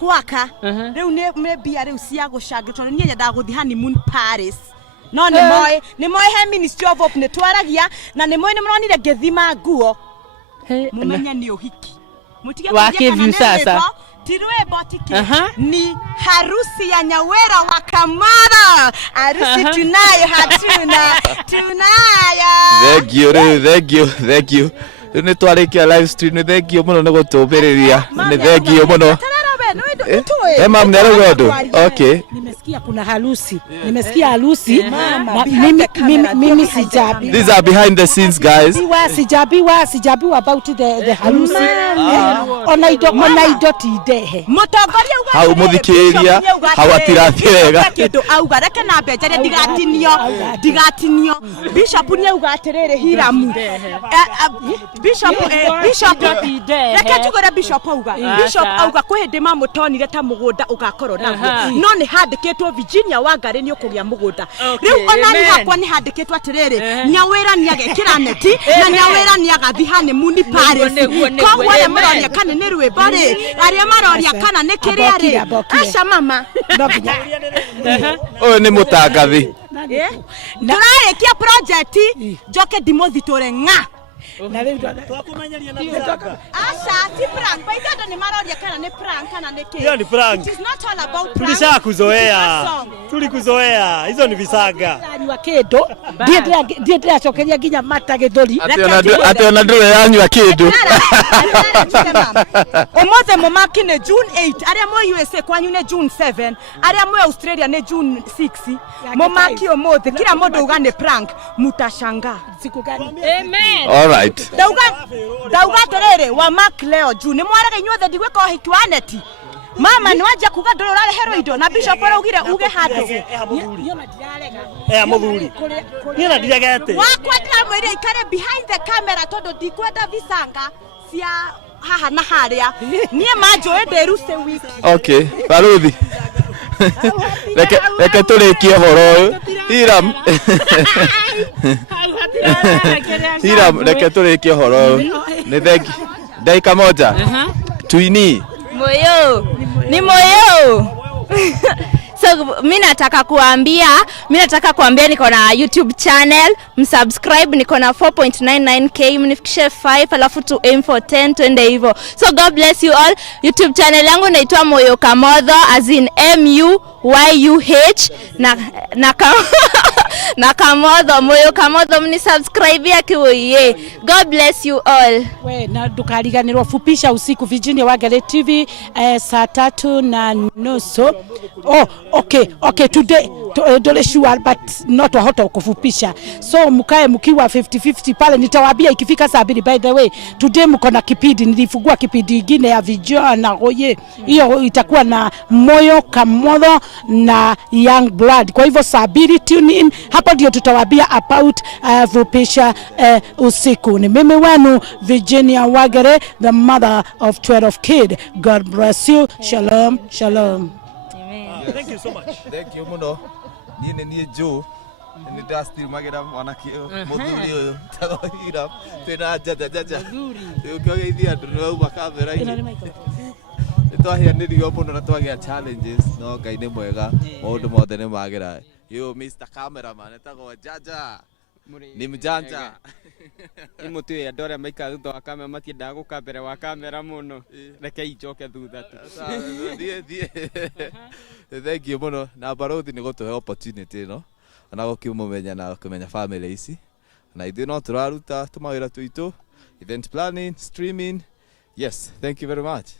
gwaka riu ni bia riu cia gucangira tondu nie nyenda guthi honeymoon Paris no ni moy he Ministry of Hope ni twaragia na ni moy ni muronire ngithima nguo mumenye ni uhiki mutige kivyu sasa tirwebo tiki ni harusi ya Nyawira wa Kamotho harusi tunayo thank you ni twarikia live stream thank you muno ni gutumbiriria ni thank you muno mama mnarogodo okay nimesikia kuna harusi nimesikia harusi mimi sijabi these are behind the scenes guys sijabi about the harusi onaido tidehe mutongoria uga hau muthikiria hau atirathega kindu auga reke na mbenjere digatinio bishop ni auga atiriri Hiram bishop reke tugore bishop auga kwihindi mamutonire ta mugunda ugakorwo naguo no ni handikitwo Virginia Wangari ni ukugia mugunda riu onani hakwa ni handikitwo atiriri Nyawira ni agekira neti na Nyawira ni agathi honeymoon Paris kogwo re maroria kana ni rwimbo ri aria maroria kana ni kiria ri aca mama o ni mutangathi turarekia project njoke ndimuthiture nga na leo twakumenyeria na mthanga acha si prank by the ni marodia kana ni prank kana ni kile hiyo ni prank it is not all about prank tulishakuzoea tulikuzoea hizo ni visanga anywa kido ndiye acokeria nginya mata githuri ati ona ndure yanywa kido omothe momaki ne June 8 aria mo USA kwanyu ne June 7 aria mo Australia ne June 6 momaki omothe kila mundu uga ni prank mutashanga siku gani amen all right dauga terere wa mark leo June mwarage inyuothe ndigwe ko hitwaneti mama ni wanja kuga ndoro rare hero indo na bishop araugire uge hando muthuri ni na ndiragete wakwa ndamwire ikare behind the camera todo ndikwenda visanga cia haha na haria nie manjoe nderuse wiki okay baruthi reke turikie horo Hiram reke turikie horo ni thank dakika moja twiny ni moyo so mimi nataka kuambia niko na YouTube channel msubscribe niko na 4.99k mnifikishe 5 alafu to aim for 10 twende hivyo so God bless you all YouTube channel yangu inaitwa Moyo Kamotho as in MUYUH na Kamotho Moyo Kamotho mni subscribe yakiwoye God bless you all we na dukariganirwa fupisha usiku Virginia Wangari TV saa 3:30 okay today dole sure but not hot kufupisha so mkae mkiwa 50-50 pale nitawaambia ikifika saa 2 by the way today mko na kipindi nilifungua kipindi kingine ya vijana hoye hiyo itakuwa na Moyo Kamotho na Young Blood kwa hivyo saa 2 tune in hapo ndio tutawaambia about fupisha usiku ni mimi wenu Virginia Wangari the mother of 12 kid God bless you shalom thank you so much thank you muno ni Joe ni dusty magira wanaki muthuri uyu tagohira tena jaja ukioge ithia andu ni wauma kamera ini twahianirio muno na twagia challenges no Ngai ni mwega maundu mothe ni magira you Mr Cameraman tago jaja Ni mjanja. Imutu ya ndore maika thutha wa kamera matiendaga guka mbere wa kamera muno reke ijoke thutha tu. Thank you muno na barothi ni gutuhe opportunity no na gukimumenya na kumenya family ici na ithuĩ no tũraruta tũmawĩra tũitũ event planning streaming. Yes, thank you very much.